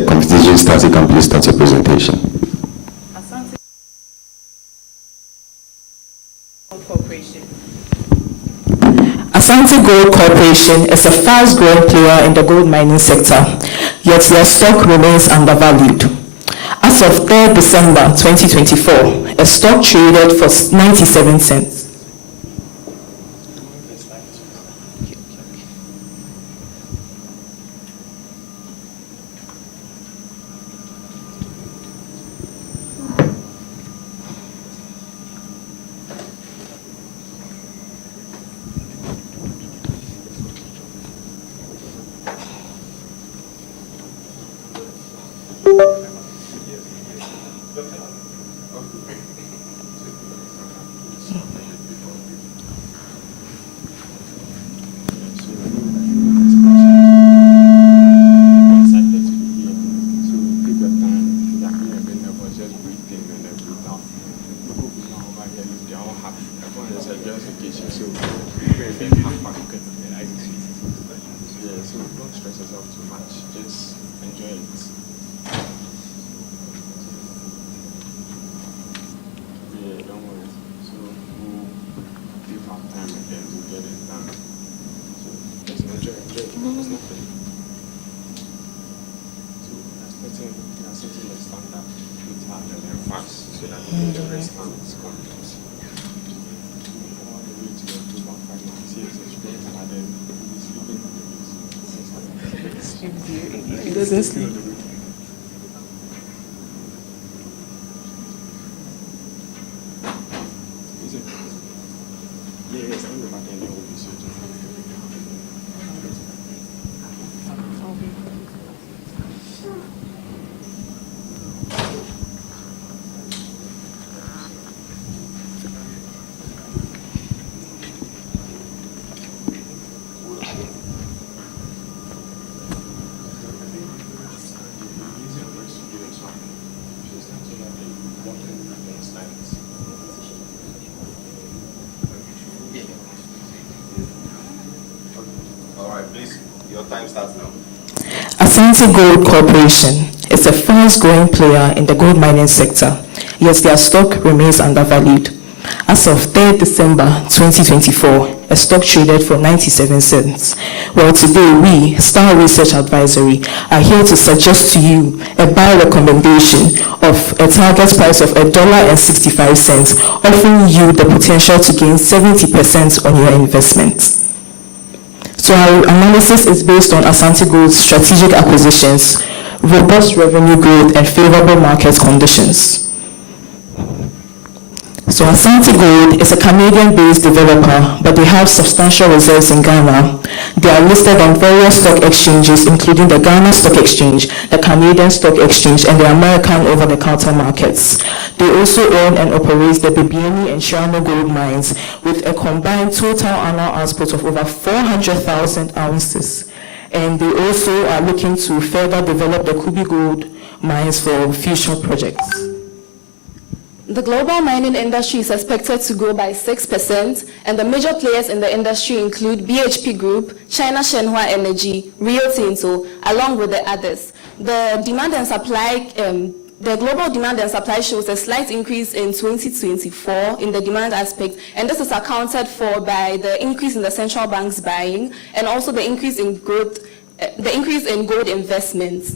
the competition starts, you can please start your presentation. Asante Gold Corporation is a fast-growing player in the gold mining sector, yet their stock remains undervalued. As of 3rd December 2024, a stock traded for 97 cents. It doesn't sleep. Asante Gold Corporation is a fast-growing player in the gold mining sector, yet their stock remains undervalued. As of 3rd December 2024, a stock traded for 97 cents. Well, today we, Star Research Advisory, are here to suggest to you a buy recommendation of a target price of $1.65, offering you the potential to gain 70% on your investment. So our analysis is based on Asante Gold's strategic acquisitions, robust revenue growth, and favorable market conditions. So Asante Gold is a Canadian-based developer, but they have substantial reserves in Ghana. They are listed on various stock exchanges, including the Ghana Stock Exchange, the Canadian Stock Exchange, and the American over-the-counter markets. They also own and operate the Bibiani and Shirano gold mines with a combined total annual output of over 400,000 ounces. And they also are looking to further develop the Kubi gold mines for future projects. The global mining industry is expected to grow by 6%, and the major players in the industry include BHP Group, China Shenhua Energy, Rio Tinto, along with the others. The demand and supply, the global demand and supply shows a slight increase in 2024 in the demand aspect, and this is accounted for by the increase in the central bank's buying and also the increase in gold investments.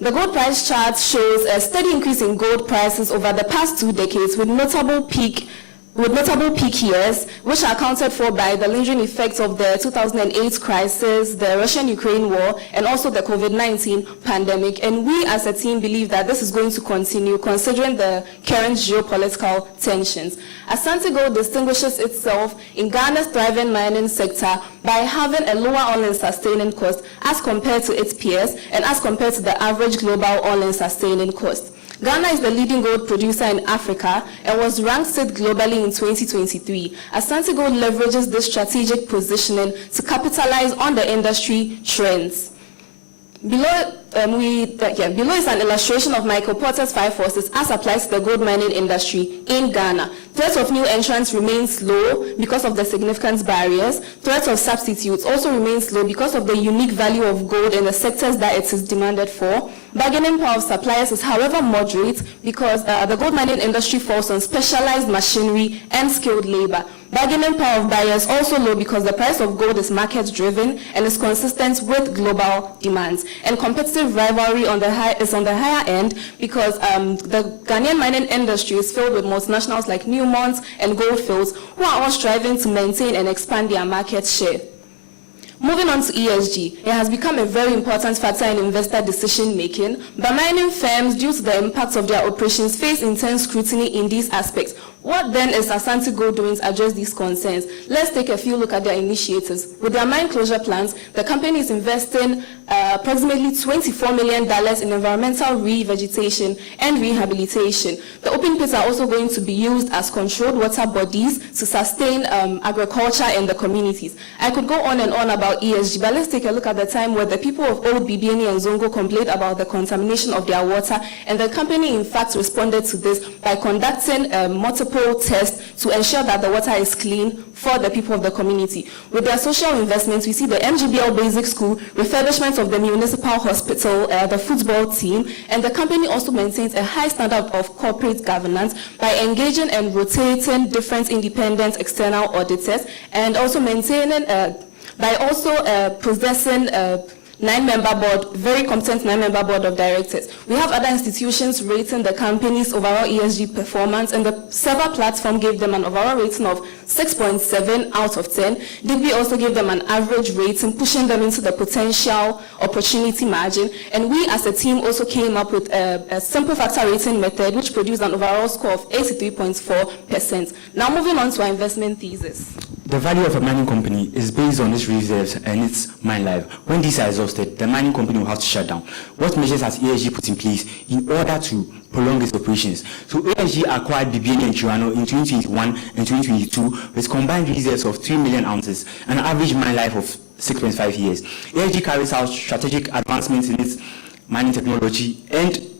The gold price chart shows a steady increase in gold prices over the past 2 decades with notable peak years, which are accounted for by the lingering effects of the 2008 crisis, the Russian-Ukraine war, and also the COVID-19 pandemic. And we as a team believe that this is going to continue considering the current geopolitical tensions. Asante Gold distinguishes itself in Ghana's thriving mining sector by having a lower all-in sustaining cost as compared to its peers and as compared to the average global all-in sustaining cost. Ghana is the leading gold producer in Africa and was ranked 6th globally in 2023. Asante Gold leverages this strategic positioning to capitalize on the industry trends. Below below is an illustration of Michael Porter's 5 forces as applied to the gold mining industry in Ghana. Threat of new entrants remains low because of the significant barriers. Threat of substitutes also remains low because of the unique value of gold in the sectors that it is demanded for. Bargaining power of suppliers is, however, moderate because the gold mining industry falls on specialized machinery and skilled labor. Bargaining power of buyers also low because the price of gold is market-driven and is consistent with global demands. And competitive rivalry is on the higher end because the Ghanaian mining industry is filled with multinationals like Newmont and Goldfields who are all striving to maintain and expand their market share. Moving on to ESG, it has become a very important factor in investor decision-making, but mining firms, due to the impacts of their operations, face intense scrutiny in these aspects. What then is Asante Gold doing to address these concerns? Let's take a few look at their initiatives. With their mine closure plans, the company is investing approximately $24 million in environmental revegetation and rehabilitation. The open pits are also going to be used as controlled water bodies to sustain agriculture in the communities. I could go on and on about ESG, but let's take a look at the time where the people of Old Bibiani and Zongo complained about the contamination of their water, and the company in fact responded to this by conducting multiple tests to ensure that the water is clean for the people of the community. With their social investments, we see the MGBL Basic School, refurbishment of the municipal hospital, the football team, and the company also maintains a high standard of corporate governance by engaging and rotating different independent external auditors, and also maintaining, possessing 9-member board, very competent 9-member board of directors. We have other institutions rating the company's overall ESG performance, and the server platform gave them an overall rating of 6.7 out of 10. Digby also gave them an average rating, pushing them into the potential opportunity margin. And we as a team also came up with a simple factor rating method, which produced an overall score of 83.4%. Now moving on to our investment thesis. The value of a mining company is based on its reserves and its mine life. When these are exhausted, the mining company will have to shut down. What measures has ESG put in place in order to prolong its operations? So ESG acquired Bibiani and Chirano in 2021 and 2022 with combined reserves of 3 million ounces and an average mine life of 6.5 years. ESG carries out strategic advancements in its mining technology and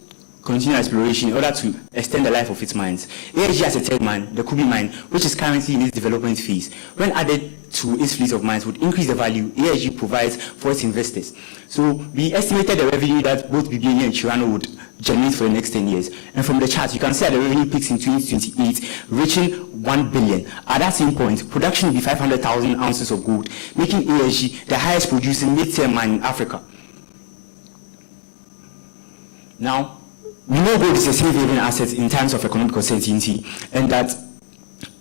continue exploration in order to extend the life of its mines. ESG has a third mine, the Kubi mine, which is currently in its development phase. When added to its fleet of mines, would increase the value ESG provides for its investors. So we estimated the revenue that both Bibiani and Chirano would generate for the next 10 years. And from the chart, you can see that the revenue peaks in 2028, reaching 1 billion. At that same point, production will be 500,000 ounces of gold, making ESG the highest producing mid-tier mine in Africa. Now, we know gold is a safe haven asset in times of economic uncertainty, and that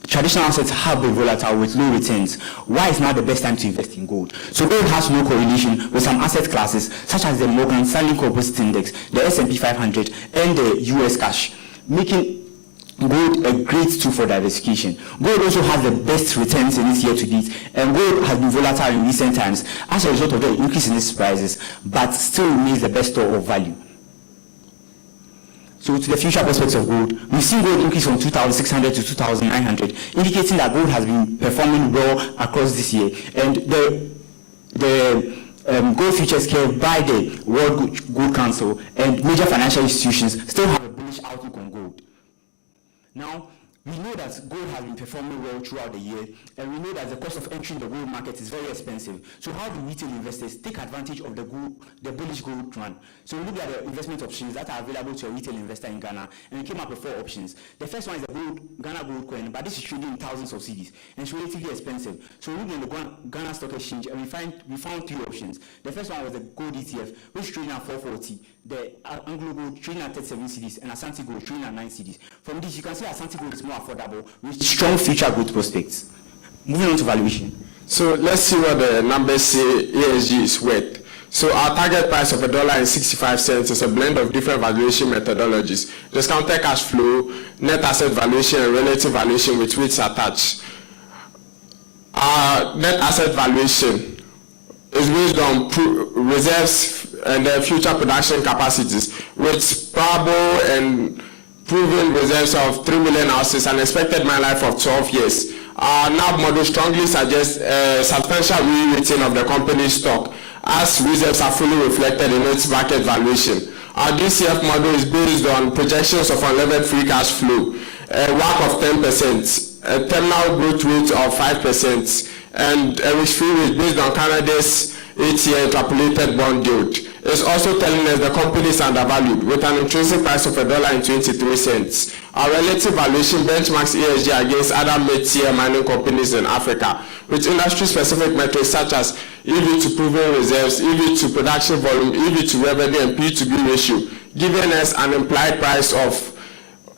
traditional assets have been volatile with low returns. Why is now the best time to invest in gold? So gold has no correlation with some asset classes such as the Morgan Stanley Composite Index, the S&P 500, and the US cash, making gold a great tool for diversification. Gold also has the best returns in its year to date, and gold has been volatile in recent times as a result of the increase in its prices, but still remains the best store of value. So to the future prospects of gold, we've seen gold increase from 2,600 to 2,900, indicating that gold has been performing well across this year. And the gold futures curve by the World Gold Council and major financial institutions still have a bullish outlook on gold. Now, we know that gold has been performing well throughout the year, and we know that the cost of entering the gold market is very expensive. So how do retail investors take advantage of the bullish gold run? So we looked at the investment options that are available to a retail investor in Ghana, and we came up with 4 options. The first one is the Ghana Gold Coin, but this is trading in thousands of cedis, and it's relatively expensive. So we looked at the Ghana Stock Exchange, and we found 3 options. The first one was the gold ETF, which is trading at 440. The Anglo Gold trading at 37 cedis, and Asante Gold trading at 9 cedis. From this, you can see Asante Gold is more affordable with strong future growth prospects. Moving on to valuation. So let's see what the numbers say ESG is worth. So our target price of $1.65 is a blend of different valuation methodologies: discounted cash flow, net asset valuation, and relative valuation with weights attached. Our net asset valuation is based on reserves and future production capacities, with probable and proven reserves of 3 million ounces and expected mine life of 12 years. Our NAV model strongly suggests a substantial re-rating of the company's stock as reserves are fully reflected in its market valuation. Our DCF model is based on projections of unlevered free cash flow, a WACC of 10%, a terminal growth rate of 5%, and a risk-free rate based on Canada's 8-year interpolated bond yield. It's also telling us the company is undervalued with an intrinsic price of $1.23. Our relative valuation benchmarks ESG against other mid-tier mining companies in Africa with industry-specific metrics such as EV to proven reserves, EV to production volume, EV to revenue, and P/B ratio, giving us an implied price of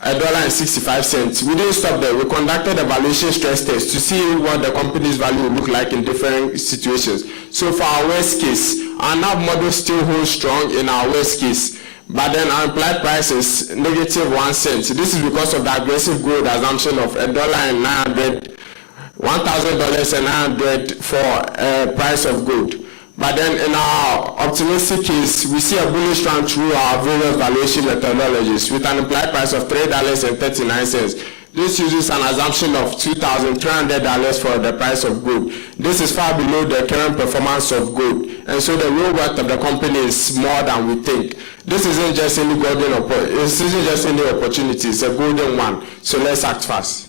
$1.65. We didn't stop there. We conducted a valuation stress test to see what the company's value would look like in different situations. So for our worst case, our NAV model still holds strong in our worst case, but then our implied price is -1 cent. This is because of the aggressive growth assumption of $1,900 for a price of gold. But then in our optimistic case, we see a bullish trend through our various valuation methodologies with an implied price of $3.39. This uses an assumption of $2,300 for the price of gold. This is far below the current performance of gold, and so the real worth of the company is more than we think. This isn't just any opportunity, it's a golden one. So let's act fast.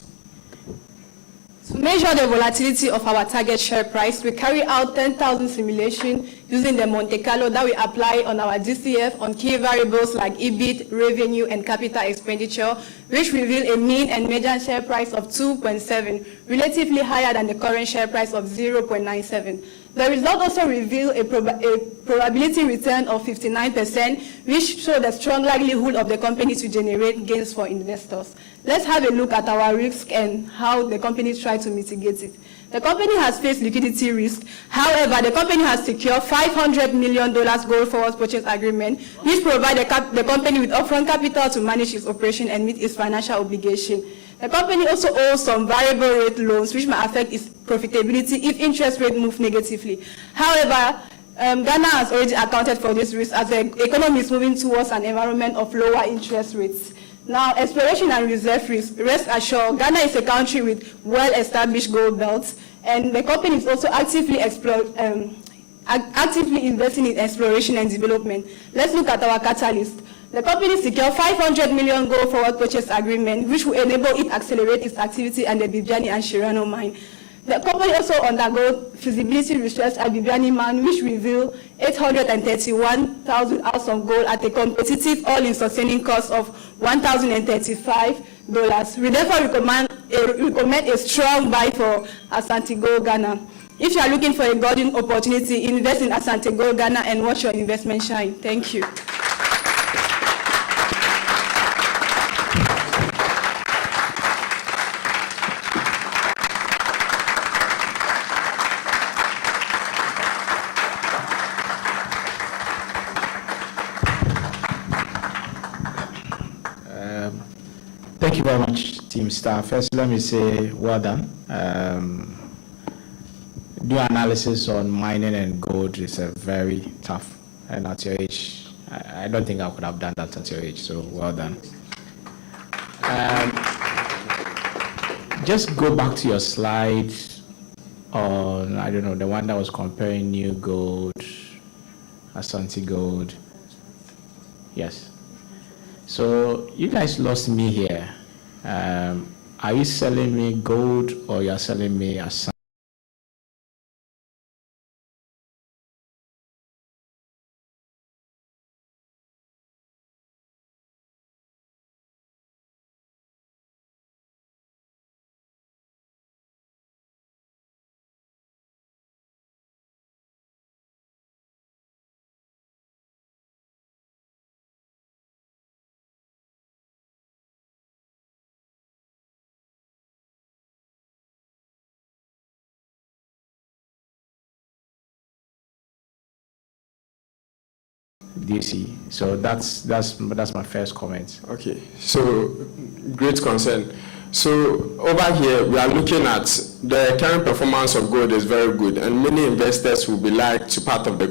To measure the volatility of our target share price, we carry out 10,000 simulations using the Monte Carlo that we apply on our DCF on key variables like EBIT, revenue, and capital expenditure, which reveal a mean and median share price of 2.7, relatively higher than the current share price of 0.97. The result also reveals a probability return of 59%, which shows the strong likelihood of the company to generate gains for investors. Let's have a look at our risk and how the company tries to mitigate it. The company has faced liquidity risk. However, the company has secured $500 million gold forward purchase agreement, which provides the company with upfront capital to manage its operation and meet its financial obligation. The company also owes some variable rate loans, which may affect its profitability if interest rate move negatively. However, Ghana has already accounted for this risk as the economy is moving towards an environment of lower interest rates. Now, exploration and reserve risk. Rest assured, Ghana is a country with well-established gold belts, and the company is also actively investing in exploration and development. Let's look at our catalyst. The company secured $500 million gold forward purchase agreement, which will enable it to accelerate its activity at the Bibiani and Shirano mine. The company also undergoes feasibility research at Bibiani mine, which revealed 831,000 ounces of gold at a competitive all-in sustaining cost of $1,035. We therefore recommend a strong buy for Asante Gold Ghana. If you are looking for a golden opportunity, invest in Asante Gold Ghana and watch your investment shine. Thank you. Thank you very much, team staff. First, let me say well done. Doing analysis on mining and gold is a very tough, and at your age, I don't think I could have done that at your age, so well done. Just go back to your slide on, I don't know, the one that was comparing New Gold, Asante Gold. Yes. So you guys lost me here. Are you selling me gold or you're selling me Asante? DC. So that's my first comment. Okay, so great concern. So over here, we are looking at the current performance of gold is very good, and many investors will be like to part of the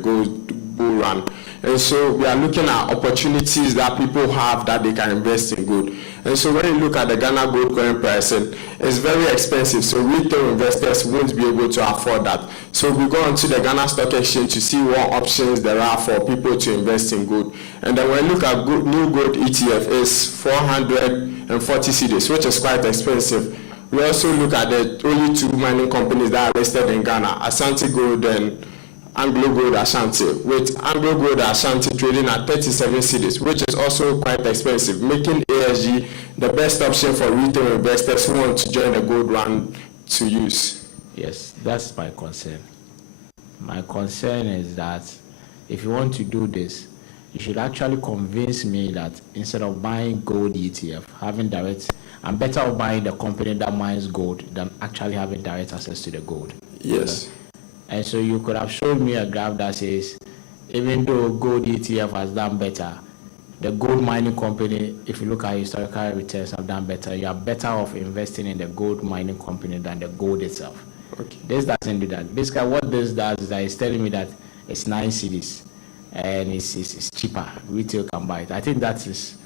bull run. And so we are looking at opportunities that people have that they can invest in gold. And so when you look at the Ghana gold coin pricing, it's very expensive. So retail investors won't be able to afford that. So we go onto the Ghana Stock Exchange to see what options there are for people to invest in gold. And then when you look at new gold ETF, it's 440 cedis, which is quite expensive. We also look at the only two mining companies that are listed in Ghana, Ashanti Gold and Anglo Gold Ashanti, with Anglo Gold Ashanti trading at 37 cedis, which is also quite expensive, making ASG the best option for retail investors who want to join the gold run to use. Yes, that's my concern. My concern is that if you want to do this, you should actually convince me that instead of buying gold ETF, having direct, I'm better off buying the company that mines gold than actually having direct access to the gold. Yes. And so you could have shown me a graph that says, even though gold ETF has done better, the gold mining company, if you look at historical returns, have done better. You are better off investing in the gold mining company than the gold itself. Okay. This doesn't do that. Basically, what this does is that it's telling me that it's 9 cedis and it's cheaper. Retail can buy it. I think that's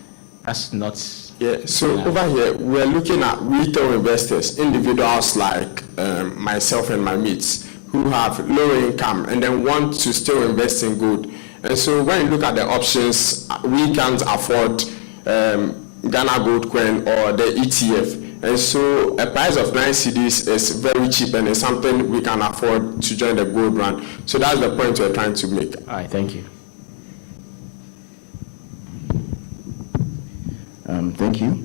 not. Yeah, so over here, we're looking at retail investors, individuals like myself and my mates, who have lower income and then want to still invest in gold. And so when you look at the options, we can't afford Ghana Gold Coin or the ETF. And so a price of 9 cedis is very cheap and it's something we can afford to join the gold run. So that's the point we're trying to make. All right, thank you. Thank you.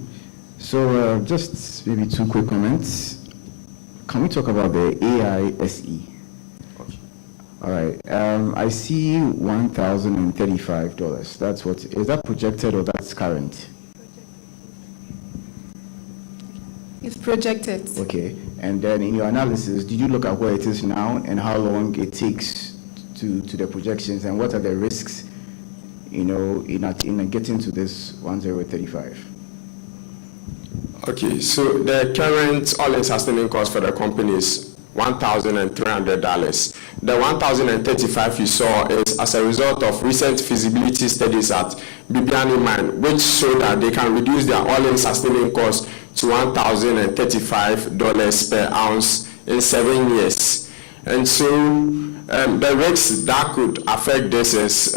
So just maybe 2 quick comments. Can we talk about the AISE? All right. I see $1,035. That's what is that projected or that's current? It's projected. Okay. And then in your analysis, did you look at where it is now and how long it takes to the projections and what are the risks, in getting to this 1,035? Okay, so the current all-in sustaining cost for the company is $1,300. The $1,035 you saw is as a result of recent feasibility studies at Bibiani Mine, which show that they can reduce their all-in sustaining cost to $1,035 per ounce in 7 years. And so the risks that could affect this is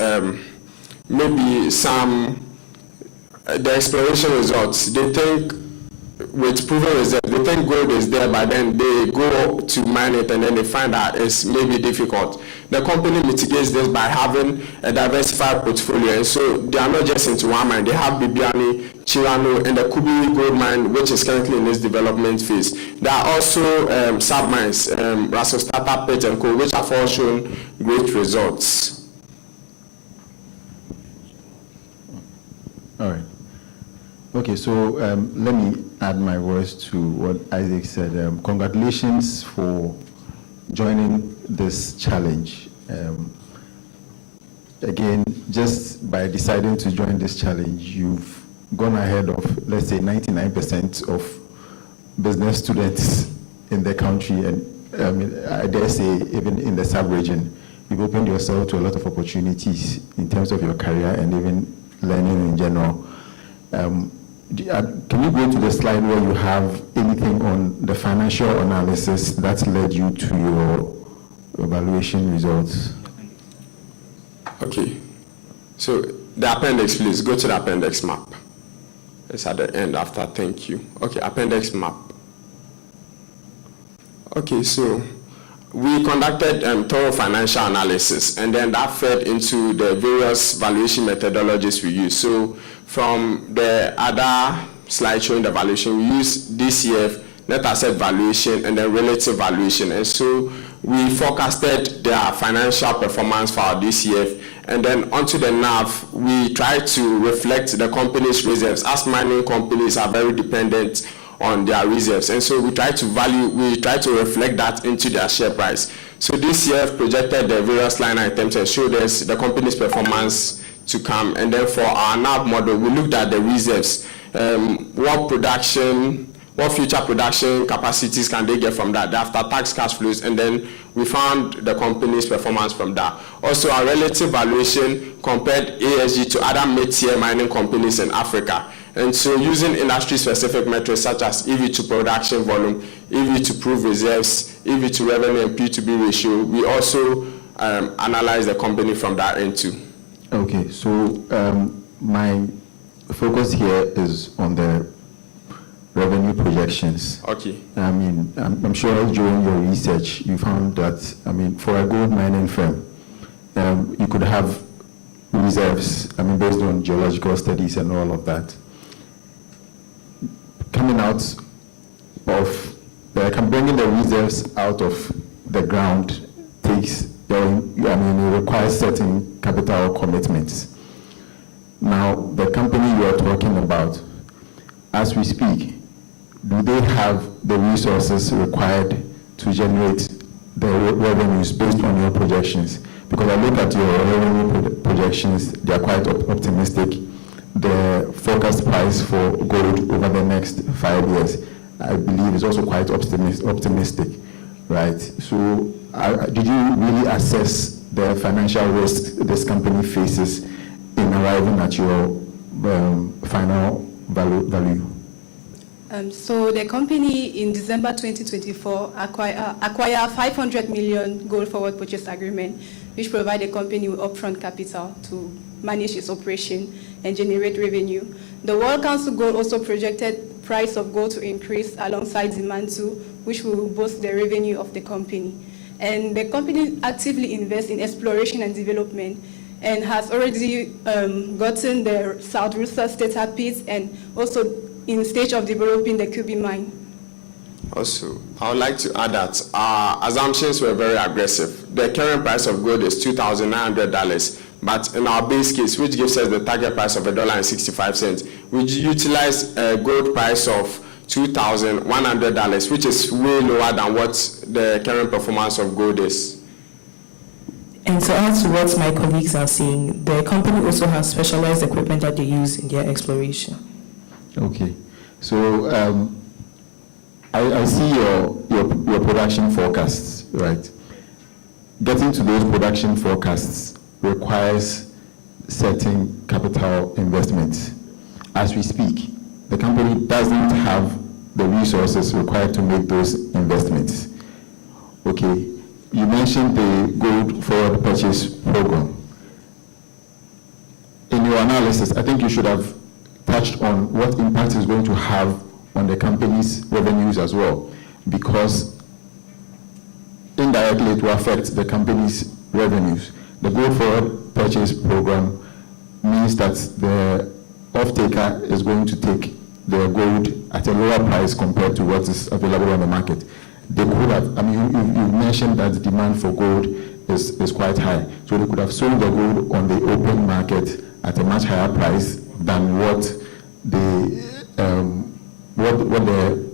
maybe the exploration results. They think with proven reserves, they think gold is there, but then they go to mine it and then they find out it's maybe difficult. The company mitigates this by having a diversified portfolio, and so they are not just into one mine. They have Bibiani, Chirano, and the Kubi gold mine, which is currently in its development phase. There are also sub-mines, Rasostata Pit and Co., which have all shown great results. All right. Okay, so let me add my voice to what Isaac said. Congratulations for joining this challenge. Again, just by deciding to join this challenge, you've gone ahead of, let's say, 99% of business students in the country, and I dare say even in the sub-region. You've opened yourself to a lot of opportunities in terms of your career and even learning in general. Can you go to the slide where you have anything on the financial analysis that led you to your evaluation results? Okay. So the appendix, please. Go to the appendix map. It's at the end after, thank you. Okay, appendix map. Okay, so we conducted thorough financial analysis, and then that fed into the various valuation methodologies we use. So from the other slide showing the valuation, we use DCF, net asset valuation, and then relative valuation. And so we forecasted their financial performance for our DCF, and then onto the NAV, we try to reflect the company's reserves, as mining companies are very dependent on their reserves, and so we try to reflect that into their share price. So DCF projected the various line items and showed us the company's performance to come, and then for our NAV model, we looked at the reserves, what production, what future production capacities can they get from that, the after-tax cash flows, and then we found the company's performance from that. Also, our relative valuation compared ASG to other mid-tier mining companies in Africa. And so using industry-specific metrics such as EV to production volume, EV to proved reserves, EV to revenue and P2B ratio, we also analyze the company from that end too. Okay, so my focus here is on the revenue projections. Okay. I mean, I'm sure during your research you found that, I mean, for a gold mining firm, you could have reserves, I mean, based on geological studies and all of that. Coming out of, bringing the reserves out of the ground takes, I mean, it requires certain capital commitments. Now, the company you are talking about, as we speak, do they have the resources required to generate the revenues based on your projections? Because I look at your revenue projections, they are quite optimistic. The forecast price for gold over the next 5 years, I believe, is also quite optimistic, right? So did you really assess the financial risk this company faces in arriving at your final value? So the company in December 2024 acquired 500 million gold forward purchase agreement, which provide the company with upfront capital to manage its operation and generate revenue. The World Council Gold also projected price of gold to increase alongside demand too, which will boost the revenue of the company. And the company actively invests in exploration and development and has already gotten the South Rusa Stata pits and also in stage of developing the QB mine. Also, I would like to add that our assumptions were very aggressive. The current price of gold is $2,900, but in our base case, which gives us the target price of $1.65, we utilize a gold price of $2,100, which is way lower than what the current performance of gold is. And to add to what my colleagues are saying, the company also has specialized equipment that they use in their exploration. Okay, so I see your production forecasts, right? Getting to those production forecasts requires certain capital investments. As we speak, the company doesn't have the resources required to make those investments. Okay, you mentioned the gold forward purchase program. In your analysis, I think you should have touched on what impact it's going to have on the company's revenues as well, because indirectly it will affect the company's revenues. The gold forward purchase program means that the off-taker is going to take the gold at a lower price compared to what is available on the market. They could have, I mean, you mentioned that the demand for gold is quite high, so they could have sold the gold on the open market at a much higher price than what the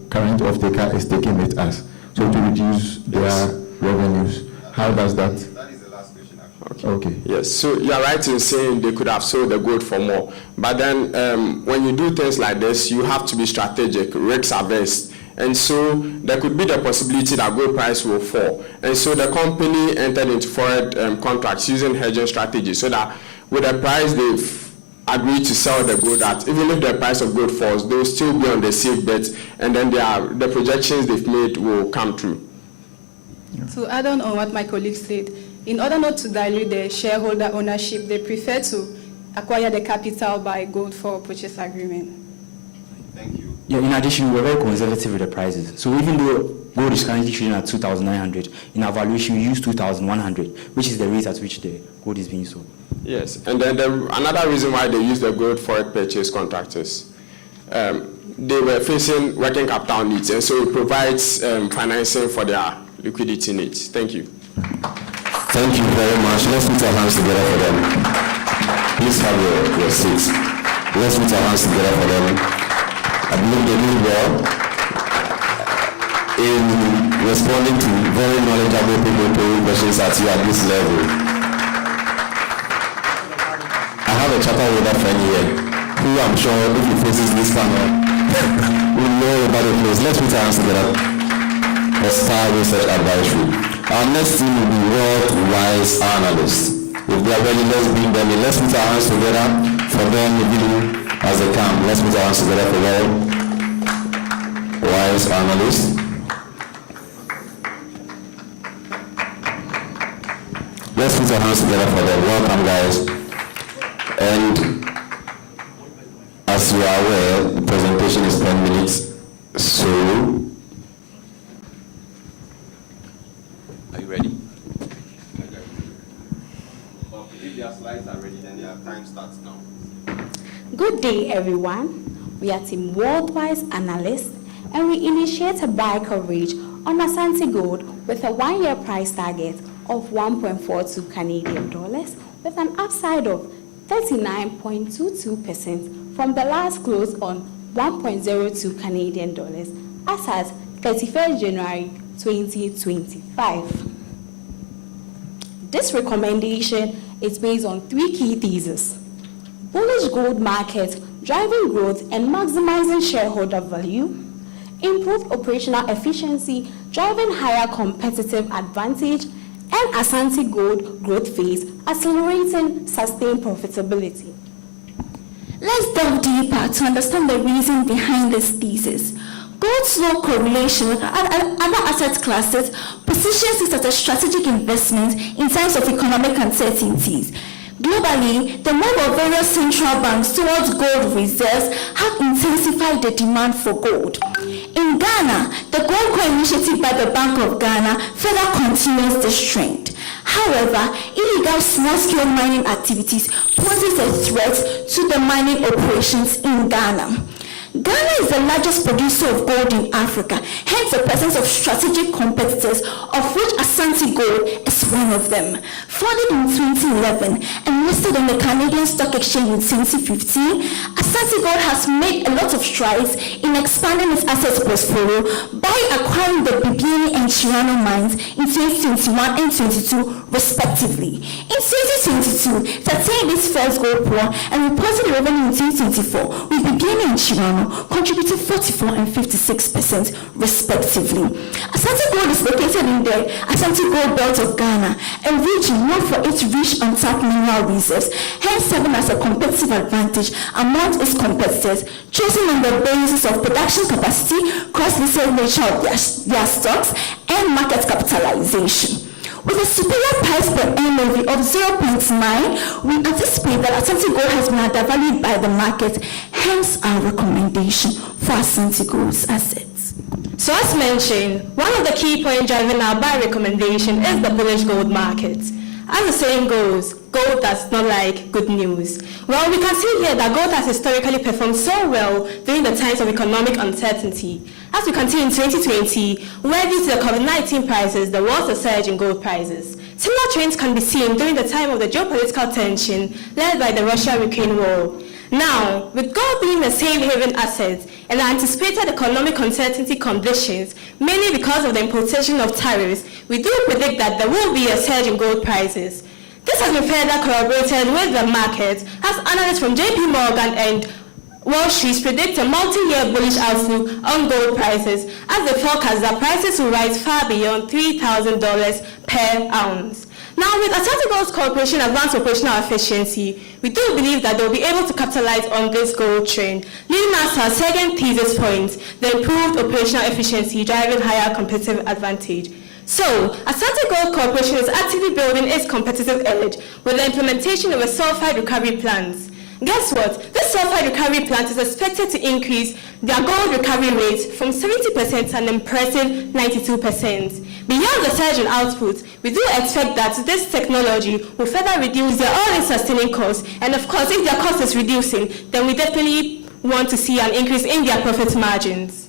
current off-taker is taking it as, so to reduce their revenues. How does that? That is the last question, actually. Okay. Yes, so you're right in saying they could have sold the gold for more. But then when you do things like this, you have to be strategic, risk averse. And so there could be the possibility that gold price will fall. And so the company entered into forward contracts using hedging strategies so that with the price they've agreed to sell the gold at, even if the price of gold falls, they'll still be on the safe bet, and then the projections they've made will come true. To add on what my colleague said, in order not to dilute the shareholder ownership, they prefer to acquire the capital by gold for purchase agreement. Thank you. Yeah, in addition, we're very conservative with the prices. So even though gold is currently trading at 2,900, in our valuation we use 2,100, which is the rate at which the gold is being sold. Yes, and then another reason why they use the gold forward purchase contractors, they were facing working capital needs, and so it provides financing for their liquidity needs. Thank you. Thank you very much. Let's put our hands together for them. Please have your seats. Let's put our hands together for them. I believe they did well in responding to very knowledgeable people posing questions at you at this level. I have a chatterholder friend here who I'm sure if he faces this panel We know about the place. Let's put our hands together. A Star Research Advisory. Our next team will be Worldwise Analyst. If they are ready, let's bring them in. Let's put our hands together for them as they come. Let's put our hands together for Worldwise Analyst. Let's put our hands together for them. Welcome, guys. And as you are aware, the presentation is 10 minutes. So, are you ready? Okay, if their slides are ready, then their time starts now. Good day, everyone. We are Team Worldwise Analyst, and we initiate a buy coverage on Asante Gold with a 1-year price target of 1.42 Canadian dollars with an upside of 39.22% from the last close on 1.02 Canadian dollars as at 31st January 2025. This recommendation is based on 3 key theses: bullish gold market driving growth and maximizing shareholder value, improved operational efficiency driving higher competitive advantage, and Asante Gold growth phase accelerating sustained profitability. Let's delve deeper to understand the reason behind this thesis. Gold's low correlation with other asset classes positions it as a strategic investment in times of economic uncertainties. Globally, the move of various central banks towards gold reserves have intensified the demand for gold. In Ghana, the Gold Coin initiative by the Bank of Ghana further continues this trend. However, illegal small-scale mining activities poses a threat to the mining operations in Ghana. Ghana is the largest producer of gold in Africa, hence the presence of strategic competitors, of which Asante Gold is one of them. Founded in 2011 and listed on the Canadian Stock Exchange in 2015, Asante Gold has made a lot of strides in expanding its assets portfolio by acquiring the Bibiani and Chirano mines in 2021 and 2022 respectively. In 2022, it attained its first gold pour and reported revenue in 2024 with Bibiani and Chirano contributed 44% and 56% respectively. Asante Gold is located in the Asante Gold Belt of Ghana, a region known for its rich untapped mineral reserves, hence serving as a competitive advantage among its competitors, chosen on the basis of production capacity, cross-listed nature of their stocks, and market capitalization. With a superior price per NAV of 0.9, we anticipate that Asante Gold has been undervalued by the market, hence our recommendation for Asante Gold's assets. So as mentioned, one of the key points driving our buy recommendation is the bullish gold market. As the saying goes, gold does not like good news. Well, we can see here that gold has historically performed so well during the times of economic uncertainty. As we can see in 2020, where due to the COVID-19 crisis, there was a surge in gold prices. Similar trends can be seen during the time of the geopolitical tension led by the Russia-Ukraine war. Now, with gold being the safe haven asset and the anticipated economic uncertainty conditions, mainly because of the imposition of tariffs, we do predict that there will be a surge in gold prices. This has been further corroborated with the market, as analysts from JP Morgan and Wall Street predict a multi-year bullish outlook on gold prices, as they forecast that prices will rise far beyond $3,000 per ounce. Now, with Asante Gold's corporation advanced operational efficiency, we do believe that they'll be able to capitalize on this gold trend, leading us to our second thesis point, the improved operational efficiency driving higher competitive advantage. So, Asante Gold Corporation is actively building its competitive edge with the implementation of a sulfide recovery plant. Guess what? This sulfide recovery plant is expected to increase their gold recovery rate from 70% to an impressive 92%. Beyond the surge in output, we do expect that this technology will further reduce their all-in sustaining costs, and of course, if their cost is reducing, then we definitely want to see an increase in their profit margins.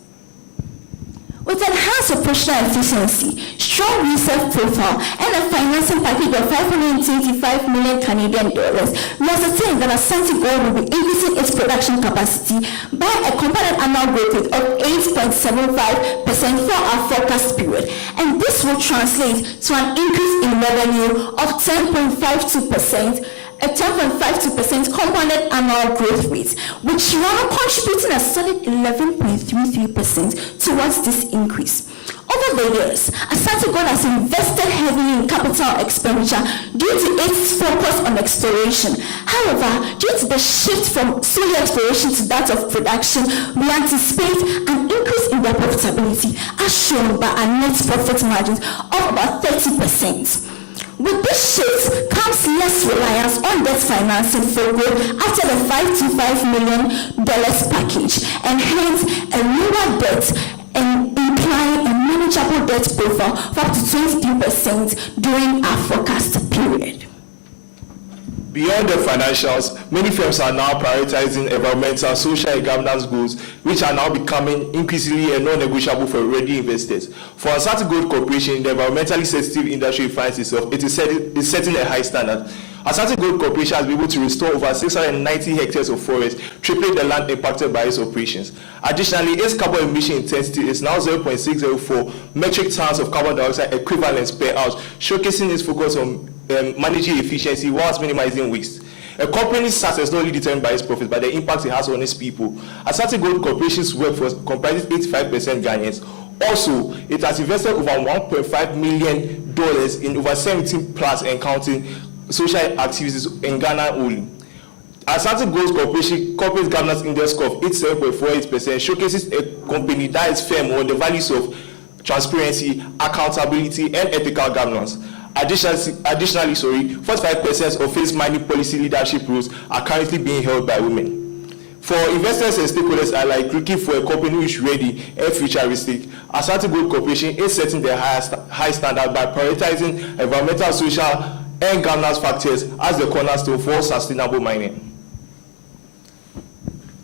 With enhanced operational efficiency, strong reserve profile, and a financing package of 525 million Canadian dollars, we are certain that Asante Gold will be increasing its production capacity by a compounded annual growth rate of 8.75% for our forecast period, and this will translate to an increase in revenue of 10.52%, a a 10.52% compounded annual growth rate, with Shirano contributing a solid 11.33% towards this increase. Over the years, Asante Gold has invested heavily in capital expenditure due to its focus on exploration. However, due to the shift from solely exploration to that of production, we anticipate an increase in their profitability, as shown by a net profit margins of about 30%. With this shift comes less reliance on debt financing for growth after the $525 million package, and hence a lower debt and implying a manageable debt profile of up to 23% during our forecast period. Beyond the financials, many firms are now prioritizing environmental, social, and governance goals, which are now becoming increasingly a non-negotiable for already investors. For Asante Gold Corporation, the environmentally sensitive industry finds itself, it is setting a high standard. Asante Gold Corporation has been able to restore over 690 hectares of forest, tripling the land impacted by its operations. Additionally, its carbon emission intensity is now 0.604 metric tons of carbon dioxide equivalents per house, showcasing its focus on managing efficiency whilst minimizing waste. A company's success is not only determined by its profits, but the impact it has on its people. Asante Gold Corporation's workforce comprises 85% Ghanaians. Also, it has invested over $1.5 million in over 17 plus and counting social activities in Ghana only. Asante Gold Corporation corporate governance index score of 87.48% showcases a company that is firm on the values of transparency, accountability, and ethical governance. Additionally, 45% of its mining policy leadership roles are currently being held by women. For investors and stakeholders alike looking for a company which is ready and futuristic, Asante Gold Corporation is setting the high standard by prioritizing environmental, social, and governance factors as the cornerstone for sustainable mining.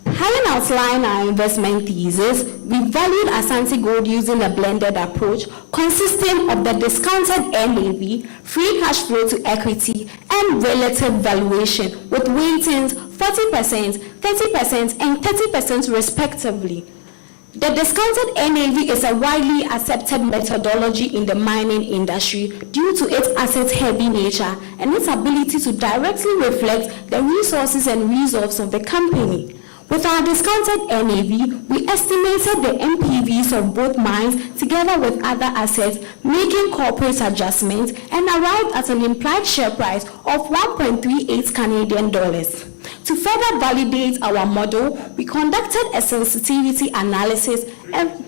Having outlined our investment thesis, we valued Asante Gold using a blended approach consisting of the discounted NAV, free cash flow to equity, and relative valuation with weightings 40%, 30%, and 30% respectively. The discounted NAV is a widely accepted methodology in the mining industry due to its asset-heavy nature and its ability to directly reflect the resources and reserves of the company. With our discounted NAV, we estimated the NPVs of both mines together with other assets, making corporate adjustments, and arrived at an implied share price of 1.38 Canadian dollars. To further validate our model, we conducted a sensitivity analysis and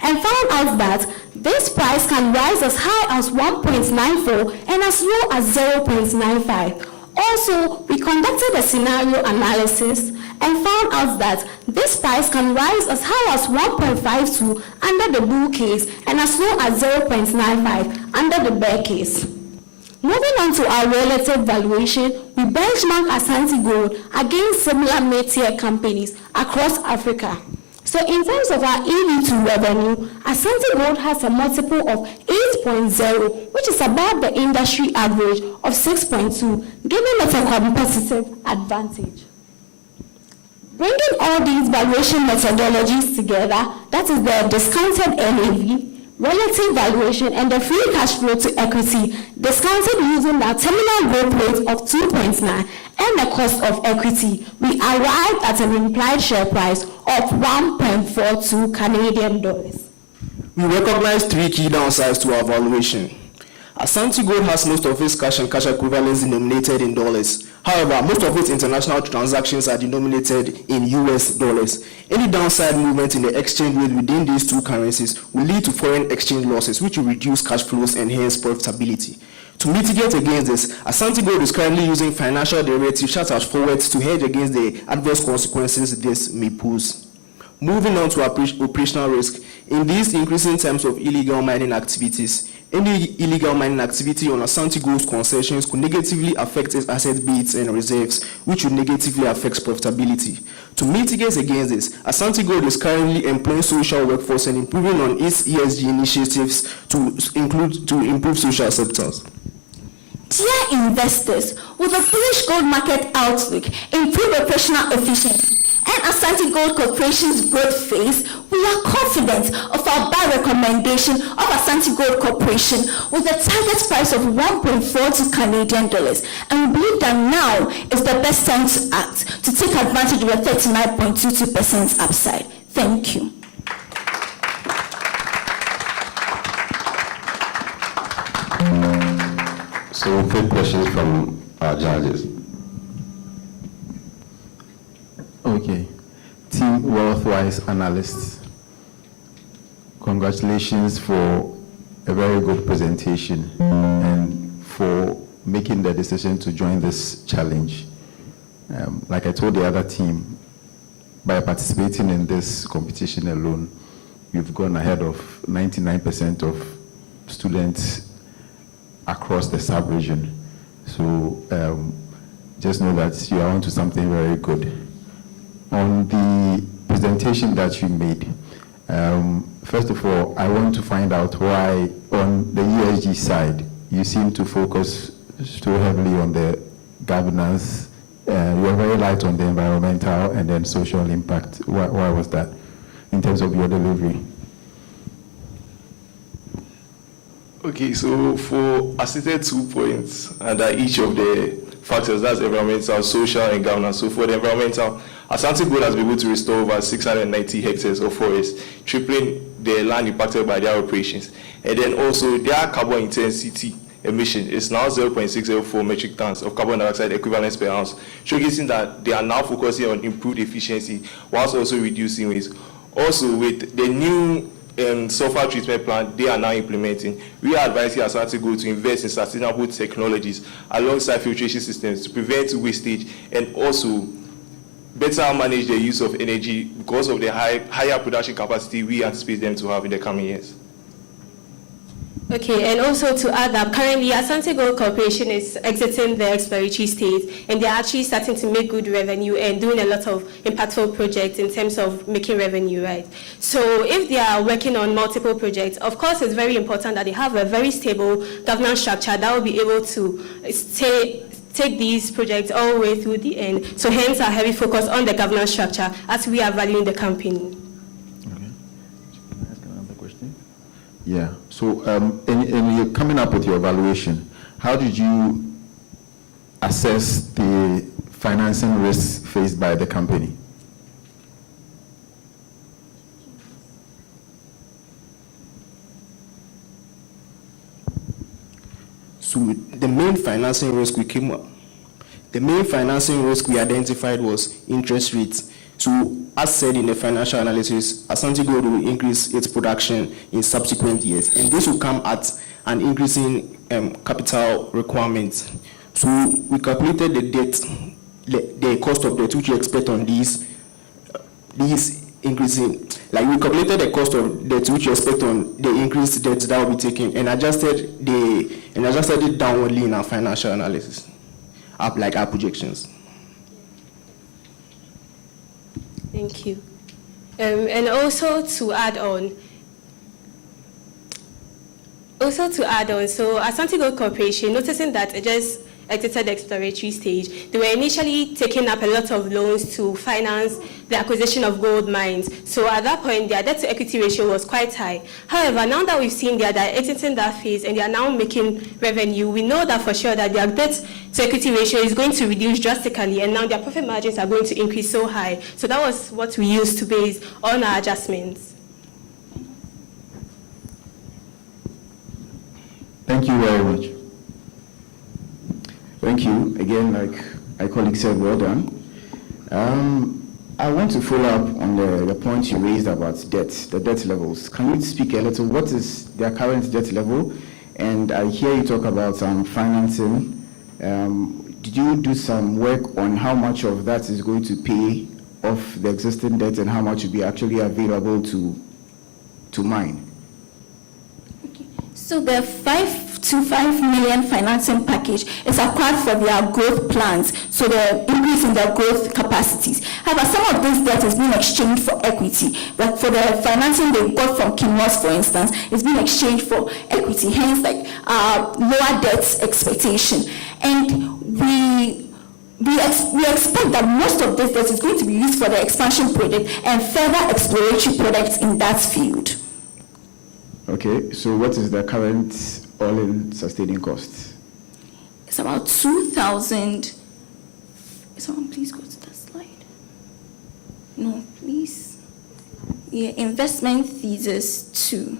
found out that this price can rise as high as 1.94 and as low as 0.95. Also, we conducted a scenario analysis and found out that this price can rise as high as 1.52 under the bull case and as low as 0.95 under the bear case. Moving on to our relative valuation, we benchmark Asante Gold against similar mid-tier companies across Africa. So in terms of our EV to revenue, Asante Gold has a multiple of 8.0, which is above the industry average of 6.2, giving us a competitive advantage. Bringing all these valuation methodologies together, that is the discounted NAV, relative valuation, and the free cash flow to equity, discounted using the terminal growth rate of 2.9 and the cost of equity, we arrived at an implied share price of 1.42 Canadian dollars. We recognize three key downsides to our valuation. Asante Gold has most of its cash and cash equivalents denominated in dollars. However, most of its international transactions are denominated in US dollars. Any downside movement in the exchange rate within these two currencies will lead to foreign exchange losses, which will reduce cash flows and hence profitability. To mitigate against this, Asante Gold is currently using financial derivatives such as forwards to hedge against the adverse consequences this may pose. Moving on to operational risk. In these increasing terms of illegal mining activities, any illegal mining activity on Asante Gold's concessions could negatively affect its asset base and reserves, which would negatively affect profitability. To mitigate against this, Asante Gold is currently employing social workforce and improving on its ESG initiatives to improve social sectors. Dear investors, with a bullish gold market outlook, improved operational efficiency, and Asante Gold Corporation's growth phase, we are confident of our buy recommendation of Asante Gold Corporation with a target price of 1.42 Canadian dollars, and we believe that now is the best time to act to take advantage of a 39.22% upside. Thank you. So we'll take questions from our judges. Okay. Team Worldwise Analyst, congratulations for a very good presentation and for making the decision to join this challenge. Like I told the other team, by participating in this competition alone, you've gone ahead of 99% of students across the sub-region. So just know that you are onto something very good. On the presentation that you made, first of all, I want to find out why on the ESG side, you seem to focus so heavily on the governance. You're very light on the environmental and then social impact. Why was that in terms of your delivery? Okay, so I stated 2 points under each of the factors, that's environmental, social, and governance. So for the environmental, Asante Gold has been able to restore over 690 hectares of forest, tripling the land impacted by their operations. And then also their carbon intensity emission is now 0.604 metric tons of carbon dioxide equivalents per ounce, showcasing that they are now focusing on improved efficiency whilst also reducing waste. Also, with the new sulfur treatment plant they are now implementing, we are advising Asante Gold to invest in sustainable technologies alongside filtration systems to prevent wastage and also better manage the use of energy because of the higher production capacity we anticipate them to have in the coming years. Okay, and also to add that currently Asante Gold Corporation is exiting the exploratory stage, and they're actually starting to make good revenue and doing a lot of impactful projects in terms of making revenue, right? So if they are working on multiple projects, of course it's very important that they have a very stable governance structure that will be able to take these projects all the way through the end. So hence our heavy focus on the governance structure as we are valuing the company. Yeah, so in you're coming up with your evaluation, how did you assess the financing risks faced by the company? So the main financing risk we identified was interest rates. So, as said in the financial analysis, Asante Gold will increase its production in subsequent years, and this will come at an increasing capital requirements. So, we calculated the debt, the cost of debt which we expect on these increasing. Like we calculated the cost of debt which we expect on the increased debt that will be taken, and adjusted it downwardly in our financial analysis, like our projections. Thank you. And also to add on, so Asante Gold Corporation, noticing that it just exited the exploratory stage, they were initially taking up a lot of loans to finance the acquisition of gold mines. So at that point, their debt to equity ratio was quite high. However, now that we've seen they're exiting that phase and they are now making revenue, we know that for sure that their debt to equity ratio is going to reduce drastically, and now their profit margins are going to increase so high. So that was what we used to base on our adjustments. Thank you very much. Thank you. Again, like my colleague said, well done. I want to follow up on the point you raised about debt, the debt levels. Can you speak a little, what is their current debt level? And I hear you talk about some financing. Did you do some work on how much of that is going to pay off the existing debt and how much will be actually available to mine? So the 5 to 5 million financing package is acquired for their growth plans, so the increase in their growth capacities. However, some of this debt is being exchanged for equity. But for the financing they got from Kinross, for instance, it's being exchanged for equity, hence like lower debt expectation. And we we expect that most of this debt is going to be used for the expansion project and further exploratory products in that field. Okay, so what is the current all-in sustaining cost? It's about 2,000. Someone please go to that slide. No, please. Yeah, investment thesis 2.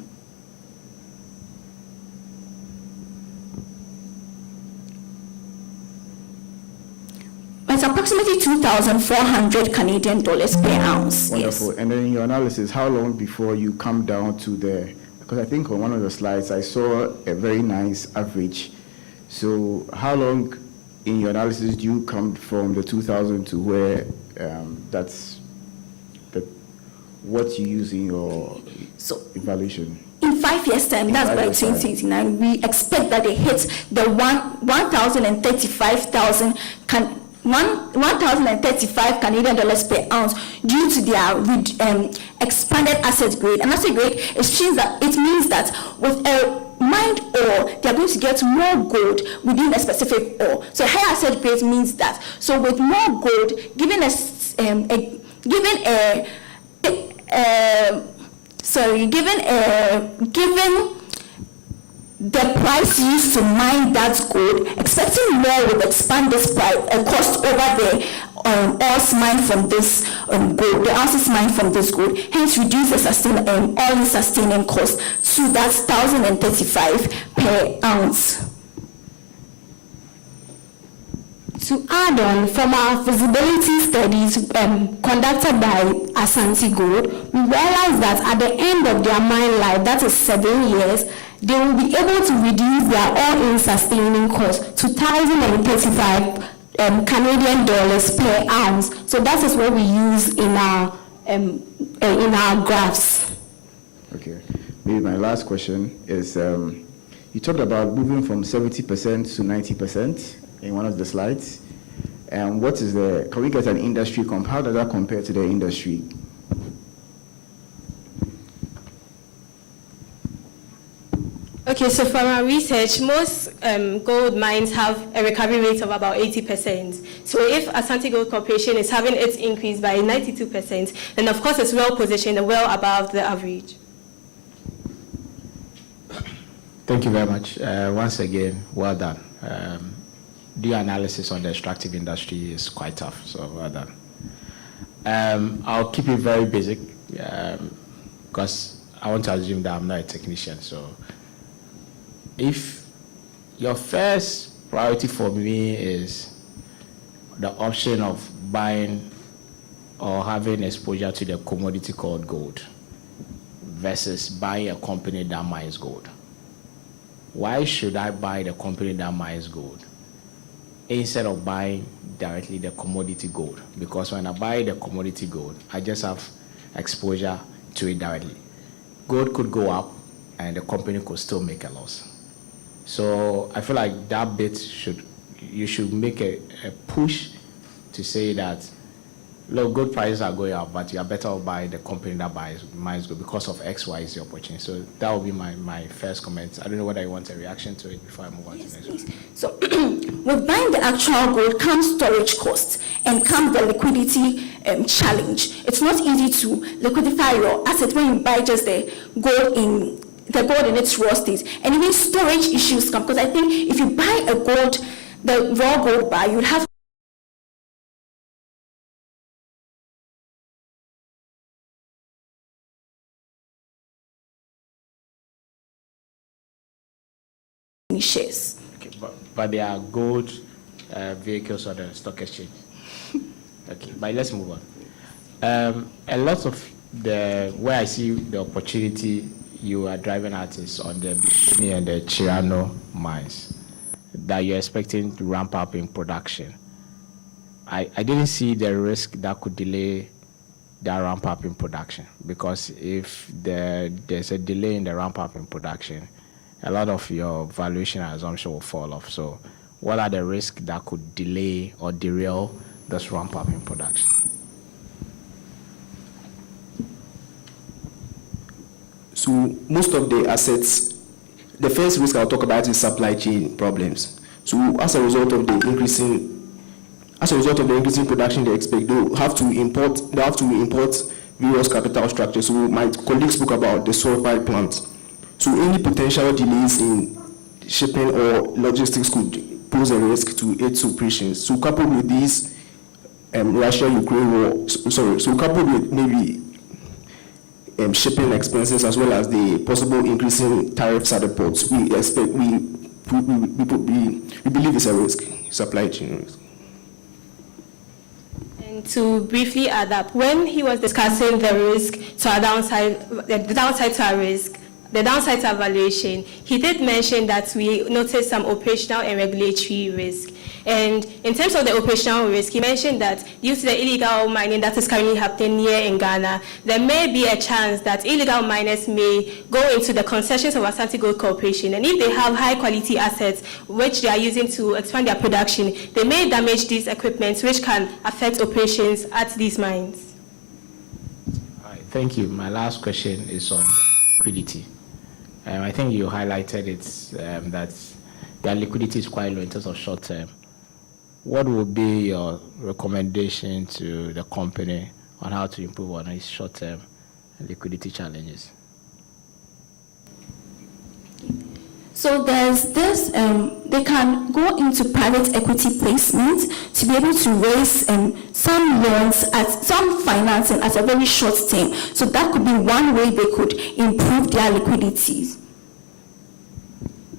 It's approximately 2,400 Canadian dollars per ounce. Wonderful. Yes. And then in your analysis, how long before you come down to the, because I think on one of the slides I saw a very nice average. So how long in your analysis do you come from the 2,000 to where that's what you use in your evaluation? In 5 years' time, that's by 2029, we expect that they hit the 1,035 Canadian dollars per ounce due to their expanded asset grade. And asset grade, it means that with a mined ore, they are going to get more gold within a specific ore. So higher asset grade means that. So with more gold, given the price used to mine that gold, expecting more will expand this price cost over the ores mined from this gold, the ounces mined from this gold, hence reduce the all-in sustaining cost to that 1,035 per ounce. To add on, from our feasibility studies conducted by Asante Gold, we realized that at the end of their mine life, that is 7 years, they will be able to reduce their all-in sustaining cost to 1,035 Canadian dollars per ounce. So that is what we use in our graphs. Okay. Maybe my last question is, you talked about moving from 70% to 90% in one of the slides. And what is can we get an industry how does that compare to the industry? Okay, so from our research, most gold mines have a recovery rate of about 80%. So if Asante Gold Corporation is having its increase by 92%, then of course it's well positioned and well above the average. Thank you very much. Once again, well done. The analysis on the extractive industry is quite tough, so well done. I'll keep it very basic because I want to assume that I'm not a technician. So if your first priority for me is the option of buying or having exposure to the commodity called gold versus buying a company that mines gold, why should I buy the company that mines gold instead of buying directly the commodity gold? Because when I buy the commodity gold, I just have exposure to it directly. Gold could go up and the company could still make a loss. So I feel like that bit you should make a push to say that, look, gold prices are going up, but you are better off buying the company that mines gold because of X, Y, Z opportunity. So that would be my first comment. I don't know whether you want a reaction to it before I move on to the next one. So with buying the actual gold comes storage costs and comes the liquidity challenge. It's not easy to liquidify your asset when you buy just the gold in its raw state. And even storage issues come, because I think if you buy the raw gold bar, you'd have shares. Okay, but there are gold vehicles on the stock exchange. Okay, but let's move on. A lot of where I see the opportunity you are driving at is on the Bikini and the Chirano mines that you're expecting to ramp up in production. I didn't see the risk that could delay that ramp up in production, because if there's a delay in the ramp up in production, a lot of your valuation and assumption will fall off. So what are the risks that could delay or derail this ramp up in production? So most of the assets, the first risk I'll talk about is supply chain problems. So as a result of the increasing As a result of the increasing production they expect, they'll have to import various capital structures. So my colleague spoke about the sulfide plant. So any potential delays in shipping or logistics could pose a risk to its operations. So coupled with these Russia-Ukraine war, so coupled with maybe shipping expenses as well as the possible increasing tariffs at the ports, we believe it's a risk, supply chain risk. And to briefly add up, when he was discussing the risk to our downside, the downside to our risk, the downside to our valuation, he did mention that we noticed some operational and regulatory risk. And in terms of the operational risk, he mentioned that due to the illegal mining that is currently happening here in Ghana, there may be a chance that illegal miners may go into the concessions of Asante Gold Corporation, and if they have high quality assets which they are using to expand their production, they may damage these equipments which can affect operations at these mines. All right, thank you. My last question is on liquidity. I think you highlighted it that their liquidity is quite low in terms of short term. What would be your recommendation to the company on how to improve on its short-term liquidity challenges? So there's this, they can go into private equity placement to be able to raise some loans, some financing at a very short term. So that could be one way they could improve their liquidity.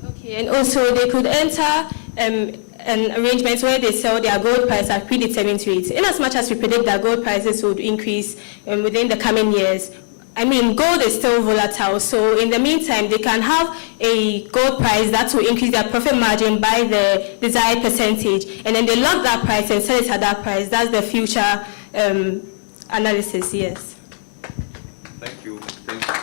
Okay, and also they could enter an arrangement where they sell their gold price at predetermined rates. In as much as we predict that gold prices would increase within the coming years, I mean, gold is still volatile, so in the meantime, they can have a gold price that will increase their profit margin by the desired percentage, and then they lock that price and sell it at that price. That's the future analysis, yes. Thank you. Thank you.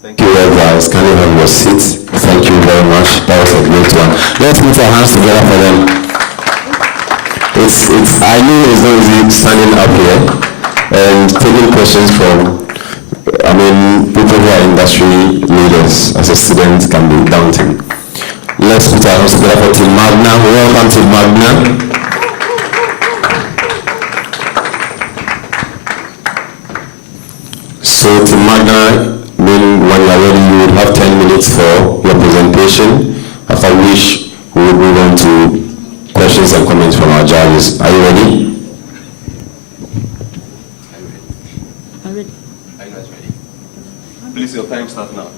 Thank you, Worldwise. Can you have your seats? Thank you very much. That was a great one. Let's put our hands together for them. I know it's not easy standing up here and taking questions from, people who are industry leaders as a student can be daunting. Let's put our hands together for Team Magna. Welcome to Magna. So Team Magna, when you are ready, you will have 10 minutes for your presentation, after which we will move on to questions and comments from our judges. Are you ready? Are you guys ready? Please, your time starts now.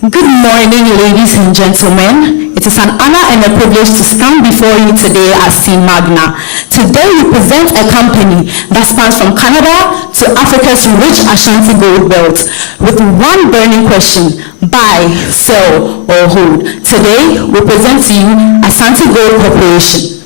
Good morning, ladies and gentlemen. It is an honor and a privilege to stand before you today as Team Magna. Today we present a company that spans from Canada to Africa's rich Ashanti gold belt with one burning question: buy, sell, or hold. Today we present to you Asante Gold Corporation.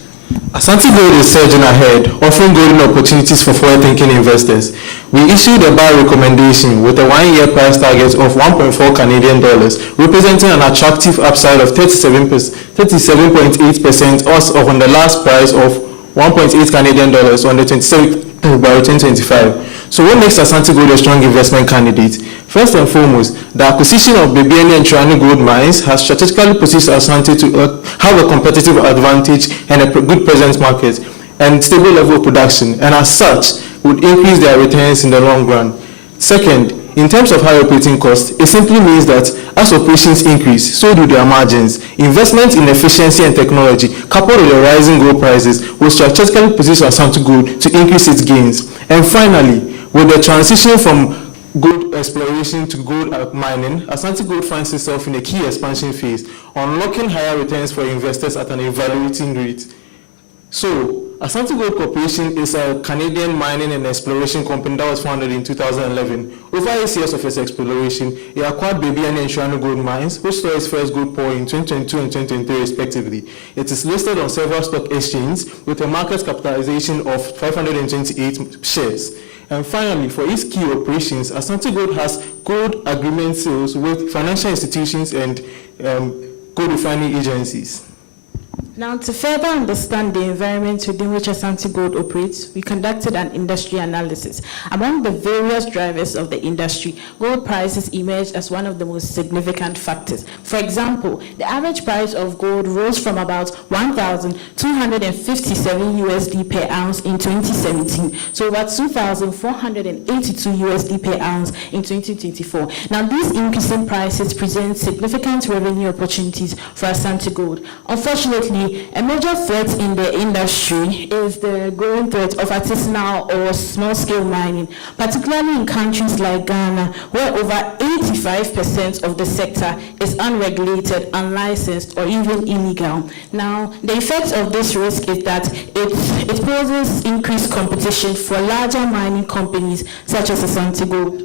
Asante Gold is surging ahead, offering golden opportunities for forward-thinking investors. We issued a buy recommendation with a one-year price target of $1.4 Canadian, representing an attractive upside of 37.8% on the last price of $1.8 Canadian on the 27th February 2025. So what makes Asante Gold a strong investment candidate? First and foremost, the acquisition of Bibiani and Triani gold mines has strategically positioned Asante to have a competitive advantage and a good presence market and stable level of production, and as such, would increase their returns in the long run. Second, in terms of high operating costs, it simply means that as operations increase, so do their margins. Investment in efficiency and technology, coupled with the rising gold prices, will strategically position Asante Gold to increase its gains. And finally, with the transition from gold exploration to gold mining, Asante Gold finds itself in a key expansion phase, unlocking higher returns for investors at an evaluating rate. So, Asante Gold Corporation is a Canadian mining and exploration company that was founded in 2011. Over 8 years of its exploration, it acquired Bibiani and Triani gold mines, which saw its first gold pour in 2022 and 2023 respectively. It is listed on several stock exchanges with a market capitalization of 528 shares. And finally, for its key operations, Asante Gold has gold agreement sales with financial institutions and gold refining agencies. Now, to further understand the environment within which Asante Gold operates, we conducted an industry analysis. Among the various drivers of the industry, gold prices emerged as one of the most significant factors. For example, the average price of gold rose from about 1,257 USD per ounce in 2017 to over 2,482 USD per ounce in 2024. Now, these increasing prices present significant revenue opportunities for Asante Gold. Unfortunately, a major threat in the industry is the growing threat of artisanal or small-scale mining, particularly in countries like Ghana, where over 85% of the sector is unregulated, unlicensed, or even illegal. Now, the effect of this risk is that it poses increased competition for larger mining companies such as Asante Gold.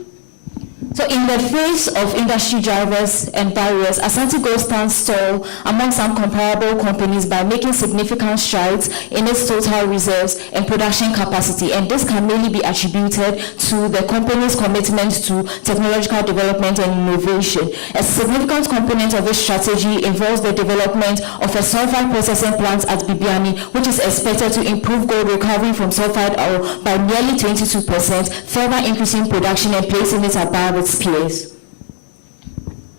So in the face of industry drivers and barriers, Asante Gold stands tall among some comparable companies by making significant strides in its total reserves and production capacity, and this can mainly be attributed to the company's commitment to technological development and innovation. A significant component of its strategy involves the development of a sulfide processing plant at Bibiani, which is expected to improve gold recovery from sulfide ore by nearly 22%, further increasing production and placing it above its peers.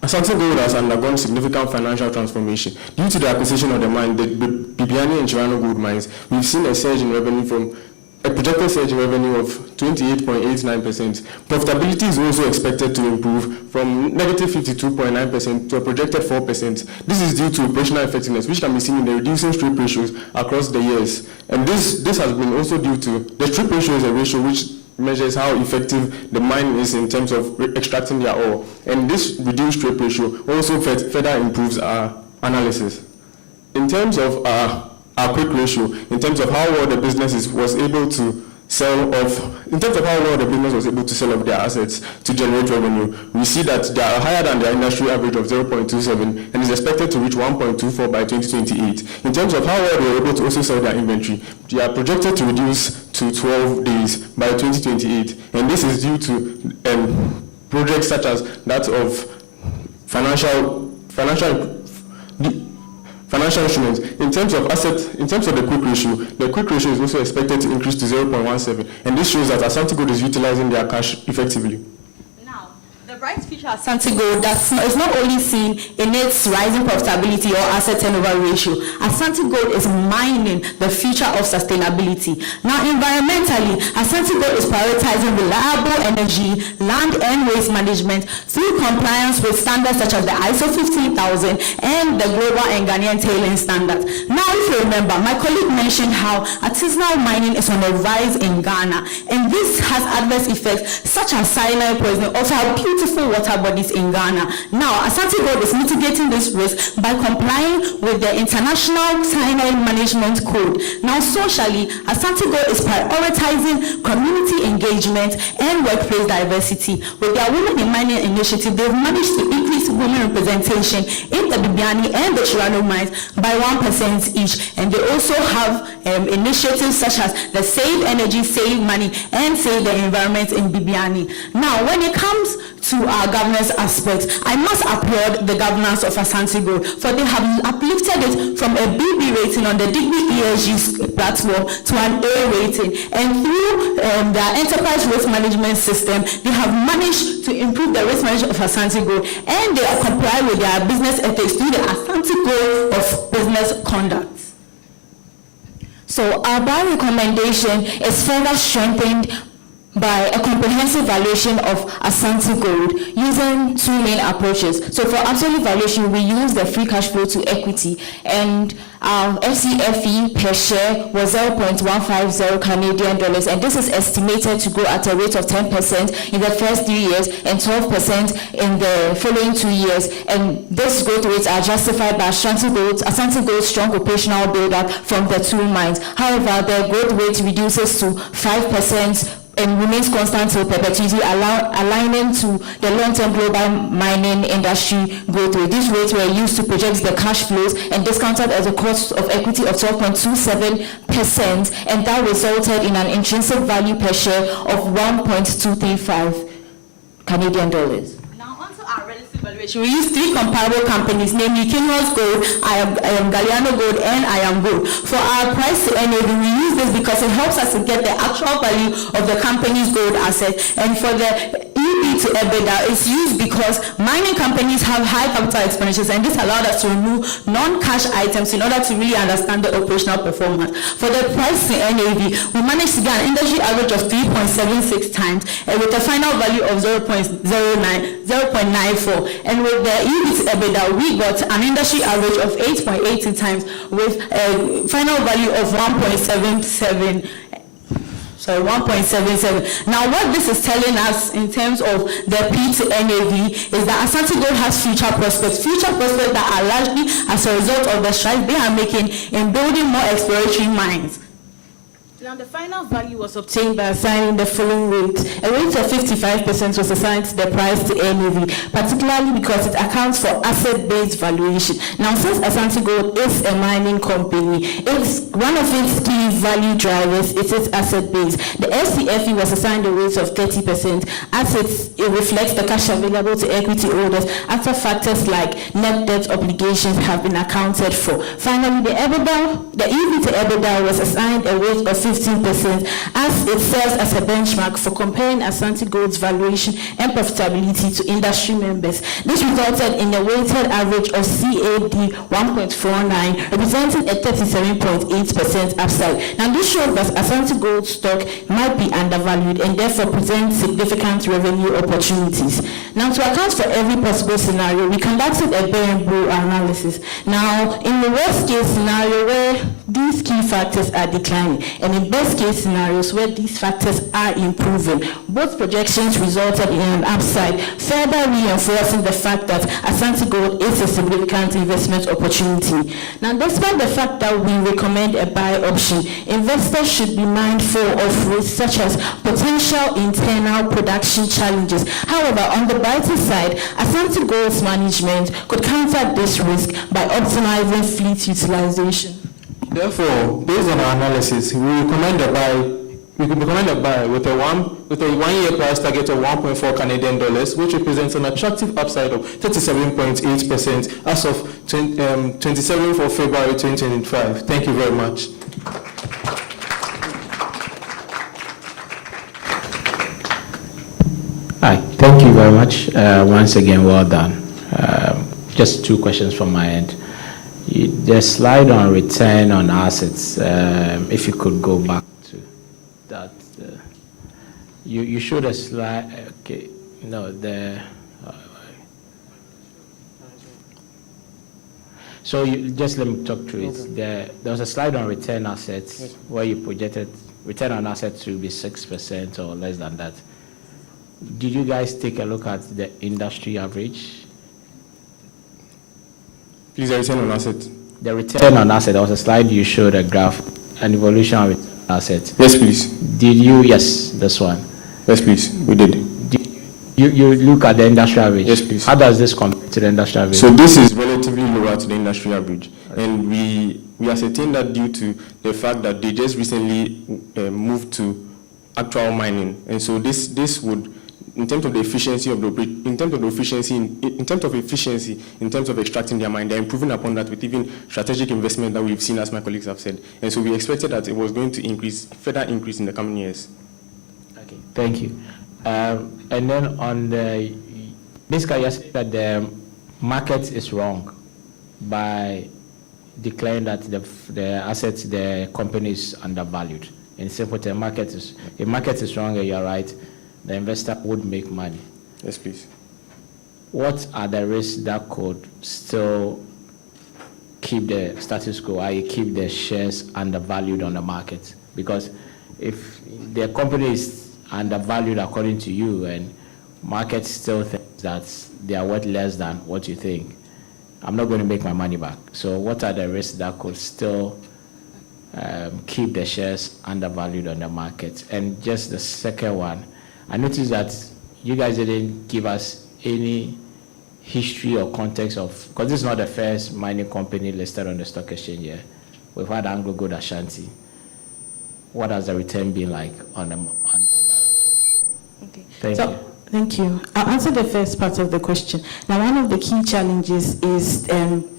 Asante Gold has undergone significant financial transformation. Due to the acquisition of the mine, the Bibiani and Chirano gold mines, we've seen a surge in revenue from a projected surge in revenue of 28.89%. Profitability is also expected to improve from negative 52.9% to a projected 4%. This is due to operational effectiveness, which can be seen in the reducing strip ratios across the years. And this has been also due to the strip ratio is a ratio which measures how effective the mine is in terms of extracting their ore. And this reduced strip ratio also further improves our analysis. In terms of our quick ratio, in terms of how well the business was able to sell off their assets to generate revenue, we see that they are higher than the industry average of 0.27 and is expected to reach 1.24 by 2028. In terms of how well they are able to also sell their inventory, they are projected to reduce to 12 days by 2028, and this is due to projects such as that of financial instruments. In terms of the quick ratio is also expected to increase to 0.17, and this shows that Asante Gold is utilizing their cash effectively. The bright future of Asante Gold is not only seen in its rising profitability or asset turnover ratio. Asante Gold is mining the future of sustainability. Now, environmentally, Asante Gold is prioritizing reliable energy, land and waste management through compliance with standards such as the ISO 15000 and the global and Ghanaian tailing standards. Now, if you remember, my colleague mentioned how artisanal mining is on the rise in Ghana, and this has adverse effects such as cyanide poisoning of our beautiful water bodies in Ghana. Now, Asante Gold is mitigating this risk by complying with the International Cyanide Management Code. Now, socially, Asante Gold is prioritizing community engagement and workplace diversity. With their Women in Mining initiative, they've managed to increase women representation in the Bibiani and the Chirano mines by 1% each. And they also have initiatives such as the Save Energy, Save Money, and Save the Environment in Bibiani. Now, when it comes to our governance aspects, I must applaud the governance of Asante Gold, for they have uplifted it from a BB rating on the Dignity ESG platform to an A rating, and through their enterprise risk management system, they have managed to improve the risk management of Asante Gold, and they are complying with their business ethics through the Asante Gold of business conduct. So our buy recommendation is further strengthened by a comprehensive valuation of Asante Gold using two main approaches. So for absolute valuation, we use the free cash flow to equity, and our FCFE per share was 0.150 Canadian dollars, and this is estimated to grow at a rate of 10% in the first 3 years and 12% in the following 2 years. And these growth rates are justified by Asante Gold's strong operational build-up from the two mines. However, the growth rate reduces to 5% and remains constant till perpetuity, aligning to the long-term global mining industry growth rate. These rates were used to project the cash flows and discounted as a cost of equity of 12.27%, and that resulted in an intrinsic value per share of 1.235 Canadian dollars. Now, onto our relative valuation average, we use 3 comparable companies, namely Kinross Gold, Galliano Gold, and I Am Gold. For our price to NAV, we use this because it helps us to get the actual value of the company's gold asset. And for the EV to EBITDA, it's used because mining companies have high capital expenditures, and this allowed us to remove non-cash items in order to really understand the operational performance. For the price to NAV, we managed to get an industry average of 3.76 times, and with a final value of 0.94. And with the EV to EBITDA, we got an industry average of 8.80 times with a final value of 1.77. Now, what this is telling us in terms of the P to NAV is that Asante Gold has future prospects that are largely as a result of the strides they are making in building more exploratory mines. Now, the final value was obtained by assigning the following rate. A rate of 55% was assigned to the price to NAV, particularly because it accounts for asset-based valuation. Now, since Asante Gold is a mining company, it's one of its key value drivers is its asset-based. The FCFE was assigned a rate of 30% as it reflects the cash available to equity holders after factors like net debt obligations have been accounted for. Finally, the EV to EBITDA was assigned a rate of 15% as it serves as a benchmark for comparing Asante Gold's valuation and profitability to industry members. This resulted in a weighted average of CAD 1.49, representing a 37.8% upside. Now, this shows that Asante Gold stock might be undervalued and therefore presents significant revenue opportunities. Now, to account for every possible scenario, we conducted a bear and bull analysis. Now, in the worst case scenario where these key factors are declining, and in best case scenarios where these factors are improving, both projections resulted in an upside, further reinforcing the fact that Asante Gold is a significant investment opportunity. Now, despite the fact that we recommend a buy option, investors should be mindful of risks such as potential internal production challenges. However, on the brighter side, Asante Gold's management could counter this risk by optimizing fleet utilization. Therefore, based on our analysis, we recommend a buy. We could recommend a buy with a 1-year price target of 1.4 Canadian dollars, which represents an attractive upside of 37.8% as of 27th of February 2025. Thank you very much. Hi, thank you very much. Once again, well done. Just 2 questions from my end. The slide on return on assets, if you could go back to that. You showed a slide, okay, no, so you, just let me talk through it. There was a slide on return assets where you projected return on assets to be 6% or less than that. Did you guys take a look at the industry average? Please, the return on asset. The return on asset, there was a slide you showed a graph, an evolution of return on assets. Yes, please. Did you, yes, this one. Yes, please, we did. You look at the industry average? Yes, please. How does this compare to the industry average? So this is relatively lower to the industry average. Okay. And we ascertain that due to the fact that they just recently moved to actual mining. And so this would, in terms of the efficiency of in terms of extracting their mine, they're improving upon that with even strategic investment that we've seen, as my colleagues have said. And so we expected that it was going to further increase in the coming years. Okay, thank you. And then on the, basically you said that the market is wrong by declaring that the assets, the company is undervalued. In simple terms, if market is wrong and you're right, the investor would make money. Yes, please. What are the risks that could still keep the status quo, i.e. keep the shares undervalued on the market? Because if the company is undervalued according to you and market still thinks that they are worth less than what you think, I'm not going to make my money back. So what are the risks that could still keep the shares undervalued on the market? And just the second one, I noticed that you guys didn't give us any history or context of, because this is not the first mining company listed on the stock exchange here. We've had Anglo Gold Ashanti. What has the return been like on that? Okay. Thank you. Thank you. I'll answer the first part of the question. Now, one of the key challenges is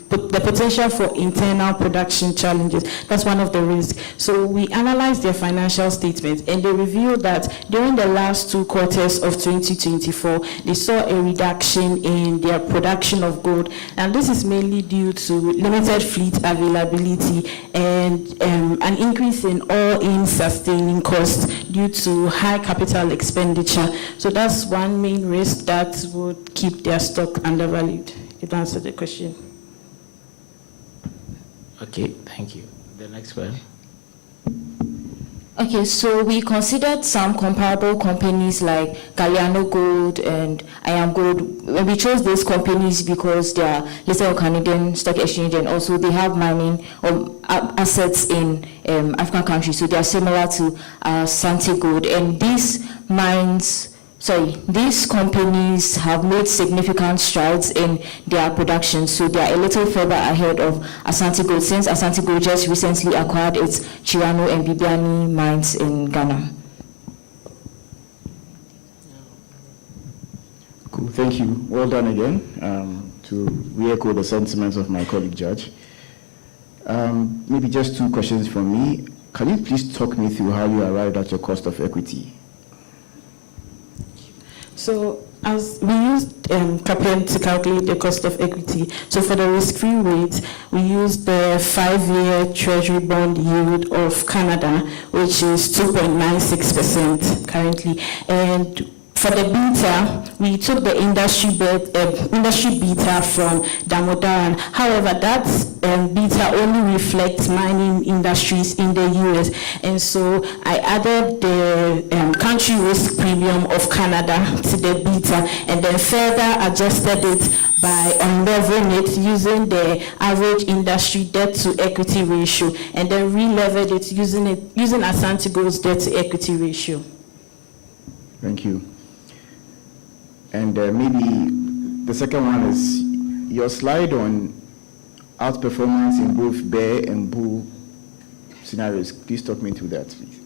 the potential for internal production challenges. That's one of the risks. So we analyzed their financial statements, and they revealed that during the last 2 quarters of 2024, they saw a reduction in their production of gold. And this is mainly due to limited fleet availability and an increase in all-in sustaining costs due to high capital expenditure. So that's one main risk that would keep their stock undervalued. It answered the question. Okay, thank you. The next one. Okay, so we considered some comparable companies like Galiano Gold and Iron Gold. We chose those companies because they are listed on Canadian Stock Exchange, and also they have mining assets in African countries, so they are similar to Asante Gold. And these companies have made significant strides in their production, so they are a little further ahead of Asante Gold, since Asante Gold just recently acquired its Chirano and Bibiani mines in Ghana. Cool, thank you. Well done again. To re-echo the sentiments of my colleague Judge. Maybe just 2 questions from me. Can you please talk me through how you arrived at your cost of equity? So as we used KPM to calculate the cost of equity. So for the risk-free rate, we used the 5-year Treasury bond yield of Canada, which is 2.96% currently. And for the beta, we took the industry beta from Damodaran. However, that beta only reflects mining industries in the US. And so I added the country risk premium of Canada to the beta, and then further adjusted it by unlevering it using the average industry debt to equity ratio, and then re-levered it using Asante Gold's debt to equity ratio. Thank you. And maybe the second one is your slide on outperformance in both bear and bull scenarios. Please talk me through that, please.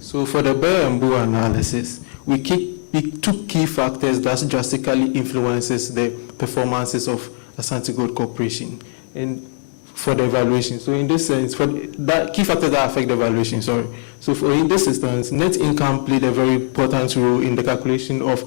So for the bear and bull analysis, we took key factors that drastically influences the performances of Asante Gold Corporation and for the evaluation. So in this sense, for that key factors that affect the evaluation, So in this instance, net income played a very important role in the calculation of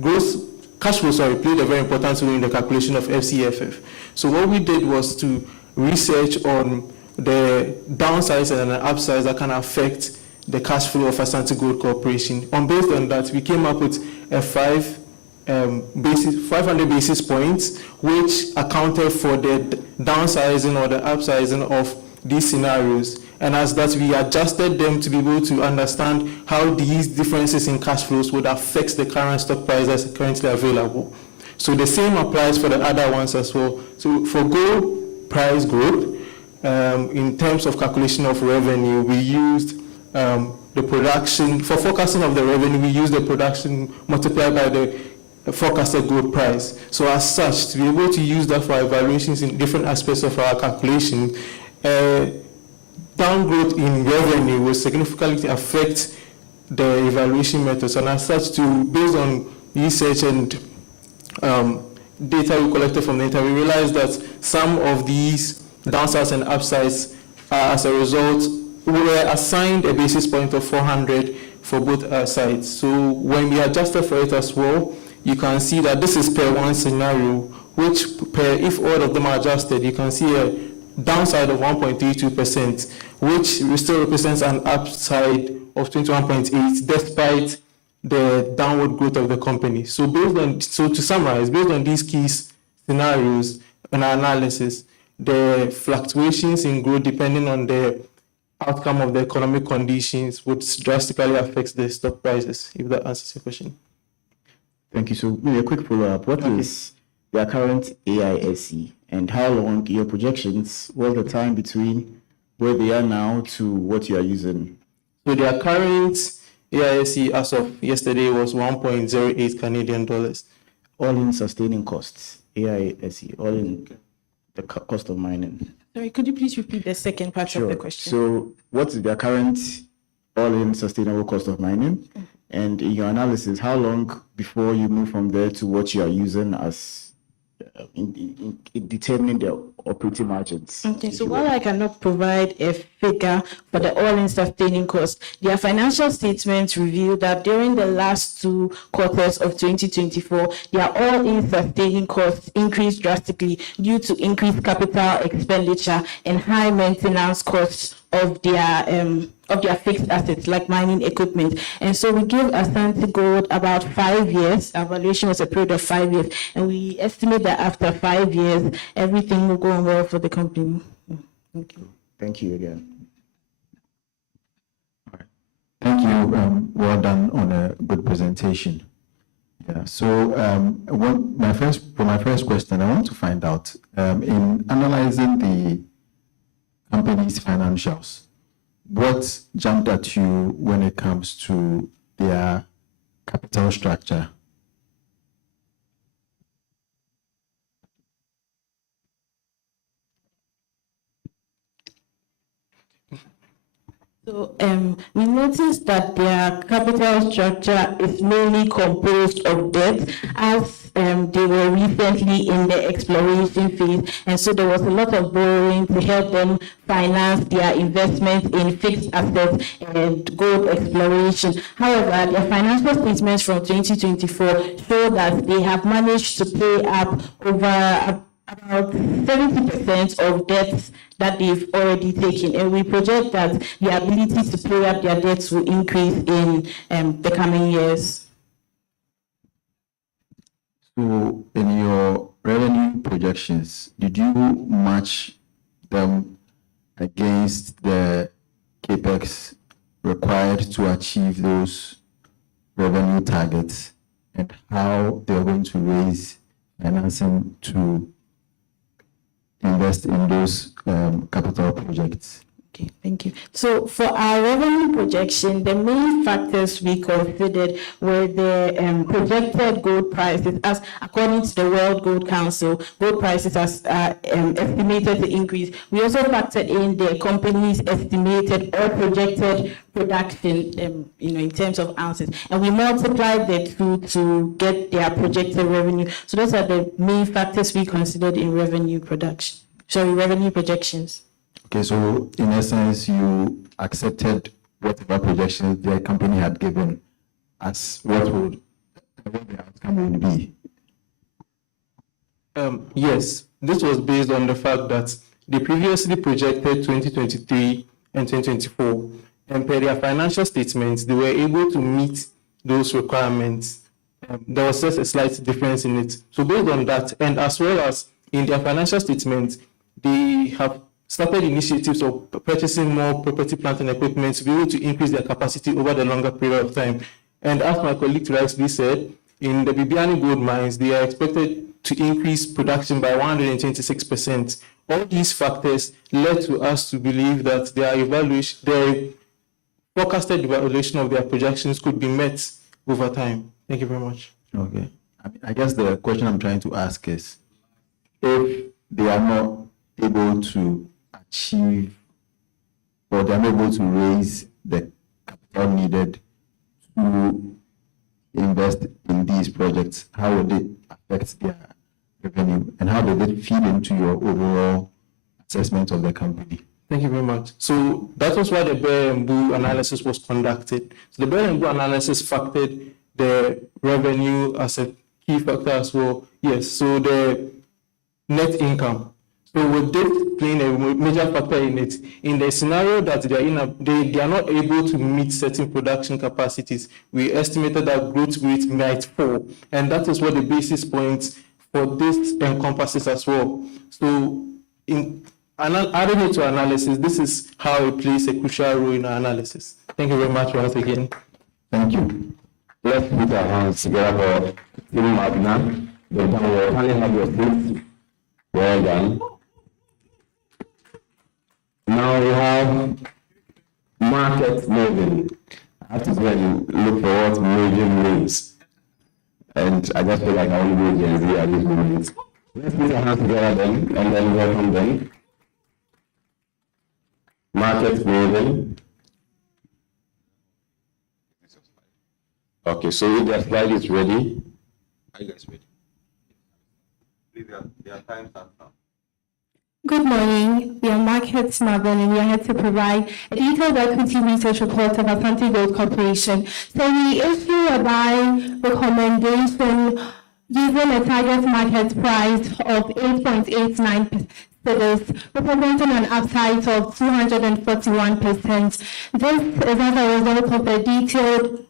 gross cash flow, played a very important role in the calculation of FCFF. So what we did was to research on the downsides and the upsides that can affect the cash flow of Asante Gold Corporation. And based on that, we came up with a 500 basis points, which accounted for the downsizing or the upsizing of these scenarios. And as that, we adjusted them to be able to understand how these differences in cash flows would affect the current stock price that's currently available. So the same applies for the other ones as well. So for gold price growth, in terms of calculation of revenue, we used the production, for forecasting of the revenue, we used the production multiplied by the forecasted gold price. So as such, to be able to use that for evaluations in different aspects of our calculation, downgrowth in revenue will significantly affect the evaluation methods. And as such, based on research and data we collected from data, we realized that some of these downsides and upsides are, as a result, we were assigned a basis point of 400 for both sides. So when we adjusted for it as well, you can see that this is per one scenario, which if all of them are adjusted, you can see a downside of 1.32%, which still represents an upside of 21.8, despite the downward growth of the company. So to summarize, based on these key scenarios and analysis, the fluctuations in growth depending on the outcome of the economic conditions would drastically affect the stock prices, if that answers your question. Thank you. So maybe a quick follow-up. What is their current AISC, and how long your projections, what's the time between where they are now to what you are using? So their current AISC as of yesterday was 1.08 Canadian dollars. All in sustaining costs, AISC, all in the cost of mining. Sorry, could you please repeat the second part of the question? So what is their current all-in sustainable cost of mining? And in your analysis, how long before you move from there to what you are using as in determining the operating margins? Okay, so while I cannot provide a figure for the all-in sustaining cost, their financial statements reveal that during the last 2 quarters of 2024, their all-in sustaining costs increased drastically due to increased capital expenditure and high maintenance costs of their fixed assets like mining equipment. And so we give Asante Gold about 5 years. Our valuation was a period of 5 years, and we estimate that after 5 years, everything will go well for the company. Thank you. Thank you again. Thank you. Well done on a good presentation. Yeah. So, for my first question, I want to find out in analyzing the company's financials, what jumped at you when it comes to their capital structure? So we noticed that their capital structure is mainly composed of debt, as they were recently in the exploration phase, and so there was a lot of borrowing to help them finance their investment in fixed assets and gold exploration. However, their financial statements from 2024 show that they have managed to pay up over about 70% of debts that they've already taken, and we project that the ability to pay up their debts will increase in the coming years. So, in your revenue projections, did you match them against the capex required to achieve those revenue targets, and how they're going to raise financing to invest in those capital projects? Okay, thank you. So for our revenue projection, the main factors we considered were the projected gold prices, as according to the World Gold Council, gold prices are estimated to increase. We also factored in the company's estimated or projected production, in terms of ounces, and we multiplied the two to get their projected revenue. So those are the main factors we considered in revenue projections. Okay, so in essence, you accepted whatever projections the company had given as what the outcome would be. Yes, this was based on the fact that they previously projected 2023 and 2024, and per their financial statements, they were able to meet those requirements. There was just a slight difference in it. So based on that, and as well as in their financial statements, they have started initiatives of purchasing more property, plant, and equipment to be able to increase their capacity over the longer period of time. And as my colleague rightly said, in the Bibiani gold mines, they are expected to increase production by 126%. All these factors led to us to believe that their forecasted evaluation of their projections could be met over time. Thank you very much. Okay. I guess the question I'm trying to ask is, if they are not able to achieve, or they are not able to raise the capital needed to invest in these projects, how would it affect their revenue, and how does it feed into your overall assessment of the company? Thank you very much. So that was why the Bear and Bull analysis was conducted. So the Bear and Bull analysis factored the revenue as a key factor as well. Yes, so the net income. So with this playing a major factor in it, in the scenario that they are not able to meet certain production capacities, we estimated that growth rate might fall, and that is what the basis points for this encompasses as well. So in adding it to analysis, this is how it plays a crucial role in our analysis. Thank you very much once again. Thank you. Let's put our hands together for Team Magna. They've done well. Can you have your seats? Well done. Now we have market moving. I have to go and look for what moving means. And I just feel like I want to be Gen Z at this moment. Let's put our hands together then, and then welcome them. Market moving. Okay, so if the slide is ready, are you guys ready? Please, their time starts now. Good morning. We are Market Marvel and we are here to provide a detailed equity research report of Asante Gold Corporation. So we issue a buy recommendation using a target market price of 8.89 cedis, representing an upside of 241%. This is as a result of a detailed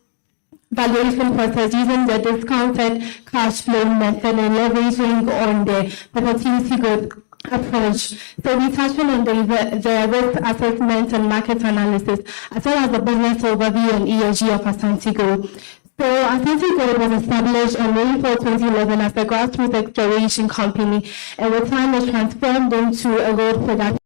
valuation process using the discounted cash flow method and leveraging on the opportunity growth approach. So we touched on the risk assessment and market analysis, as well as the business overview and ESG of Asante Gold. So Asante Gold was established on May 4, 2011 as a grassroots exploration company, and with time was transformed into a gold production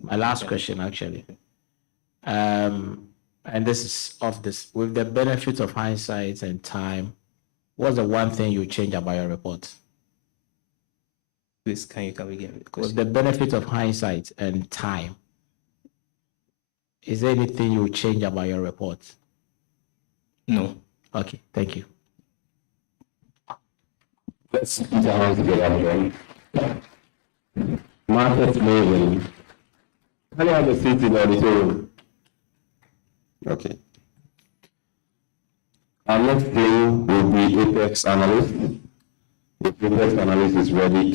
My last question, actually. And this is of this, with the benefit of hindsight and time, what's the one thing you change about your report? Please, can you come again? With the benefit of hindsight and time, is there anything you change about your report? No. Okay, thank you. Let's put our hands together again. Market moving. Can you have a seat in the auditorium? Okay. Our next thing will be Apex Analyst. If Apex Analyst is ready,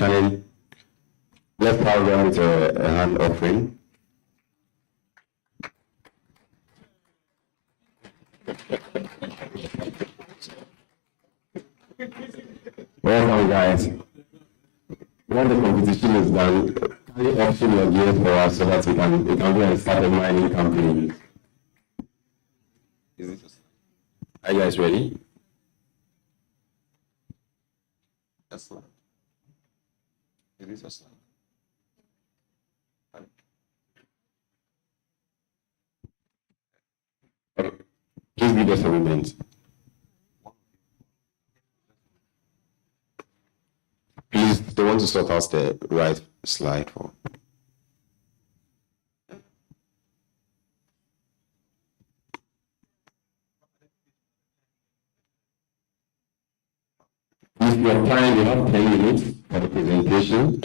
let's have a hand offering. Welcome, guys. When the competition is done, can you option your gear for us so that we can go and start a mining company? Are you guys ready? Yes, sir. Is this a slide? Okay. Please give us a moment. Please, they want to sort out the right slide for. If you have time, you have 10 minutes for the presentation.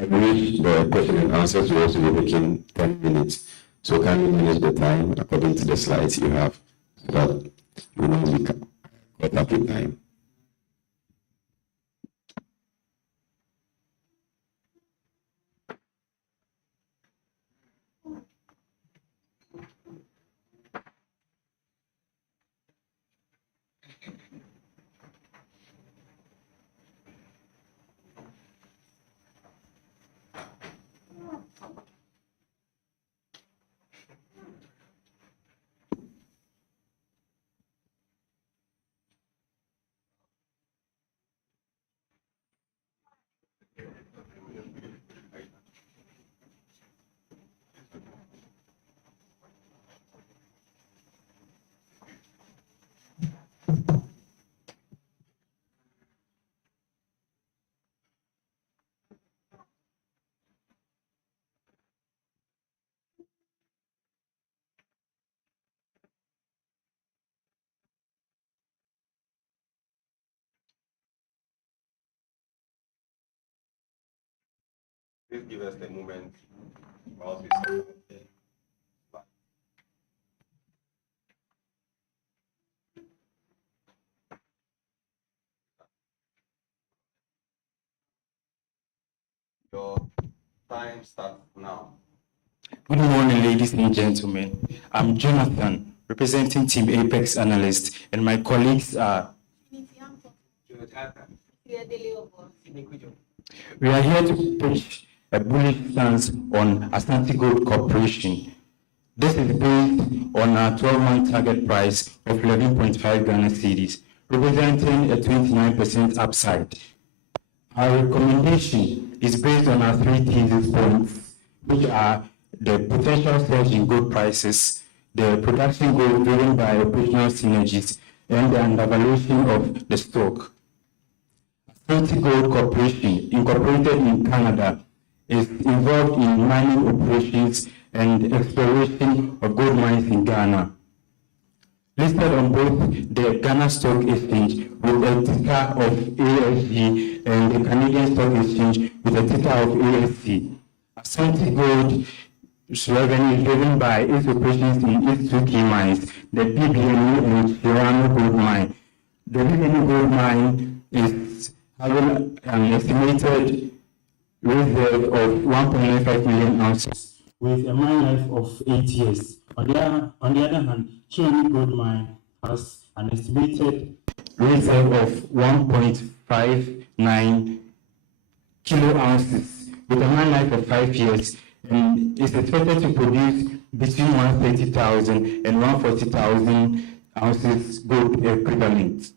I believe the question and answers will also be taking 10 minutes. So can you manage the time according to the slides you have so that you know we can get up in time? Please give us the moment whilst we sort out the slide. Your time starts now. Good morning, ladies and gentlemen. I'm Jonathan, representing Team Apex Analyst, and my colleagues are. We are here to pitch a bullish stance on Asante Gold Corporation. This is based on our 12-month target price of 11.5 Ghana cedis, representing a 29% upside. Our recommendation is based on our 3 thesis points, which are the potential surge in gold prices, the production growth driven by operational synergies, and the undervaluation of the stock. Asante Gold Corporation, incorporated in Canada, is involved in mining operations and exploration of gold mines in Ghana. Listed on both the Ghana Stock Exchange with a ticker of ASG and the Canadian Stock Exchange with a ticker of ASC. Asante Gold's revenue is driven by its operations in its 2 key mines, the BBNU and Shirano Gold Mine. The BBNU Gold Mine is having an estimated reserve of 1.95 million ounces with a mine life of 8 years. On the other hand, Shirano Gold Mine has an estimated reserve of 1.59 kilo ounces with a mine life of 5 years, and is expected to produce between 130,000 and 140,000 ounces gold equivalent.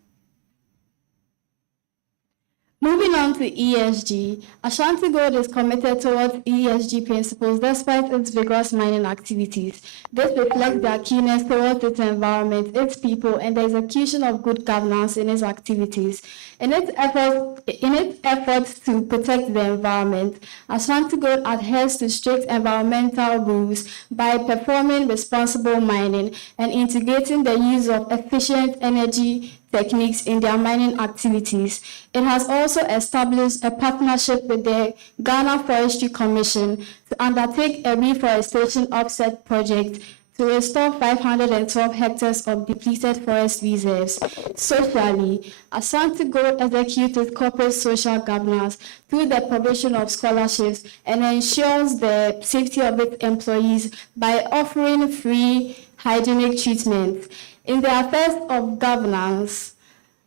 Moving on on to ESG, Ashanti Gold is committed towards ESG principles despite its vigorous mining activities. This reflects their keenness towards its environment, its people, and the execution of good governance in its activities. In its efforts to protect the environment, Ashanti Gold adheres to strict environmental rules by performing responsible mining and integrating the use of efficient energy techniques in their mining activities. It has also established a partnership with the Ghana Forestry Commission to undertake a reforestation offset project to restore 512 hectares of depleted forest reserves. Socially, Ashanti Gold executes its corporate social governance through the provision of scholarships and ensures the safety of its employees by offering free hygienic treatment. In the affairs of governance,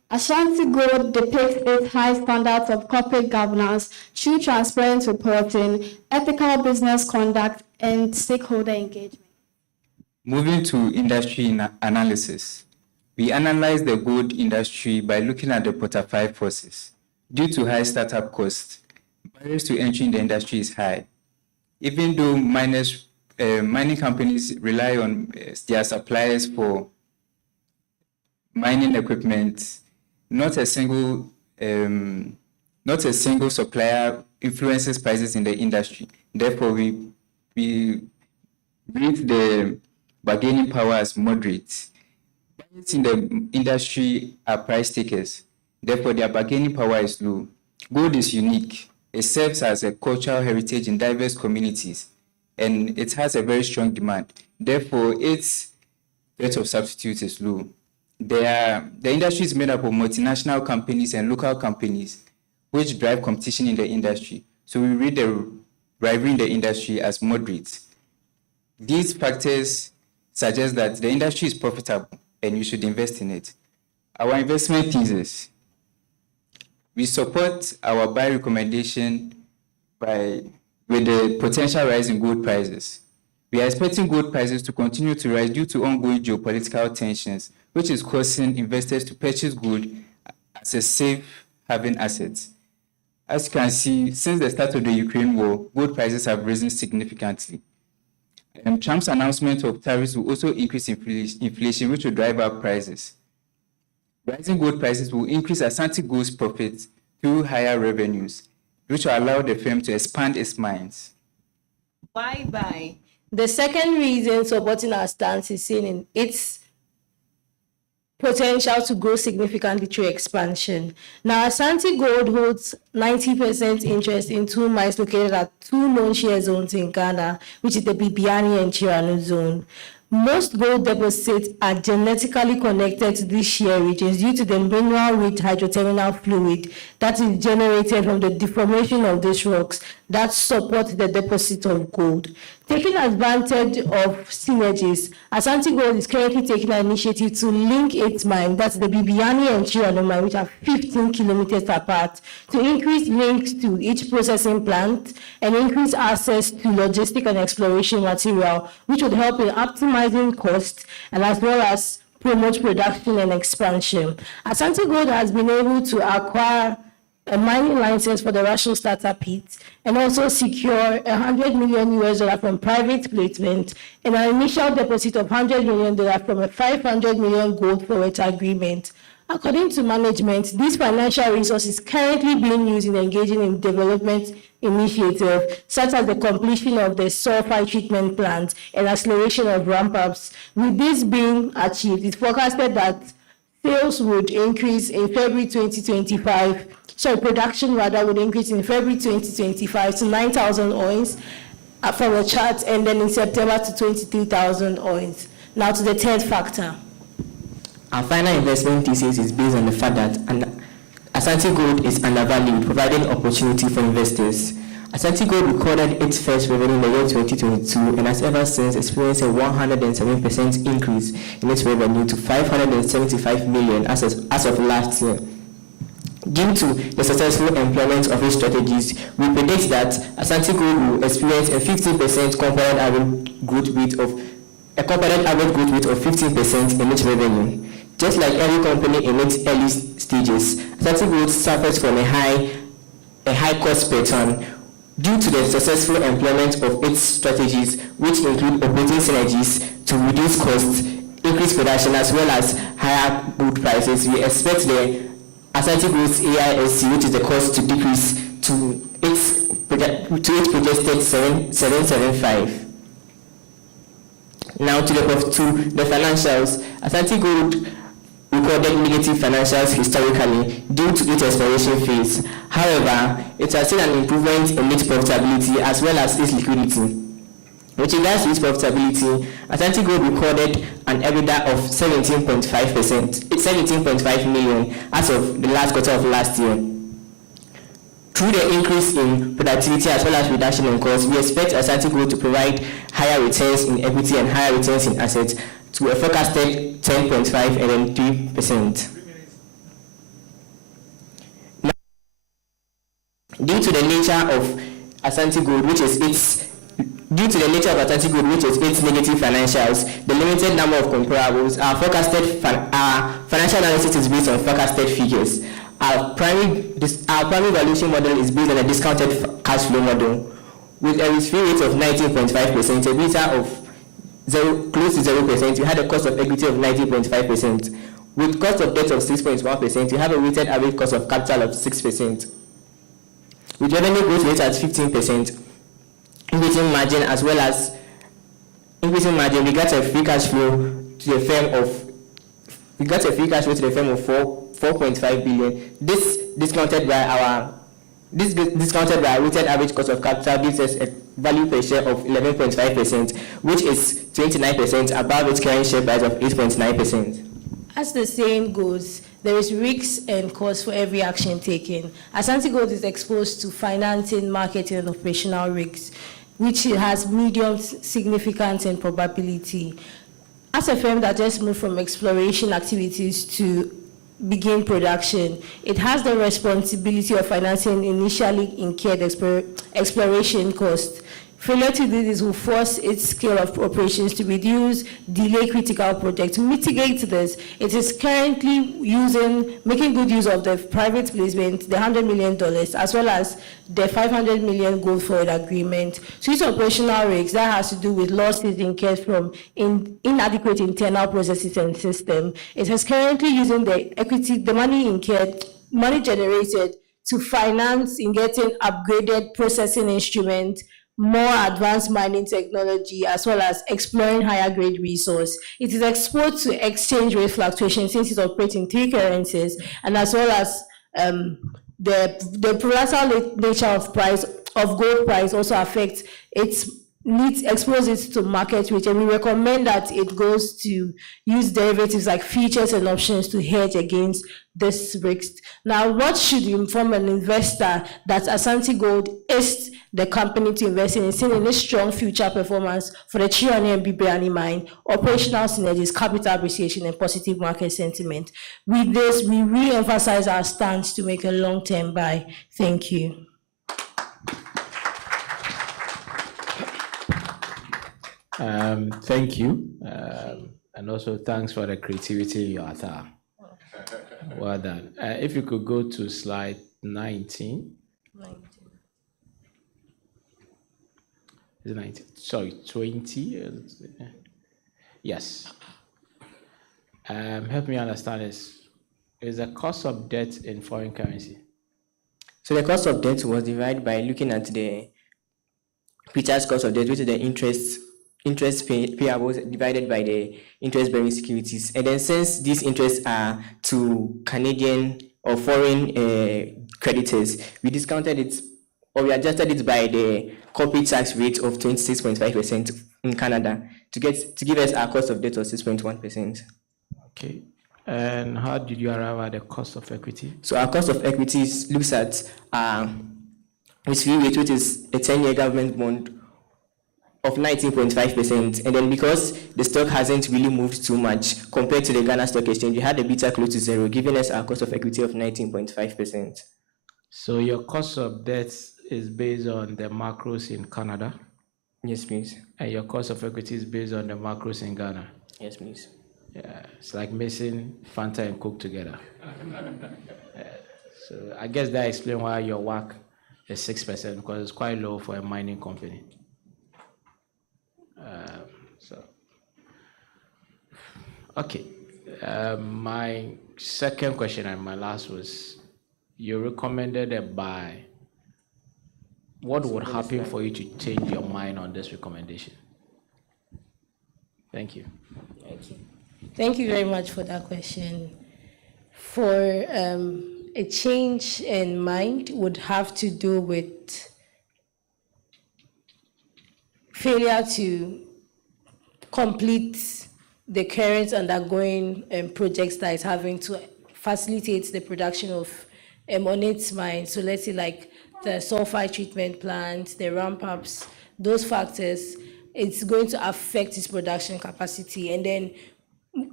Ashanti Gold depicts its high standards of corporate governance through transparent reporting, ethical business conduct, and stakeholder engagement. Moving to industry analysis, we analyze the gold industry by looking at the Porter forces. Due to high startup costs, barriers to entry in the industry is high. Even though mining companies rely on their suppliers for mining equipment, not a single supplier influences prices in the industry. Therefore, we rate the bargaining power as moderate. Buyers in the industry are price takers. Therefore, their bargaining power is low. Gold is unique. It serves as a cultural heritage in diverse communities, and it has a very strong demand. Therefore, its rate of substitute is low. The industry is made up of multinational companies and local companies, which drive competition in the industry. So we rate the rivalry in the industry as moderate. These factors suggest that the industry is profitable and you should invest in it. Our investment thesis: we support our buy recommendation with the potential rise in gold prices. We are expecting gold prices to continue to rise due to ongoing geopolitical tensions, which is causing investors to purchase gold as a safe haven asset. As you can see, since the start of the Ukraine war, gold prices have risen significantly. Trump's announcement of tariffs will also increase inflation, which will drive up prices. Rising gold prices will increase Ashanti Gold's profits through higher revenues, which will allow the firm to expand its mines. Why buy? The second reason supporting our stance is seen in its potential to grow significantly through expansion. Now, Ashanti Gold holds 90% interest in two mines located at two known shear zones in Ghana, which is the Bibiani and Chirano zone. Most gold deposits are genetically connected to these shear regions due to the mineral-rich hydroterminal fluid that is generated from the deformation of these rocks that support the deposit of gold. Taking advantage of synergies, Ashanti Gold is currently taking an initiative to link its mine, that's the Bibiani and Chirano mine, which are 15 kilometers apart, to increase links to each processing plant and increase access to logistic and exploration material, which would help in optimizing costs and as well as promote production and expansion. Ashanti Gold has been able to acquire a mining license for the Russian starter pit and also secure $100 million from private placement and an initial deposit of $100 million from a $500 million gold forward agreement. According to management, this financial resource is currently being used in engaging in development initiatives, such as the completion of the sulfide treatment plant and acceleration of ramp-ups. With this being achieved, it's forecasted that sales would increase in February 2025. Production would increase in February 2025 to 9,000 ounces from the chart, and then in September to 23,000 ounces. Now to the third factor. Our final investment thesis is based on the fact that Ashanti Gold is undervalued, providing opportunity for investors. Ashanti Gold recorded its first revenue in the year 2022 and has ever since experienced a 107% increase in its revenue to $575 million as of last year. Due to the successful employment of its strategies, we predict that Ashanti Gold will experience a 15% compounded average growth rate of 15% in its revenue. Just like every company in its early stages, Ashanti Gold suffers from a high high cost per ton due to the successful employment of its strategies, which include operating synergies to reduce costs, increase production, as well as higher good prices. We expect the Asante Gold's AISC, which is the cost to decrease to its projected 775. Now to the financials. Asante Gold recorded negative financials historically due to its exploration phase. However, it has seen an improvement in its profitability as well as its liquidity. With regards to its profitability, Asante Gold recorded an EBITDA of 17.5 million as of the last quarter of last year. Through the increase in productivity as well as reduction in costs, we expect Asante Gold to provide higher returns in equity and higher returns in assets to a forecasted 10.5 and then 3%. Now, due to the nature of Asante Gold, which is its negative financials, the limited number of comparables, our financial analysis is based on forecasted figures. Our primary valuation model is based on a discounted cash flow model with a risk-free rate of 19.5%, a beta of close to 0%. You had a cost of equity of 19.5%. With cost of debt of 6.1%, you have a weighted average cost of capital of 6%. With revenue growth rate at 15%, increasing margin as well as increasing margin, we got a free cash flow to the firm of 4.5 billion. This discounted by our weighted average cost of capital gives us a value per share of 11.5%, which is 29% above its current share price of 8.9%. As the saying goes, there is risks and cost for every action taken. Asante Gold is exposed to financing, marketing, and operational risks, which has medium significance and probability. As a firm that just moved from exploration activities to begin production, it has the responsibility of financing initially incurred exploration costs. Failure to do this will force its scale of operations to reduce, delay critical projects. To mitigate this, it is currently making good use of the private placement, the $100 million, as well as the 500 million gold forward agreement. So its operational risks, that has to do with losses incurred from inadequate internal processes and system. It is currently using the equity, the money generated to finance in getting upgraded processing instruments, more advanced mining technology, as well as exploring higher grade resource. It is exposed to exchange rate fluctuations since it operates in 3 currencies, and as well as the volatile nature of gold price also affects its needs, expose it to market rate, and we recommend that it goes to use derivatives like futures and options to hedge against this risk. Now, what should inform an investor that Asante Gold is the company to invest in, seeing in a strong future performance for the Chiani and Bibiani mine, operational synergies, capital appreciation, and positive market sentiment? With this, we re-emphasize our stance to make a long-term buy. Thank you. Thank you. And also thanks for the creativity in your attire. Well done. If you could go to slide 19. Is it 19? Sorry, 20. Yes. Help me understand this. Is the cost of debt in foreign currency? So the cost of debt was divided by looking at the pre-tax cost of debt, which is the interest payables divided by the interest-bearing securities. And then since these interests are to Canadian or foreign creditors, we discounted it, or we adjusted it by the corporate tax rate of 26.5% in Canada to give us our cost of debt of 6.1%. Okay. And how did you arrive at the cost of equity? So our cost of equity looks at risk-free rate, which is a 10-year government bond of 19.5%, and then because the stock hasn't really moved too much compared to the Ghana Stock Exchange, we had a beta close to 0, giving us our cost of equity of 19.5%. So your cost of debt is based on the macros in Canada? Yes, please. And your cost of equity is based on the macros in Ghana? Yes, please. Yeah, it's like mixing Fanta and Coke together. So I guess that explains why your WACC is 6% because it's quite low for a mining company. Okay. My second question and my last was, you recommended a buy. What would happen for you to change your mind on this recommendation? Thank you. Okay. Thank you very much for that question. For a change in mind would have to do with failure to complete the current undergoing projects that is having to facilitate the production of on its mine. So let's say like the sulfide treatment plant, the ramp-ups, those factors, it's going to affect its production capacity and then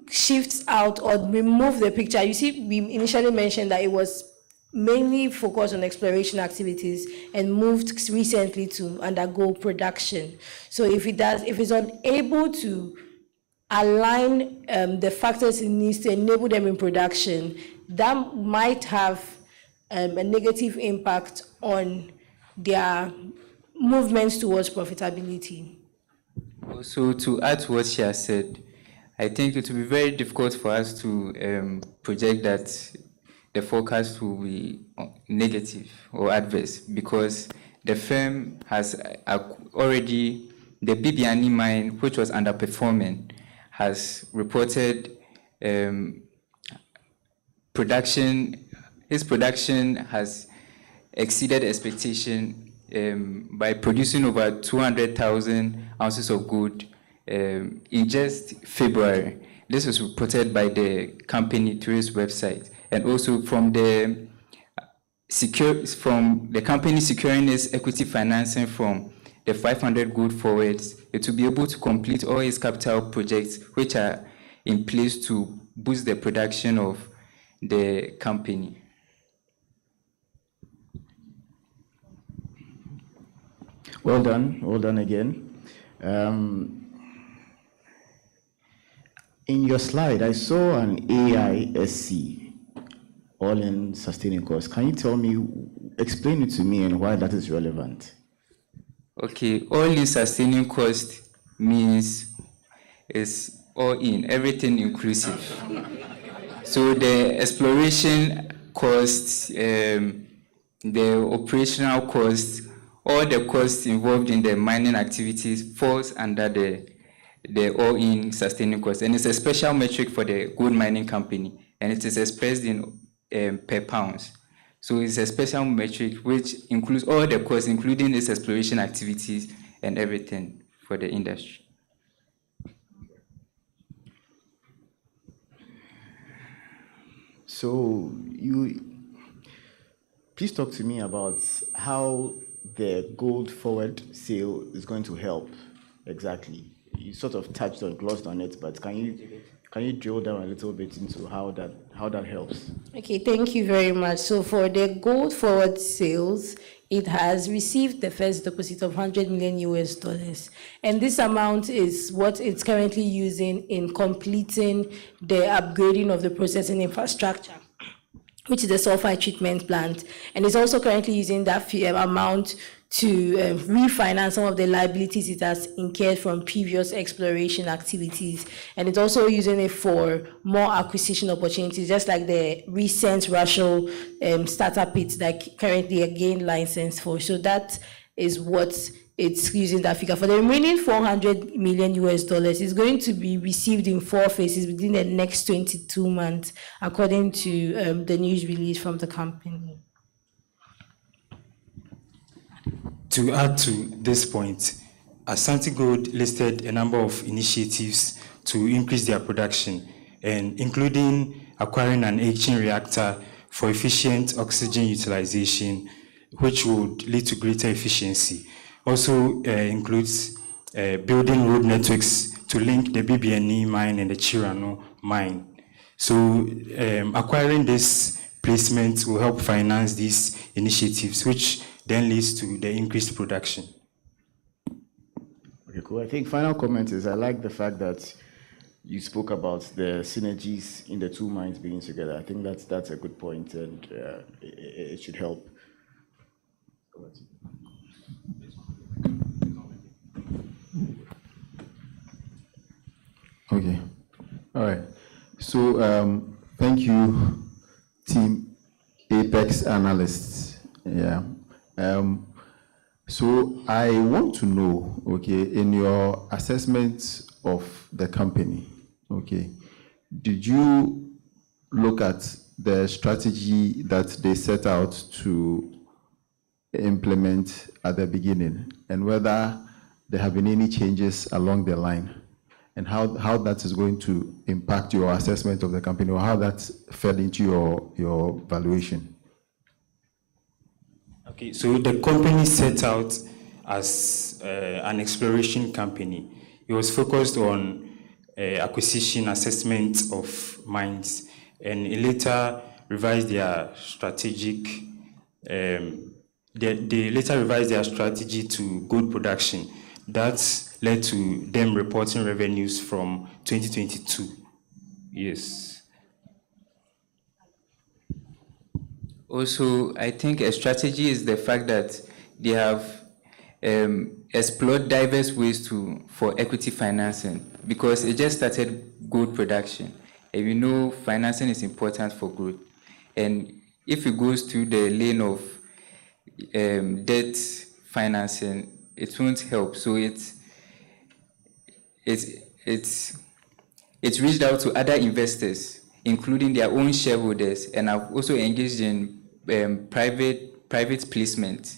shifts out or remove the picture. You see, we initially mentioned that it was mainly focused on exploration activities and moved recently to undergo production. So if it's unable to align the factors it needs to enable them in production, that might have a negative impact on their movements towards profitability. Also, to add to what she has said, I think it will be very difficult for us to project that the forecast will be negative or adverse because the firm has already, the Bibiani mine, which was underperforming, has reported his production has exceeded expectation by producing over 200,000 ounces of gold in just February. This was reported by the company through its website, and also from the company securing its equity financing from the 500 gold forwards, it will be able to complete all its capital projects which are in place to boost the production of the company. Well done again. In your slide, I saw an AISC, all-in sustaining cost. Can you explain it to me and why that is relevant? Okay, all-in sustaining cost means it's all in, everything inclusive. So the exploration costs, the operational costs, all the costs involved in the mining activities falls under the all-in sustaining cost. And it's a special metric for the gold mining company, and it is expressed in per pounds. So it's a special metric which includes all the costs, including its exploration activities and everything for the industry. So please talk to me about how the gold forward sale is going to help exactly. You sort of touched on, glossed on it, but can you drill down a little bit into how that helps? Okay, thank you very much. So for the gold forward sales, it has received the first deposit of $100 million. And this amount is what it's currently using in completing the upgrading of the processing infrastructure, which is the sulfide treatment plant. And it's also currently using that amount to refinance some of the liabilities it has incurred from previous exploration activities. And it's also using it for more acquisition opportunities, just like the recent Russell startup pits that currently gained license for. So that is what it's using that figure. For the remaining $400 million, is going to be received in 4 phases within the next 22 months, according to the news release from the company. To add to this point, Asante Gold listed a number of initiatives to increase their production, and including acquiring an aging reactor for efficient oxygen utilization, which would lead to greater efficiency. Also includes building road networks to link the BBNE mine and the Chirano mine. So acquiring this placement will help finance these initiatives, which then leads to the increased production. Okay, cool. I think final comment is I like the fact that you spoke about the synergies in the 2 mines being together. I think that's a good point, and it should help. Okay. All right. So thank you, Team Apex Analysts. Yeah. So I want to know, okay, in your assessment of the company, okay, did you look at the strategy that they set out to implement at the beginning and whether there have been any changes along the line and how that is going to impact your assessment of the company or how that fed into your valuation? Okay, so the company set out as an exploration company. It was focused on acquisition, assessment of mines, and it later revised their strategic. They later revised their strategy to gold production. That led to them reporting revenues from 2022. Yes. Also, I think a strategy is the fact that they have explored diverse ways for equity financing because it just started gold production. And we know financing is important for growth. And if it goes to the lane of debt financing, it won't help. So it's reached out to other investors, including their own shareholders, and have also engaged in private placement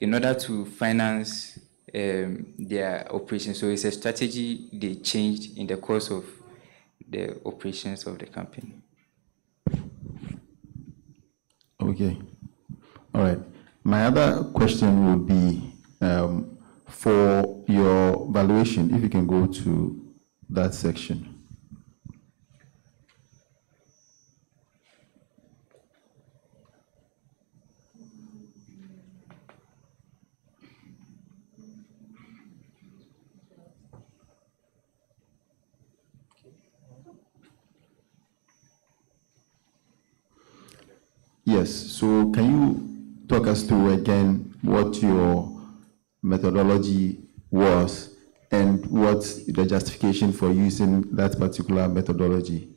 in order to finance their operations. So it's a strategy they changed in the course of the operations of the company. Okay. All right. My other question would be for your valuation, if you can go to that section. Yes, so can you talk us through again what your methodology was and what the justification for using that particular methodology?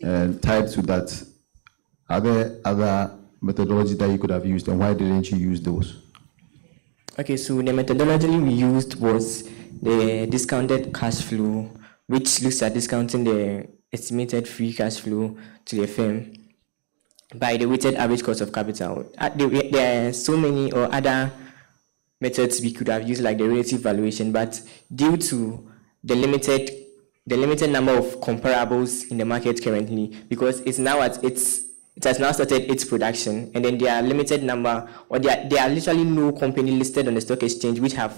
And tied to that, are there other methodologies that you could have used and why didn't you use those? Okay, so the methodology we used was the discounted cash flow, which looks at discounting the estimated free cash flow to the firm by the weighted average cost of capital. There are so many or other methods we could have used, like the relative valuation, but due to the limited number of comparables in the market currently, because it has now started its production, and then there are limited number, or there are literally no company listed on the stock exchange which are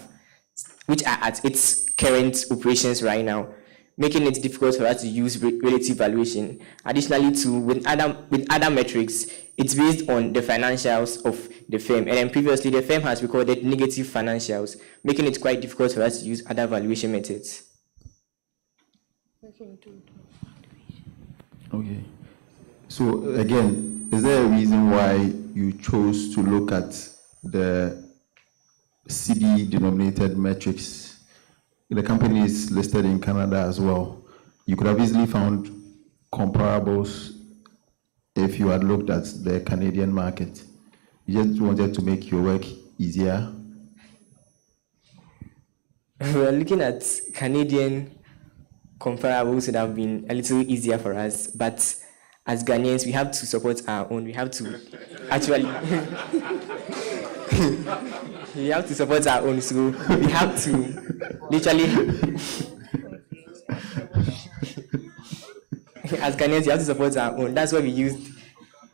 at its current operations right now, making it difficult for us to use relative valuation. Additionally, with other metrics, it's based on the financials of the firm, and then previously the firm has recorded negative financials, making it quite difficult for us to use other valuation methods. Okay. So again, is there a reason why you chose to look at the CD-denominated metrics? The company is listed in Canada as well. You could have easily found comparables if you had looked at the Canadian market. You just wanted to make your work easier. We're looking at Canadian comparables would have been a little easier for us, but as Ghanaians, we have to support our own. We have to actually we have to support our own, so we have to literally as Ghanaians, we have to support our own. That's why we used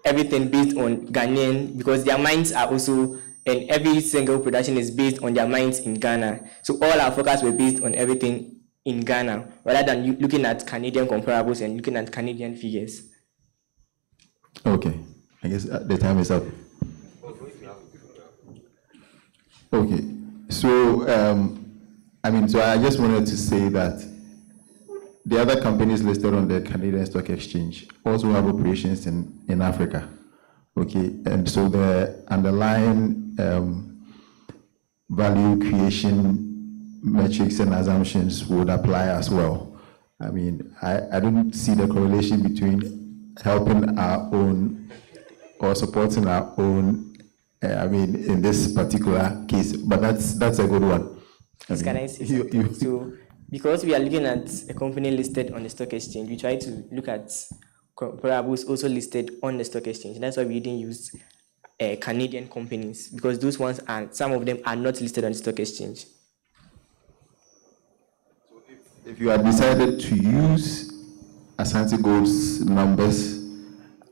everything based on Ghanaian, because their mines are also, and every single production is based on their mines in Ghana. So all our focus were based on everything in Ghana, rather than looking at Canadian comparables and looking at Canadian figures. Okay, I guess the time is up. Okay, so so I just wanted to say that the other companies listed on the Canadian Stock Exchange also have operations in Africa. Okay, and so the underlying value creation metrics and assumptions would apply as well. I mean, I don't see the correlation between helping our own or supporting our own, in this particular case, but that's a good one. Can I say something? So, because we are looking at a company listed on the stock exchange, we try to look at comparables also listed on the stock exchange. That's why we didn't use Canadian companies, because those ones some of them are not listed on the stock exchange. If you had decided to use Asante Gold's numbers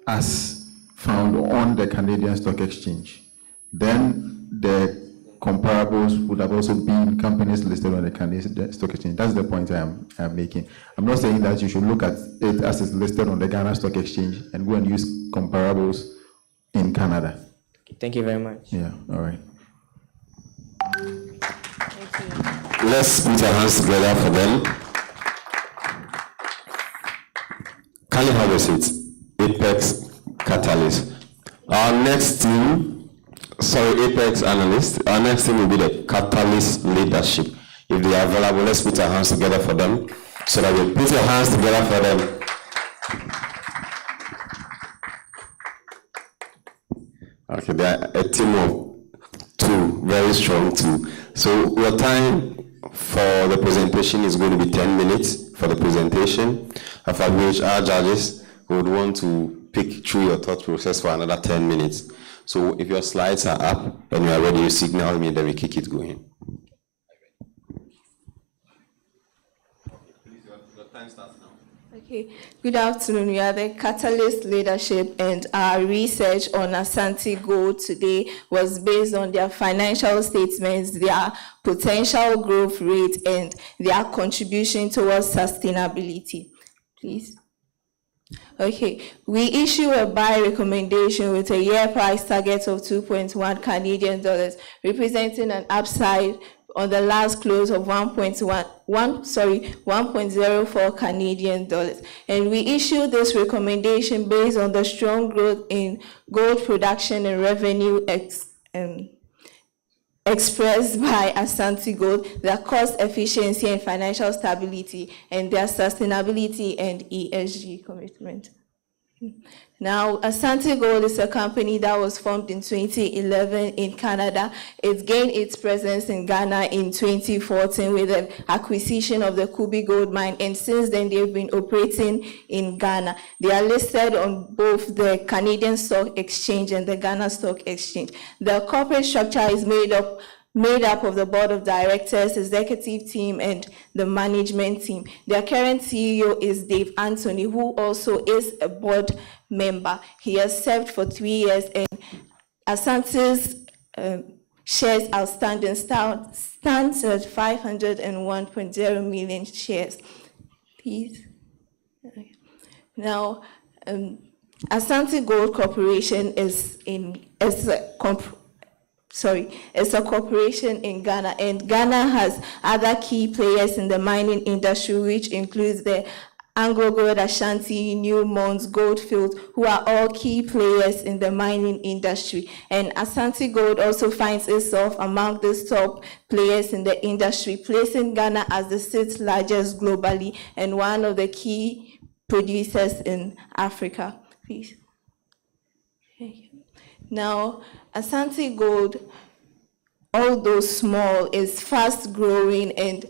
as found on the Canadian Stock Exchange, then the comparables would have also been companies listed on the Canadian Stock Exchange. That's the point I'm making. I'm not saying that you should look at it as it's listed on the Ghana Stock Exchange and go and use comparables in Canada. Thank you very much. Yeah, all right. Let's put our hands together for them. Can you have a seat? Apex Catalyst. Our next team, Apex Analyst. Our next team will be the Catalyst Leadership. If they are available, let's put our hands together for them. So that we put your hands together for them. Okay, they are a team of two, very strong two. So your time for the presentation is going to be 10 minutes for the presentation, after which our judges would want to pick through your thought process for another 10 minutes. So if your slides are up and you are ready, you signal me, then we kick it going. Your time starts now. Okay, good afternoon. We are the Catalyst Leadership, and our research on Asante Gold today was based on their financial statements, their potential growth rate, and their contribution towards sustainability. Please. Okay, we issue a buy recommendation with a year price target of 2.1 Canadian dollars, representing an upside on the last close of 1.04 Canadian dollars. And we issue this recommendation based on the strong growth in gold production and revenue expressed by Asante Gold, their cost efficiency and financial stability, and their sustainability and ESG commitment. Now, Asante Gold is a company that was formed in 2011 in Canada. It gained its presence in Ghana in 2014 with the acquisition of the Kubi Gold Mine, and since then they've been operating in Ghana. They are listed on both the Canadian Stock Exchange and the Ghana Stock Exchange. The corporate structure is made up of the board of directors, executive team, and the management team. Their current CEO is Dave Anthony, who also is a board member. He has served for 3 years, and Asante's shares outstanding stands at 501.0 million shares. Please. Now, Asante Gold Corporation is it's a corporation in Ghana, and Ghana has other key players in the mining industry, which includes the Anglo Gold, Ashanti, Newmont, Goldfields, who are all key players in the mining industry. And Asante Gold also finds itself among the top players in the industry, placing Ghana as the 6th largest globally and one of the key producers in Africa. Please. Now, Asante Gold, although small, is fast growing and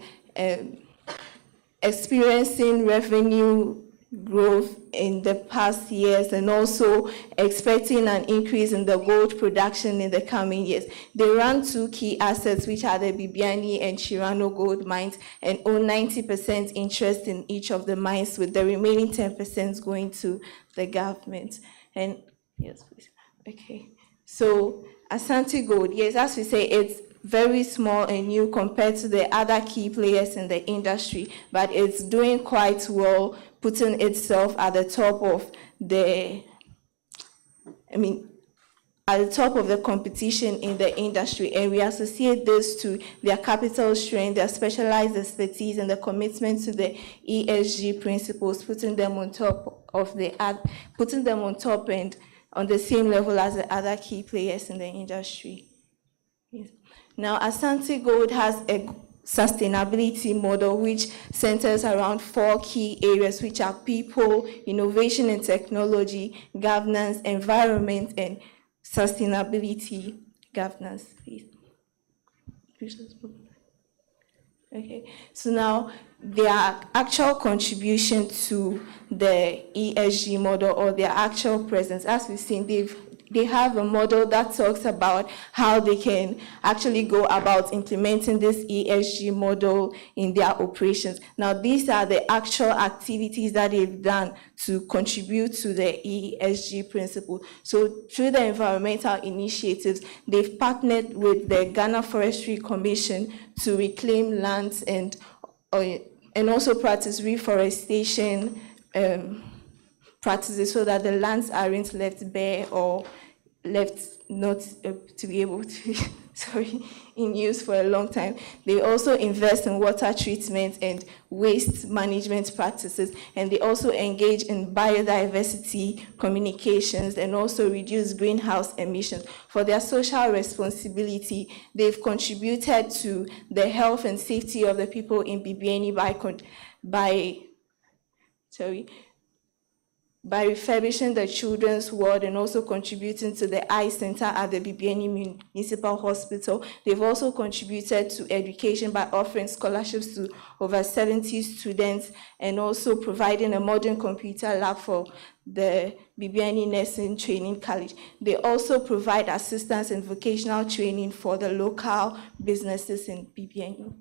experiencing revenue growth in the past years, and also expecting an increase in the gold production in the coming years. They run 2 key assets, which are the Bibiani and Chirano gold mines, and own 90% interest in each of the mines, with the remaining 10% going to the government. And yes, please. Okay. So Asante Gold, yes, as we say, it's very small and new compared to the other key players in the industry, but it's doing quite well, putting itself at the top of the, at the top of the competition in the industry. And we associate this to their capital strength, their specialized expertise, and the commitment to the ESG principles, putting them on top and on the same level as the other key players in the industry. Yes. Now, Asante Gold has a sustainability model which centers around 4 key areas, which are people, innovation and technology, governance, environment, and sustainability governance. Please. Okay, so now their actual contribution to the ESG model, or their actual presence, as we've seen, they have a model that talks about how they can actually go about implementing this ESG model in their operations. Now, these are the actual activities that they've done to contribute to the ESG principle. So through the environmental initiatives, they've partnered with the Ghana Forestry Commission to reclaim lands and also practice reforestation practices so that the lands aren't left bare or left not to be able to, in use for a long time. They also invest in water treatment and waste management practices, and they also engage in biodiversity communications and also reduce greenhouse emissions. For their social responsibility, they've contributed to the health and safety of the people in Bibiani by refurbishing the children's ward and also contributing to the eye center at the Bibiani Municipal Hospital. They've also contributed to education by offering scholarships to over 70 students and also providing a modern computer lab for the Bibiani Nursing Training College. They also provide assistance and vocational training for the local businesses in Bibiani.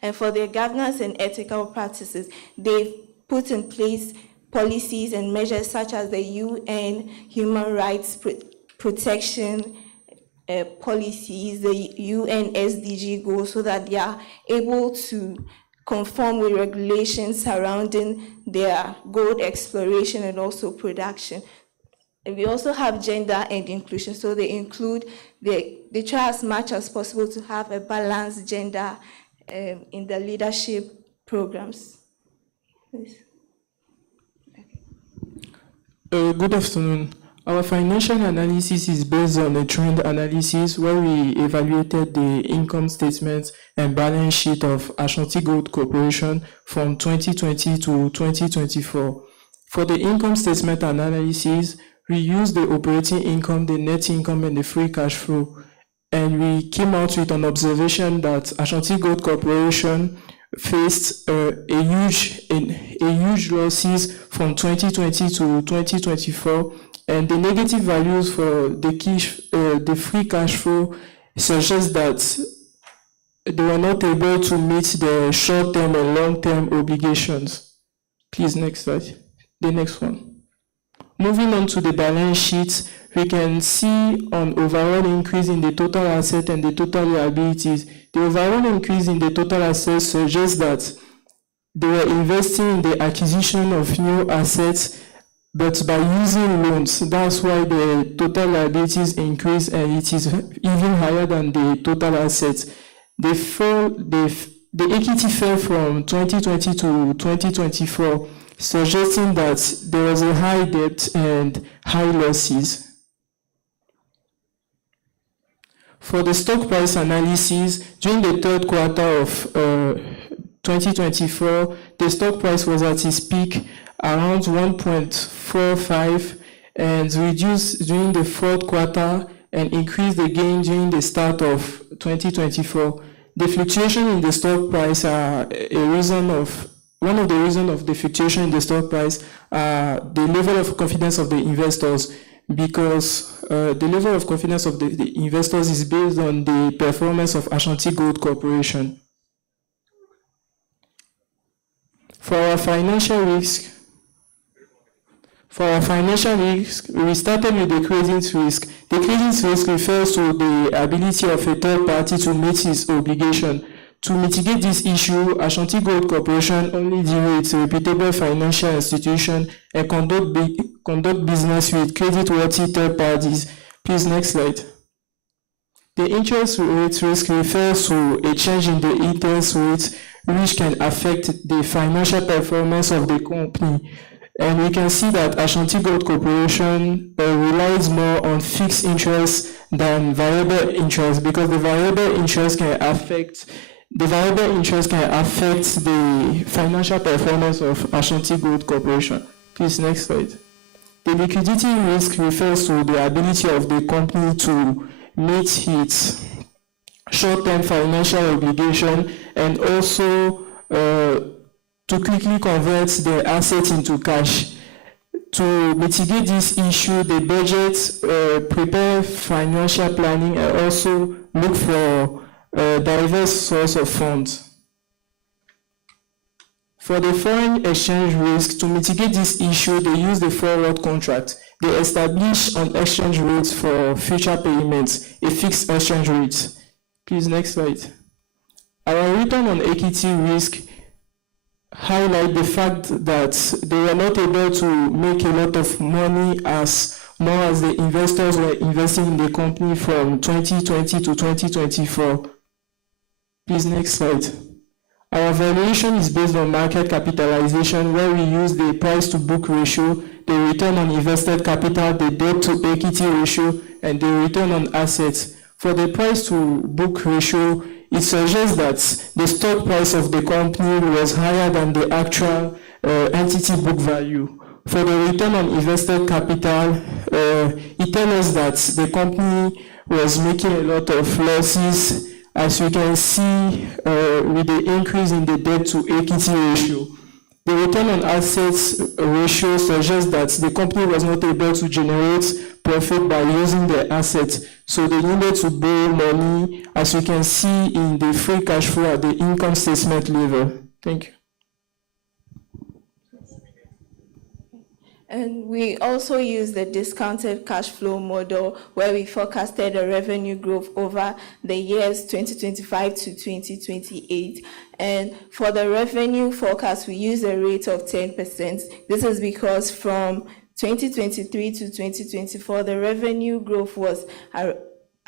And for their governance and ethical practices, they've put in place policies and measures such as the UN Human Rights Protection policies, the UN SDG goals, so that they are able to conform with regulations surrounding their gold exploration and also production. And we also have gender and inclusion, so they include, they try as much as possible to have a balanced gender in the leadership programs. Please. Good afternoon. Our financial analysis is based on a trend analysis where we evaluated the income statement and balance sheet of Ashanti Gold Corporation from 2020 to 2024. For the income statement analysis, we used the operating income, the net income, and the free cash flow. And we came out with an observation that Ashanti Gold Corporation faced a huge losses from 2020 to 2024, and the negative values for the free cash flow suggest that they were not able to meet the short-term and long-term obligations. Please, next slide. The next one. Moving on to the balance sheet, we can see an overall increase in the total asset and the total liabilities. The overall increase in the total assets suggests that they were investing in the acquisition of new assets, but by using loans. That's why the total liabilities increase, and it is even higher than the total assets. The equity fell from 2020 to 2024, suggesting that there was a high debt and high losses. For the stock price analysis, during the third quarter of 2024, the stock price was at its peak around 1.45 and reduced during the fourth quarter and increased again during the start of 2024. The fluctuation in the stock price are one of the reasons of the fluctuation in the stock price, the level of confidence of the investors, because the level of confidence of the investors is based on the performance of Ashanti Gold Corporation. For our financial risk, we started with the credit risk. The credit risk refers to the ability of a third party to meet its obligation. To mitigate this issue, Ashanti Gold Corporation only deals with reputable financial institutions and conduct business with credit-worthy third parties. Please, next slide. The interest rate risk refers to a change in the interest rate which can affect the financial performance of the company. And we can see that Ashanti Gold Corporation relies more on fixed interest than variable interest, because the variable interest can affect the financial performance of Ashanti Gold Corporation. Please, next slide. The liquidity risk refers to the ability of the company to meet its short-term financial obligation and also to quickly convert the assets into cash. To mitigate this issue, the budget prepare financial planning and also look for diverse source of funds. For the foreign exchange risk, to mitigate this issue, they use the forward contract. They establish an exchange rate for future payments, a fixed exchange rate. Please, next slide. Our return on equity risk highlight the fact that they were not able to make a lot of money as more as the investors were investing in the company from 2020 to 2024. Please, next slide. Our valuation is based on market capitalization, where we use the price to book ratio, the return on invested capital, the debt to equity ratio, and the return on assets. For the price to book ratio, it suggests that the stock price of the company was higher than the actual entity book value. For the return on invested capital, it tells us that the company was making a lot of losses, as you can see with the increase in the debt to equity ratio. The return on assets ratio suggests that the company was not able to generate profit by using the assets, so they needed to borrow money, as you can see in the free cash flow at the income statement level. Thank you. And we also use the discounted cash flow model, where we forecasted the revenue growth over the years 2025 to 2028. And for the revenue forecast, we use a rate of 10%. This is because from 2023 to 2024, the revenue growth was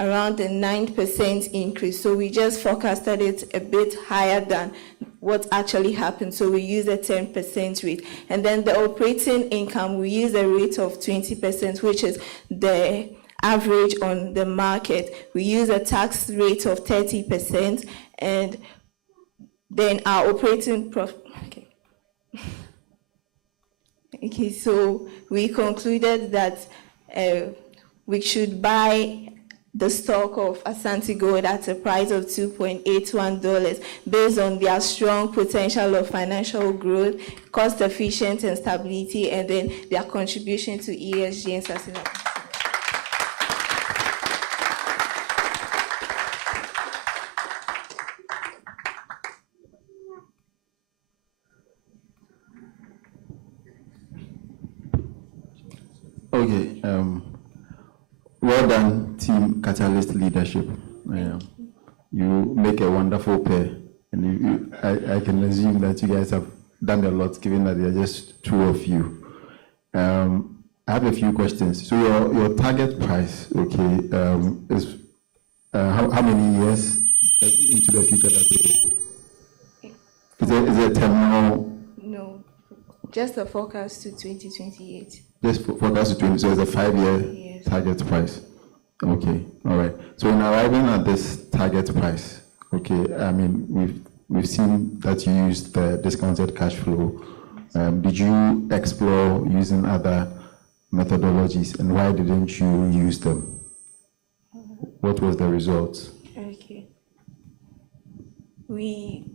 around a 9% increase. So we just forecasted it a bit higher than what actually happened. So we use a 10% rate. And then the operating income, we use a rate of 20%, which is the average on the market. We use a tax rate of 30%, and then our operating profit. Okay, so we concluded that we should buy the stock of Ashanti Gold at a price of $2.81 based on their strong potential of financial growth, cost efficient and stability, and then their contribution to ESG and sustainability. Okay, well done, Team Catalyst Leadership. You make a wonderful pair, and I can assume that you guys have done a lot, given that there are just two of you. I have a few questions. So your target price, okay, is how many years into the future that we go? Is it a terminal? No, just a forecast to 2028. Just forecast to 20, so it's a 5-year target price. Okay, all right. So in arriving at this target price, okay, I mean, we've seen that you used the discounted cash flow. Did you explore using other methodologies, and why didn't you use them? What was the result? Okay. We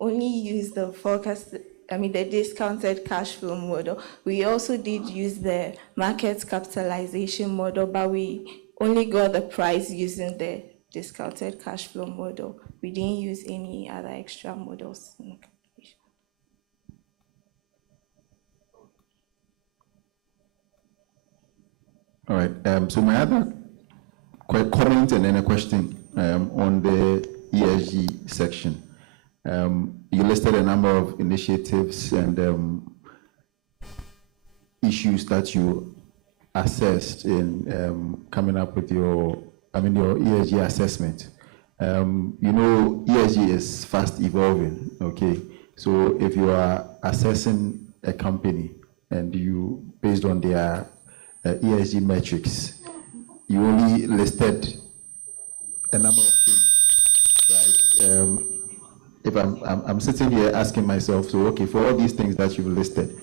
only use the forecast, the discounted cash flow model. We also did use the market capitalization model, but we only got the price using the discounted cash flow model. We didn't use any other extra models. All right. So my other comment and then a question on the ESG section. You listed a number of initiatives and issues that you assessed in coming up with your ESG assessment. ESG is fast evolving, okay? So if you are assessing a company, and you, based on their ESG metrics, you only listed a number of things, right? If I'm sitting here asking myself, so okay, for all these things that you've listed,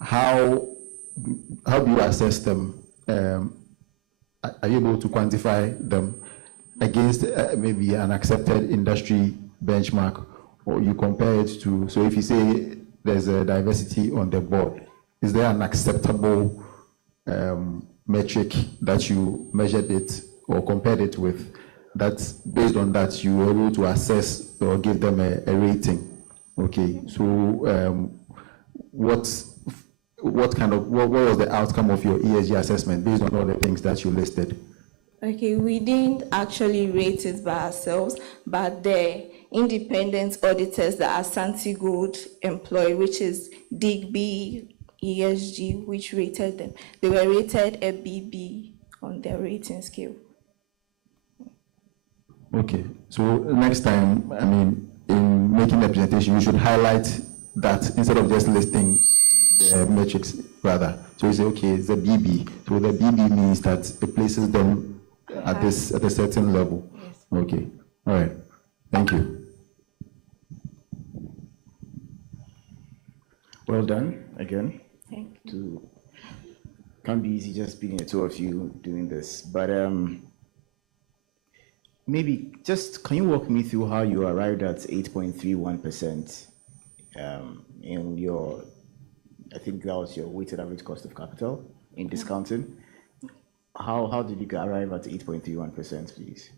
how do you assess them? Are you able to quantify them against maybe an accepted industry benchmark, or you compare it to, so if you say there's a diversity on the board, is there an acceptable metric that you measured it or compared it with, that based on that you were able to assess or give them a rating? Okay, so what was the outcome of your ESG assessment based on all the things that you listed? Okay, we didn't actually rate it by ourselves, but the independent auditors that Asante Gold employ, which is Digby ESG, which rated them. They were rated a BB on their rating scale. Okay, so next time, I mean, in making the presentation, you should highlight that instead of just listing the metrics, rather. So you say, okay, it's a BB. So the BB means that it places them at a certain level. Yes. Okay, all right, thank you. Well done again. Thank you. Can't be easy just being the two of you doing this, but maybe just can you walk me through how you arrived at 8.31% in your, I think that was your weighted average cost of capital in discounting. How did you arrive at 8.31%, please?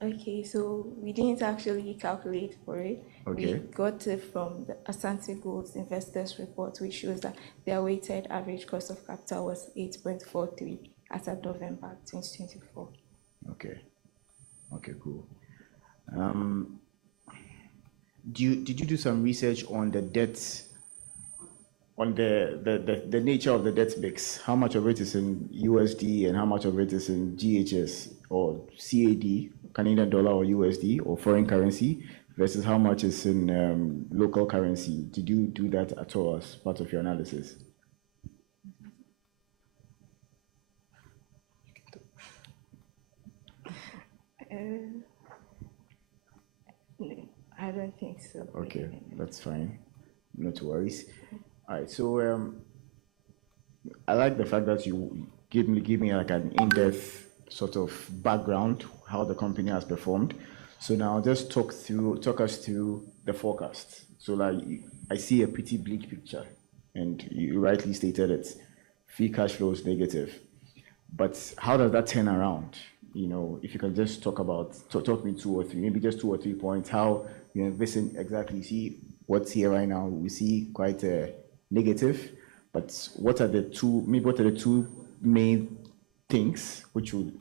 Okay, so we didn't actually calculate for it. Okay. We got it from the Asante Gold's investors report, which shows that their weighted average cost of capital was 8.43 as of November 2024. Okay. Okay, cool. Did you do some research on the debt, on the nature of the debt mix? How much of it is in USD and how much of it is in GHS or CAD, Canadian dollar or USD or foreign currency, versus how much is in local currency? Did you do that at all as part of your analysis? I don't think so. Okay, that's fine. Not worries. All right, so I like the fact that you give me like an in-depth sort of background how the company has performed. So now just talk us through the forecast. So like I see a pretty bleak picture, and you rightly stated it. Free cash flow is negative, but how does that turn around? You know, if you can just talk me maybe just 2 or 3 points, how you envision exactly. See what's here right now, we see quite a negative, but what are the two main things which would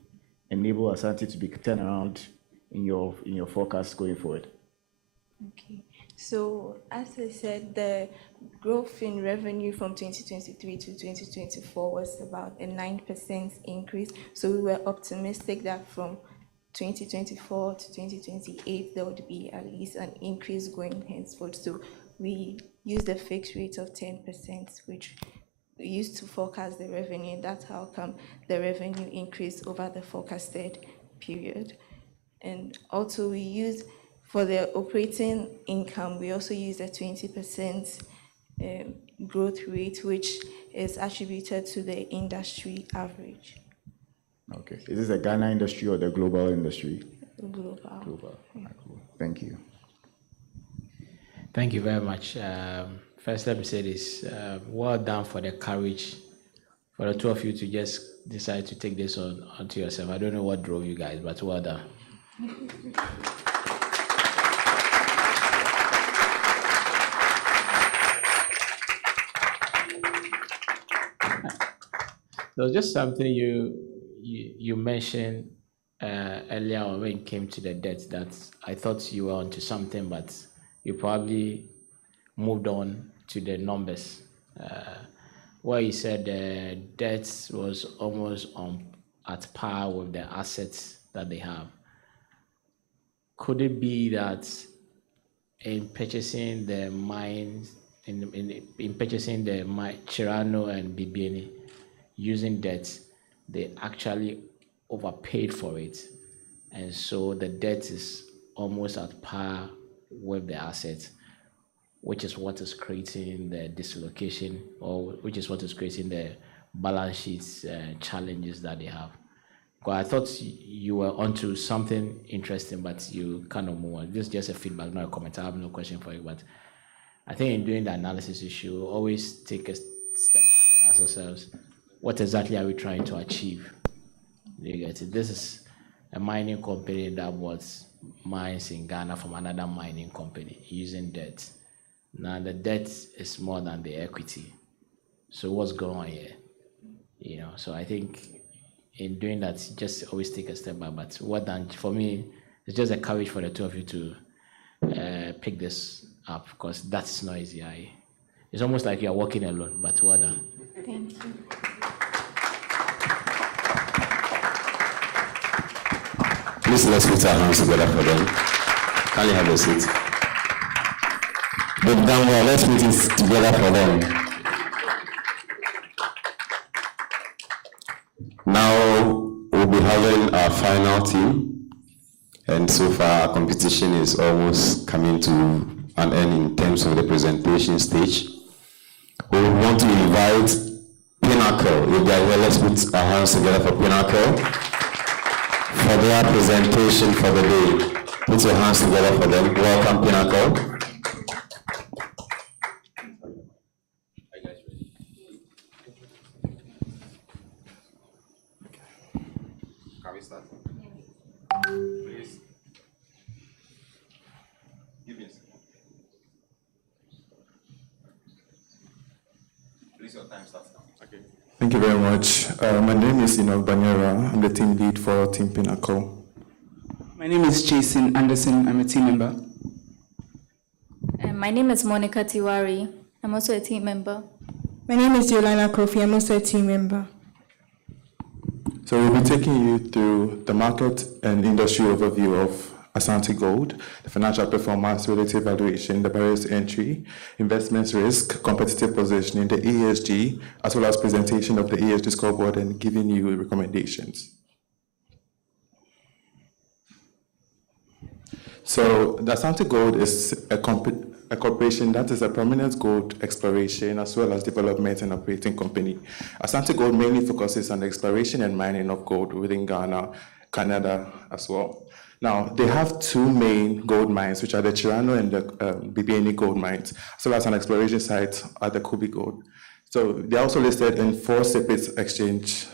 enable Asante to be turned around in your forecast going forward? Okay, so as I said, the growth in revenue from 2023 to 2024 was about a 9% increase. So we were optimistic that from 2024 to 2028 there would be at least an increase going henceforth. So we used a fixed rate of 10%, which we used to forecast the revenue, and that's how come the revenue increased over the forecasted period. And also we use, for the operating income, we also use a 20% growth rate, which is attributed to the industry average. Okay. Is this the Ghana industry or the global industry? Global. Yeah. Cool. Thank you. Thank you very much. First, let me say this. Well done for the courage for the two of you to just decide to take this onto yourself. I don't know what drove you guys, but well done. There was just something you mentioned earlier on when it came to the debt that I thought you were onto something, but you probably moved on to the numbers. Where you said the debt was almost at par with the assets that they have. Could it be that in purchasing the mines in purchasing the Chirano and Bibiani using debt, they actually overpaid for it, and so the debt is almost at par with the assets, which is what is creating the dislocation, or which is what is creating the balance sheets challenges that they have. Well, I thought you were onto something interesting, but you kind of move on. This is just a feedback, not a comment. I have no question for you, but I think in doing the analysis, you should always take a step back and ask ourselves, what exactly are we trying to achieve? You get it? This is a mining company that bought mines in Ghana from another mining company using debt. Now the debt is more than the equity. So what's going on here? You know, so I think in doing that, just always take a step back. But what done for me, it's just a courage for the two of you to pick this up, because that's not easy. It's almost like you're walking alone, but well done. Thank you. Please let's put our hands together for them. Can you have a seat? They've done well. Let's put it together for them. Now we'll be having our final team, and so far our competition is almost coming to an end in terms of the presentation stage. We want to invite Pinacle. If they are here, let's put our hands together for Pinacle for their presentation for the day. Put your hands together for them. Welcome, Pinacle. Thank you very much. My name is Enoch Banyera. I'm the team lead for Team Pinacle. My name is Jason Anderson. I'm a team member. My name is Monica Tiwari. I'm also a team member. My name is Yolana Kofi. I'm also a team member. So we'll be taking you through the market and industry overview of Asante Gold, the financial performance, relative valuation, the barriers to entry, investments risk, competitive positioning, the ESG, as well as presentation of the ESG scoreboard and giving you recommendations. So the Asante Gold is a corporation that is a prominent gold exploration as well as development and operating company. Asante Gold mainly focuses on the exploration and mining of gold within Ghana, Canada as well. Now, they have two main gold mines, which are the Chirano and the Bibiani gold mines, as well as an exploration site at the Kubi Gold. So they're also listed in 4 separate exchange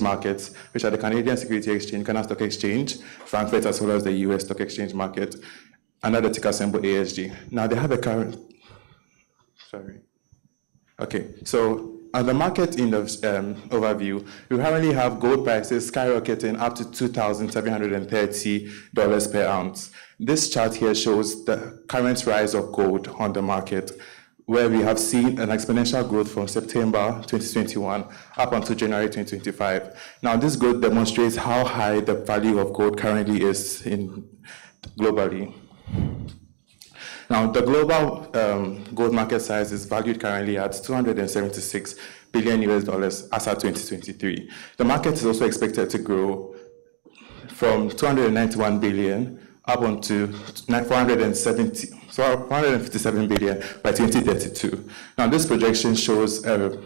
markets, which are the Canadian Security Exchange, Ghana Stock Exchange, Frankfurt, as well as the US Stock Exchange market, under the ticker symbol ASG. Now, they have a current, so on the market in the overview, we currently have gold prices skyrocketing up to $2,730 per ounce. This chart here shows the current rise of gold on the market, where we have seen an exponential growth from September 2021 up until January 2025. Now, this growth demonstrates how high the value of gold currently is globally. Now, the global gold market size is valued currently at $276 billion as at 2023. The market is also expected to grow from 291 billion up onto 457 billion by 2032. Now, this projection shows a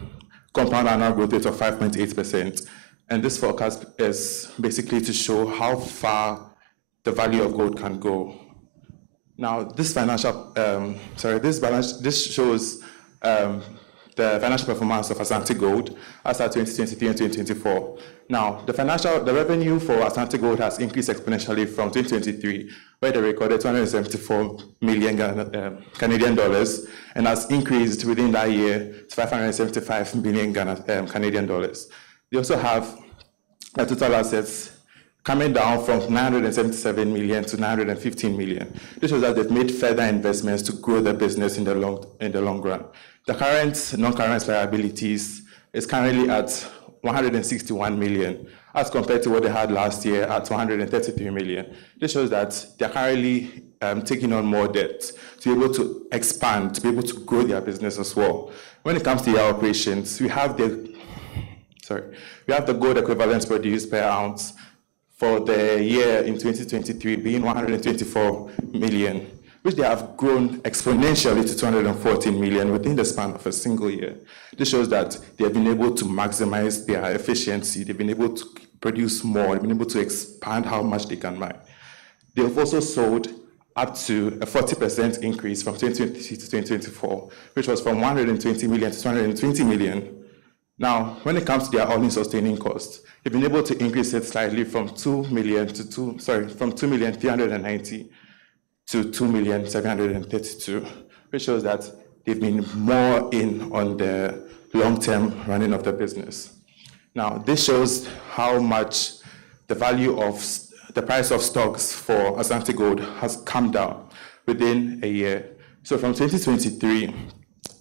compound annual growth rate of 5.8%, and this forecast is basically to show how far the value of gold can go. Now, this this shows the financial performance of Asante Gold as at 2023 and 2024. Now, the revenue for Asante Gold has increased exponentially from 2023, where they recorded 274 million Canadian dollars, and has increased within that year to 575 million Canadian dollars. They also have the total assets coming down from 977 million to 915 million. This shows that they've made further investments to grow the business in the long run. The current non-current liabilities is currently at 161 million as compared to what they had last year at 133 million. This shows that they're currently taking on more debt to be able to expand, to be able to grow their business as well. When it comes to their operations, we have the gold equivalents produced per ounce for the year in 2023 being 124 million, which they have grown exponentially to 214 million within the span of a single year. This shows that they have been able to maximize their efficiency, they've been able to produce more, they've been able to expand how much they can mine. They've also sold up to a 40% increase from 2023 to 2024, which was from 120 million to 220 million. Now, when it comes to their all-in sustaining costs, they've been able to increase it slightly from 2,390,000 to 2,732,000, which shows that they've been more in on the long-term running of the business. Now, this shows how much the value of the price of stocks for Asante Gold has come down within a year. So from 2023,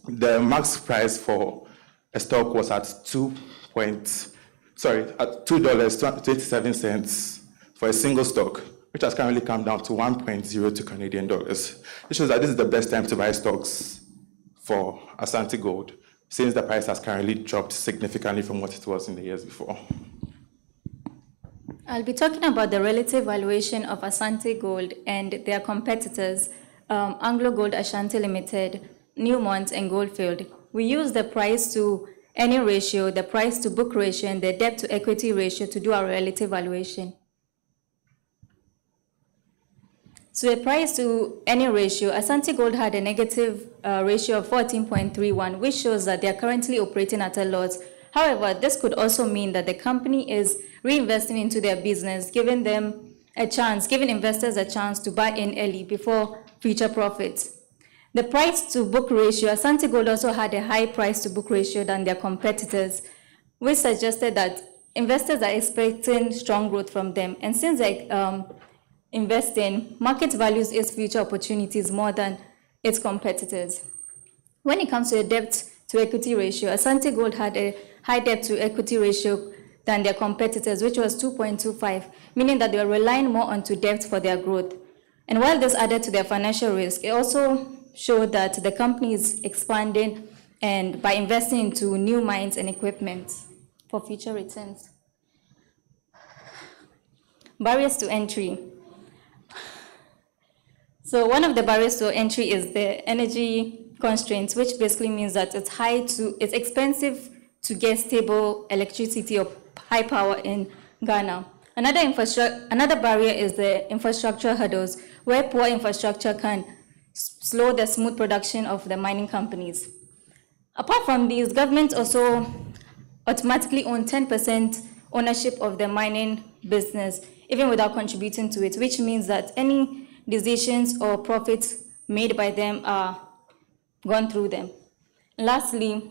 the max price for a stock was at $2.27 for a single stock, which has currently come down to 1.02 Canadian dollars. This shows that this is the best time to buy stocks for Asante Gold, since the price has currently dropped significantly from what it was in the years before. I'll be talking about the relative valuation of Asante Gold and their competitors, Anglo Gold Ashanti Limited, Newmont, and Goldfield. We use the price to earning ratio, the price to book ratio, and the debt to equity ratio to do our relative valuation. So the price to earning ratio, Asante Gold had a negative ratio of 14.31, which shows that they are currently operating at a loss. However, this could also mean that the company is reinvesting into their business, giving investors a chance to buy in early before future profits. The price to book ratio, Asante Gold also had a high price to book ratio than their competitors, which suggested that investors are expecting strong growth from them. And since they investing, market values its future opportunities more than its competitors. When it comes to the debt to equity ratio, Asante Gold had a high debt to equity ratio than their competitors, which was 2.25, meaning that they were relying more onto debt for their growth. And while this added to their financial risk, it also showed that the company is expanding and by investing into new mines and equipment for future returns. Barriers to entry. So one of the barriers to entry is the energy constraints, which basically means that it's expensive to get stable electricity of high power in Ghana. Another barrier is the infrastructure hurdles, where poor infrastructure can slow the smooth production of the mining companies. Apart from these, governments also automatically own 10% ownership of the mining business, even without contributing to it, which means that any decisions or profits made by them are gone through them. Lastly,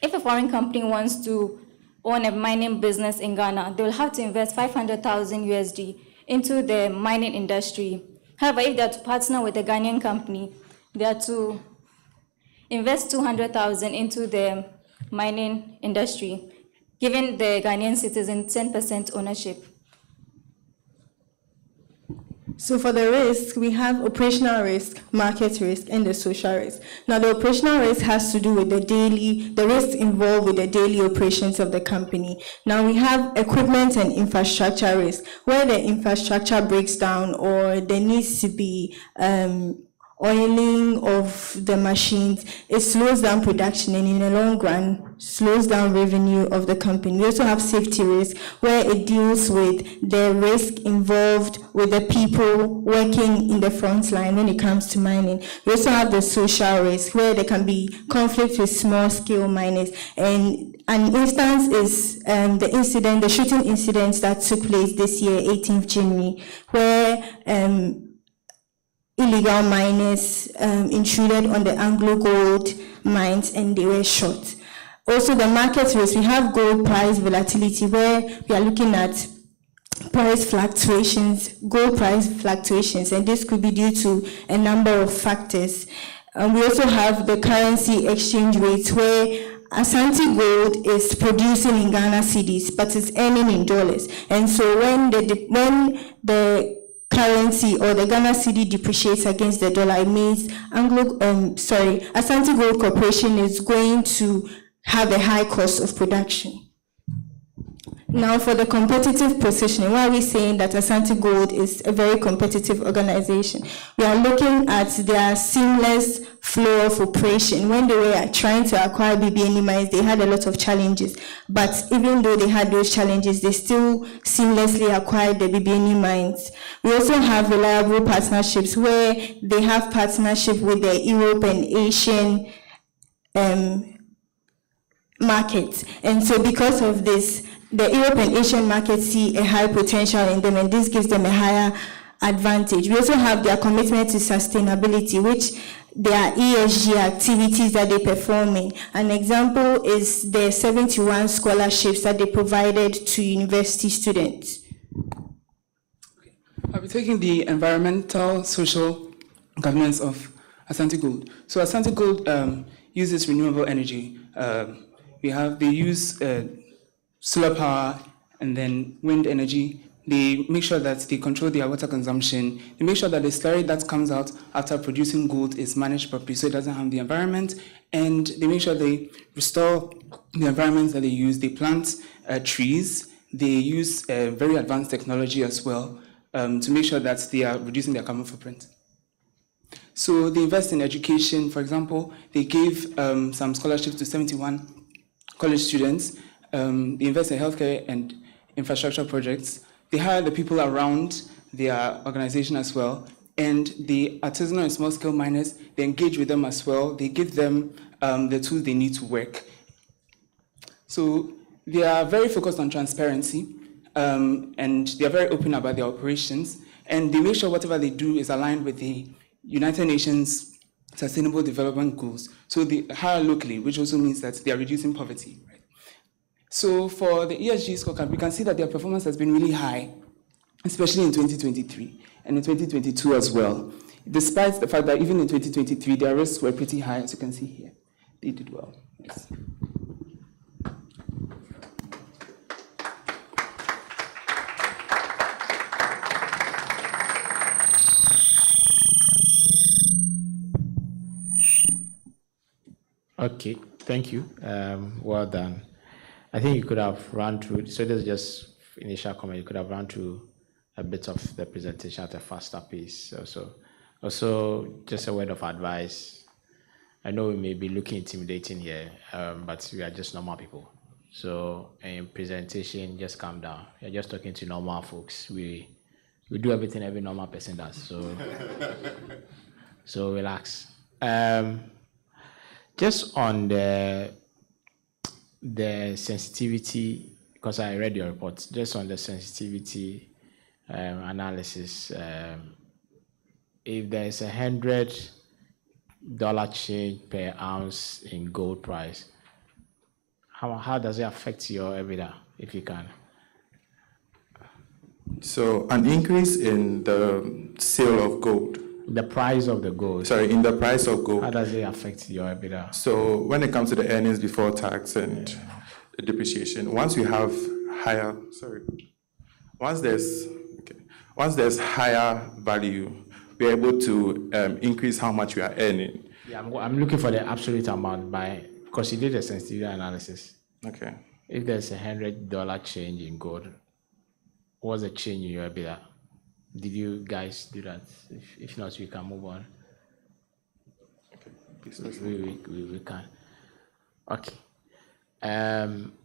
if a foreign company wants to own a mining business in Ghana, they will have to invest 500,000 USD into the mining industry. However, if they are to partner with a Ghanaian company, they are to invest 200,000 into the mining industry, giving the Ghanaian citizen 10% ownership. So for the risk, we have operational risk, market risk, and the social risk. Now the operational risk has to do with the risk involved with the daily operations of the company. Now we have equipment and infrastructure risk, where the infrastructure breaks down or there needs to be oiling of the machines. It slows down production and in the long run slows down revenue of the company. We also have safety risk, where it deals with the risk involved with the people working in the front line when it comes to mining. We also have the social risk, where there can be conflict with small scale miners. And an instance is the shooting incident that took place this year, 18th January, where illegal miners intruded on the Anglo Gold mines and they were shot. Also the market risk, we have gold price volatility, where we are looking at price fluctuations, gold price fluctuations, and this could be due to a number of factors. We also have the currency exchange rates, where Asante Gold is producing in Ghana cedis, but it's earning in dollars. And so when the currency or the Ghana cedi depreciates against the dollar, it means Asante Gold Corporation is going to have a high cost of production. Now, for the competitive positioning, why are we saying that Asante Gold is a very competitive organization? We are looking at their seamless flow of operation. When they were trying to acquire BBNE mines, they had a lot of challenges. But even though they had those challenges, they still seamlessly acquired the BBNE mines. We also have reliable partnerships where they have partnership with the Europe and Asian markets. And so because of this, the Europe and Asian markets see a high potential in them, and this gives them a higher advantage. We also have their commitment to sustainability, which their ESG activities that they perform in. An example is the 71 scholarships that they provided to university students. I'll be taking the environmental, social governance of Asante Gold. So Asante Gold uses renewable energy. They use solar power and then wind energy. They make sure that they control their water consumption. They make sure that the slurry that comes out after producing gold is managed properly so it doesn't harm the environment. And they make sure they restore the environment that they use. They plant trees. They use very advanced technology as well to make sure that they are reducing their carbon footprint. So they invest in education. For example, they gave some scholarships to 71 college students. They invest in healthcare and infrastructure projects. They hire the people around their organization as well. And the artisanal and small-scale miners, they engage with them as well. They give them the tools they need to work. So they are very focused on transparency, and they are very open about their operations. And they make sure whatever they do is aligned with the United Nations Sustainable Development Goals. So they hire locally, which also means that they are reducing poverty. Right? So for the ESG scorecard, we can see that their performance has been really high, especially in 2023 and in 2022 as well. Despite the fact that even in 2023, their risks were pretty high, as you can see here. They did well. Yes. Okay, thank you. Well done. I think you could have run through, so this is just initial comment, you could have run through a bit of the presentation at a faster pace. Also, just a word of advice. I know we may be looking intimidating here, but we are just normal people. So in presentation, just calm down. You're just talking to normal folks. We do everything every normal person does. So relax. Just on the sensitivity, because I read your report, just on the sensitivity analysis, if there's $100 change per ounce in gold price, how does it affect your EBITDA, if you can? So an increase in the sale of gold. The price of the gold. Sorry, in the price of gold. How does it affect your EBITDA? So when it comes to the earnings before tax and the depreciation, once there's higher value, we're able to increase how much we are earning. Yeah, I'm looking for the absolute amount because you did a sensitivity analysis. Okay. If there's $100 change in gold, what's the change in your EBITDA? Did you guys do that? If not, we can move on. Okay. We can. Okay.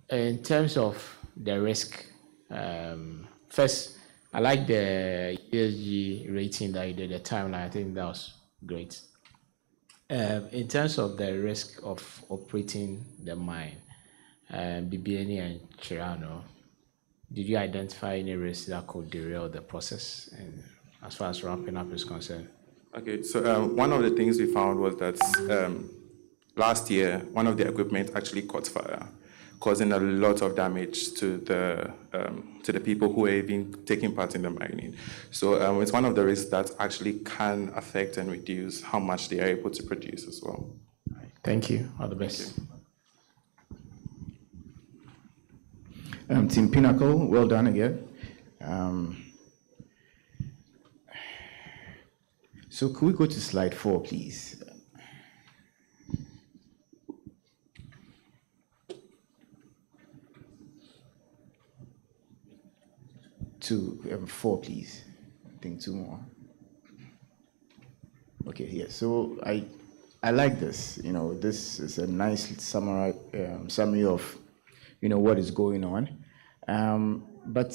In terms of the risk, first, I like the ESG rating that you did at the timeline. I think that was great. In terms of the risk of operating the mine, BBNE and Chirano, did you identify any risks that could derail the process as far as ramping up is concerned? Okay, so one of the things we found was that last year, one of the equipment actually caught fire, causing a lot of damage to the people who are even taking part in the mining. So it's one of the risks that actually can affect and reduce how much they are able to produce as well. Thank you. All the best. Team Pinacle, well done again. So could we go to slide 4, please? To 4, please. I think 2 more. Okay, yeah. So I like this. You know, this is a nice summary of, you know, what is going on. But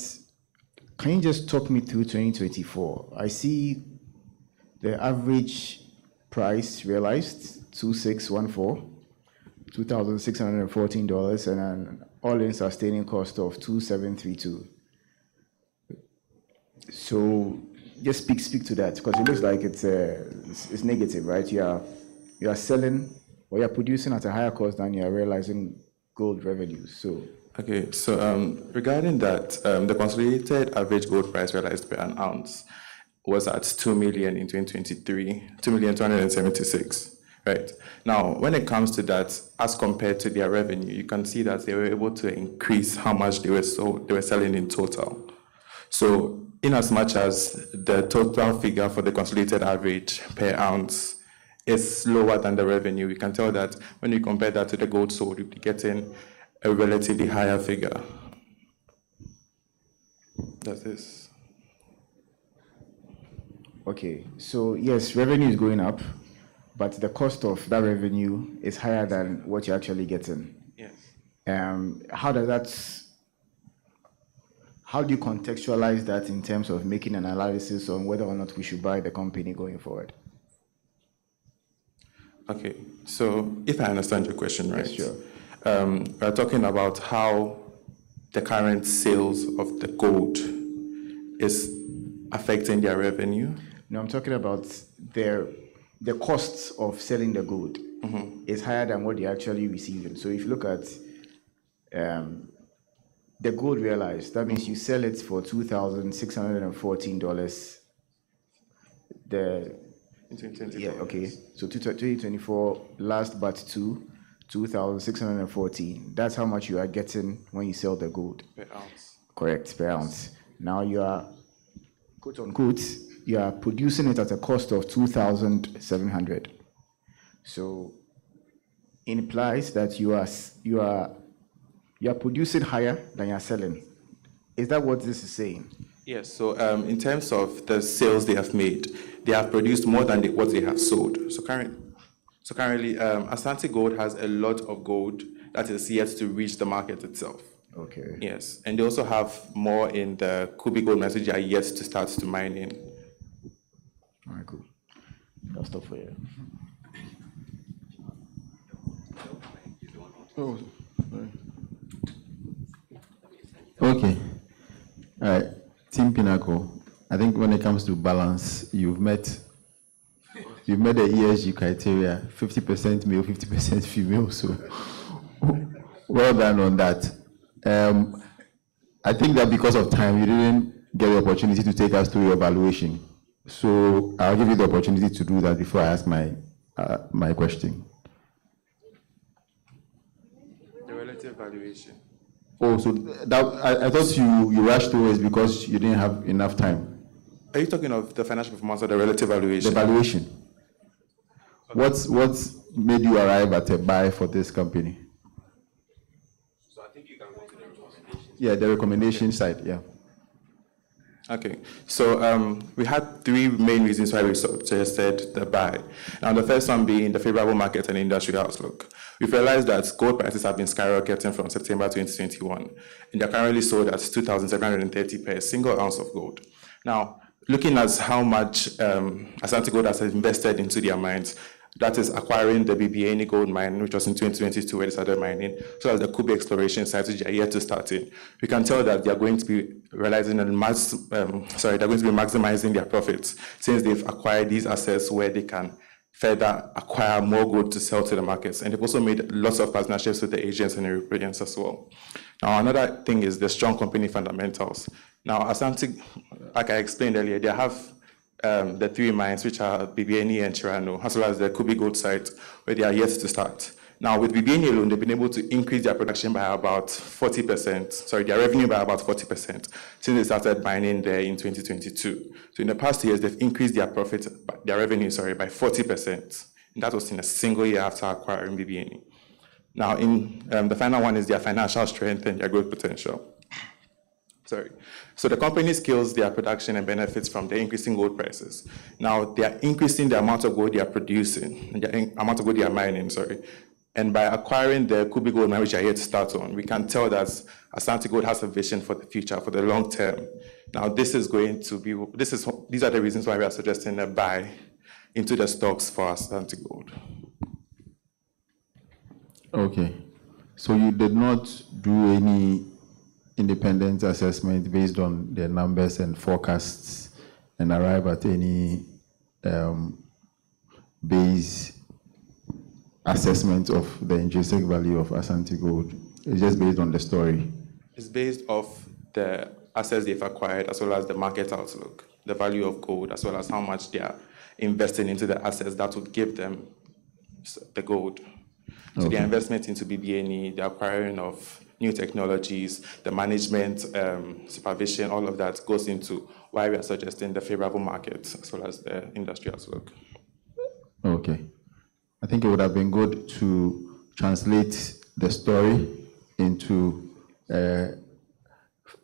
can you just talk me through 2024? I see the average price realized $2,614, $2,614, and an all-in sustaining cost of $2,732. So just speak to that, because it looks like it's negative, right? You are selling or you are producing at a higher cost than you are realizing gold revenues. So okay, so regarding that, the consolidated average gold price realized per an ounce was at 2 million in 2023, 2,276,000, right? Now, when it comes to that, as compared to their revenue, you can see that they were able to increase how much they were selling in total. So, in as much as the total figure for the consolidated average per ounce is lower than the revenue, we can tell that when you compare that to the gold sold, you'll be getting a relatively higher figure. That's this. okay, so yes, revenue is going up, but the cost of that revenue is higher than what you're actually getting. Yes. How do you contextualize that in terms of making an analysis on whether or not we should buy the company going forward? Okay, so if I understand your question right, Yes, sure. We're talking about how the current sales of the gold is affecting their revenue. No, I'm talking about the costs of selling the gold is higher than what they're actually receiving. So if you look at the gold realized, that means you sell it for $2,614. Yeah, okay. So 2024 last but 2,614. That's how much you are getting when you sell the gold. Per ounce. Correct, per ounce. Now you are, quote unquote, you are producing it at a cost of 2,700. So it implies that you are producing higher than you're selling. Is that what this is saying? Yes, so in terms of the sales they have made, they have produced more than what they have sold. So currently, Asante Gold has a lot of gold that is yet to reach the market itself. Okay. Yes, and they also have more in the Kubi gold mines which are yet to start to mine in. All right, cool. I'll stop for you. Oh, sorry. Okay. All right. Team Pinacle, I think when it comes to balance, you've met the ESG criteria, 50% male, 50% female, so well done on that. I think that because of time, you didn't get the opportunity to take us through your valuation. So I'll give you the opportunity to do that before I ask my question. The relative valuation. Oh, so that I thought you rushed through it because you didn't have enough time. Are you talking of the financial performance or the relative valuation? The valuation. Okay. What made you arrive at a buy for this company? So I think you can go to the recommendation. Yeah, the recommendation side, yeah. Okay, so we had 3 main reasons why we suggested the buy. Now, the first one being the favorable market and industry outlook. We've realized that gold prices have been skyrocketing from September 2021, and they're currently sold at $2,730 per single ounce of gold. Now, looking at how much Asante Gold has invested into their mines, that is acquiring the BBN gold mine, which was in 2022 where they started mining, so as the Kubi exploration sites, which are yet to start in. We can tell that they are going to be realizing and they're going to be maximizing their profits since they've acquired these assets where they can further acquire more gold to sell to the markets. And they've also made lots of partnerships with the Asians and Europeans as well. Now, another thing is the strong company fundamentals. Now, Asante, like I explained earlier, they have the 3 mines, which are BBNE and Chirano, as well as the Kubi gold site, where they are yet to start. Now, with BBNE alone, they've been able to increase their production by about 40%, their revenue by about 40% since they started mining there in 2022. So in the past years, they've increased their revenue, by 40%. And that was in a single year after acquiring BBNE. Now, the final one is their financial strength and their growth potential. So the company scales their production and benefits from the increasing gold prices. Now, they are increasing the amount of gold they are producing, the amount of gold they are mining, And by acquiring the Kubi Gold Mine, which I here to start on, we can tell that Asante Gold has a vision for the future, for the long term. Now, these are the reasons why we are suggesting a buy into the stocks for Asante Gold. Okay. So you did not do any independent assessment based on the numbers and forecasts and arrive at any base assessment of the intrinsic value of Asante Gold. It's just based on the story. It's based off the assets they've acquired as well as the market outlook, the value of gold, as well as how much they are investing into the assets that would give them the gold. So the investment into BBNE, the acquiring of new technologies, the management, supervision, all of that goes into why we are suggesting the favorable market as well as the industry outlook. Okay. I think it would have been good to translate the story into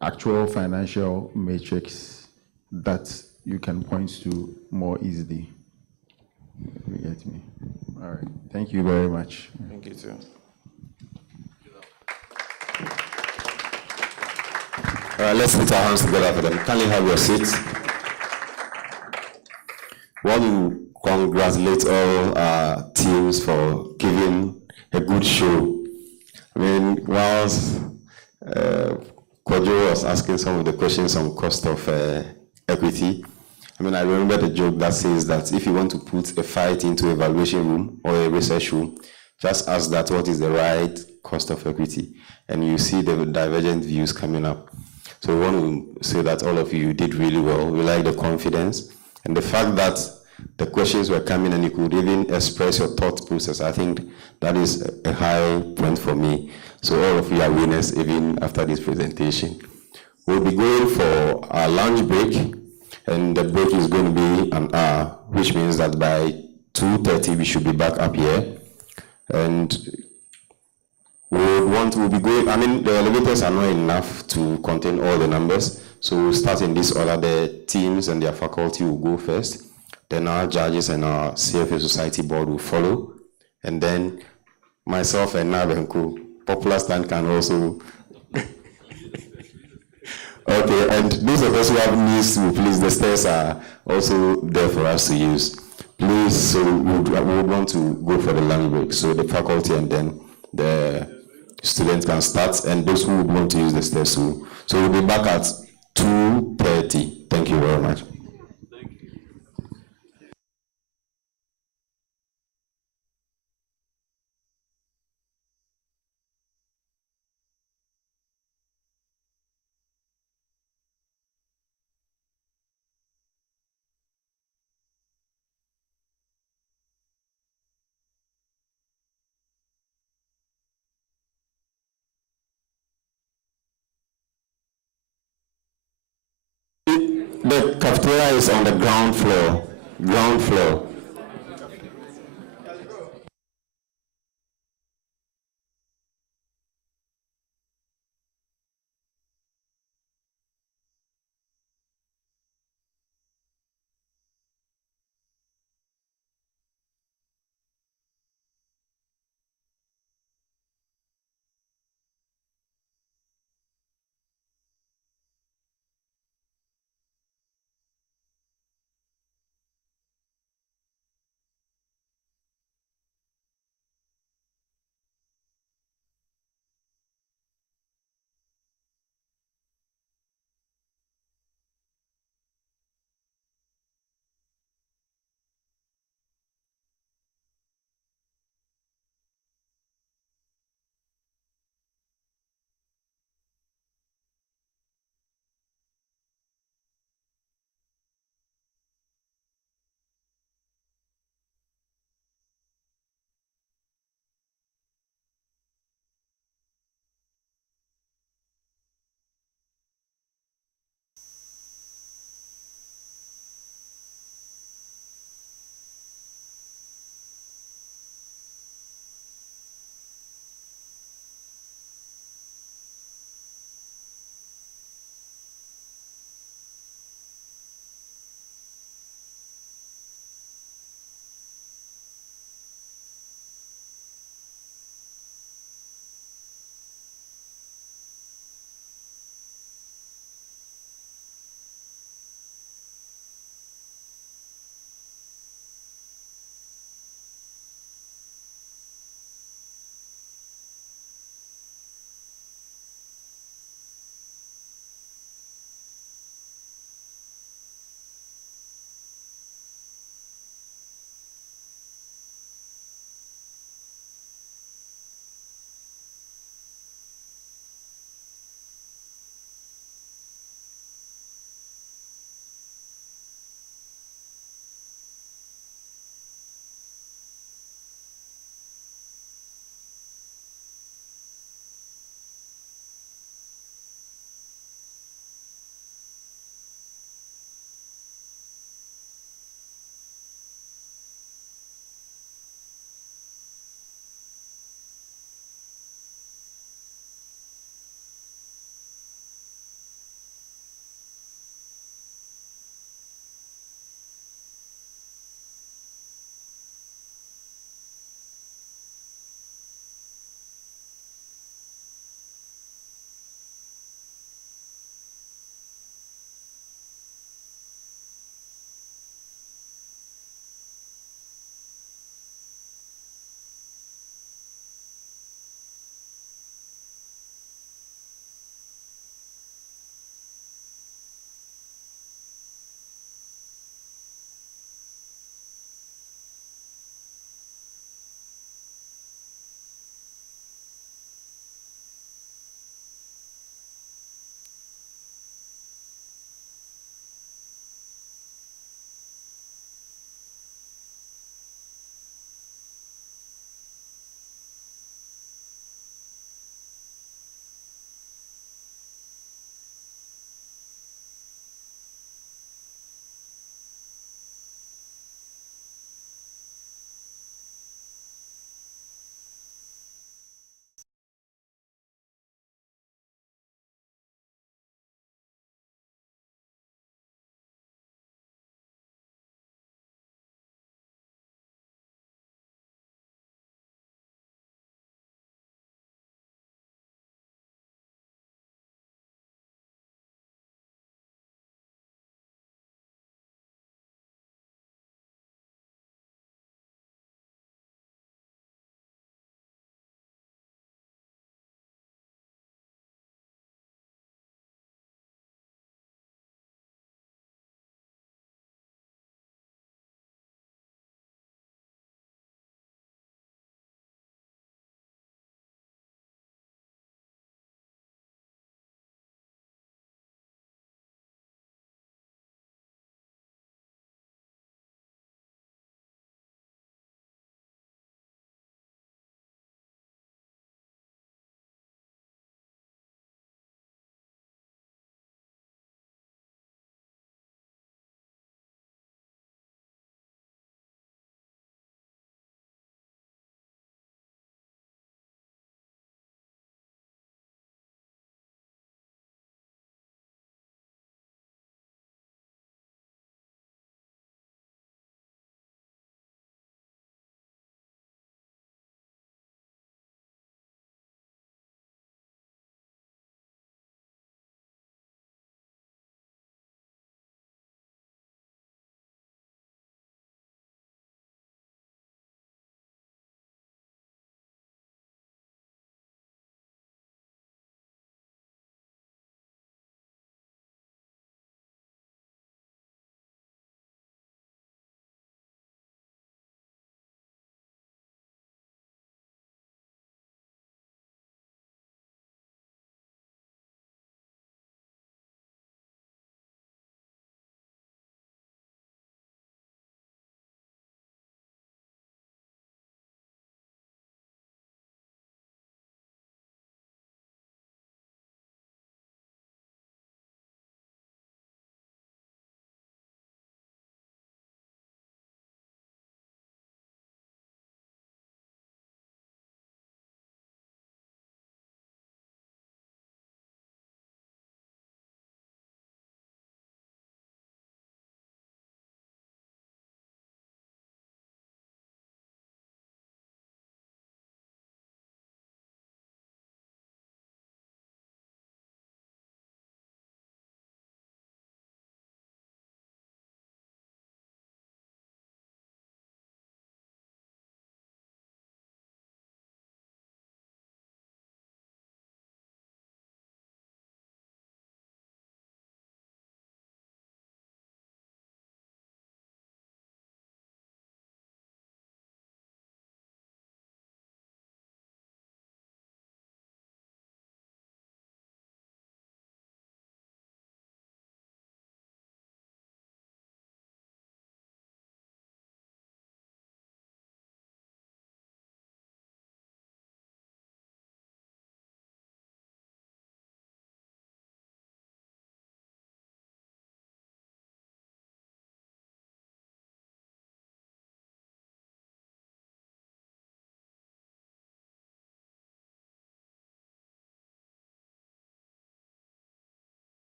actual financial matrix that you can point to more easily. You get me? All right. Thank you very much. Thank you too. All right, let's put our hands together for them. Kindly have your seats. Want to congratulate all our teams for giving a good show. I mean, whilst Kojo was asking some of the questions on cost of equity, I mean, I remember the joke that says that if you want to put a fight into a valuation room or a research room, just ask that what is the right cost of equity, and you see the divergent views coming up. So we want to say that all of you did really well. We like the confidence and the fact that the questions were coming and you could even express your thought process. I think that is a high point for me. So all of you are winners even after this presentation. We'll be going for our lunch break, and the break is going to be an hour, which means that by 2:30 we should be back up here. And we'll be going, I mean, the elevators are not enough to contain all the numbers. So we'll start in this order. The teams and their faculty will go first. Then our judges and our CFA Society Board will follow. And then myself and Nabenko, Popular Stand can also. Okay, and those of us who have needs to, please, the stairs are also there for us to use. Please, so we would want to go for the lunch break. So the faculty and then the students can start, and those who would want to use the stairs too. So we'll be back at 2:30. Thank you very much. The cafeteria is on the ground floor. Ground floor.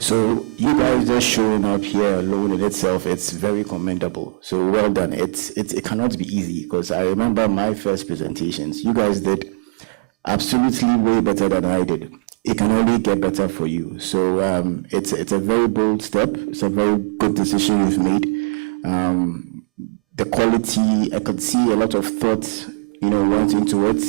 So you guys just showing up here alone in itself, it's very commendable. So well done. It cannot be easy, because I remember my first presentations. You guys did absolutely way better than I did. It can only get better for you. So it's a very bold step. It's a very good decision you've made. The quality, I could see a lot of thought, went into it.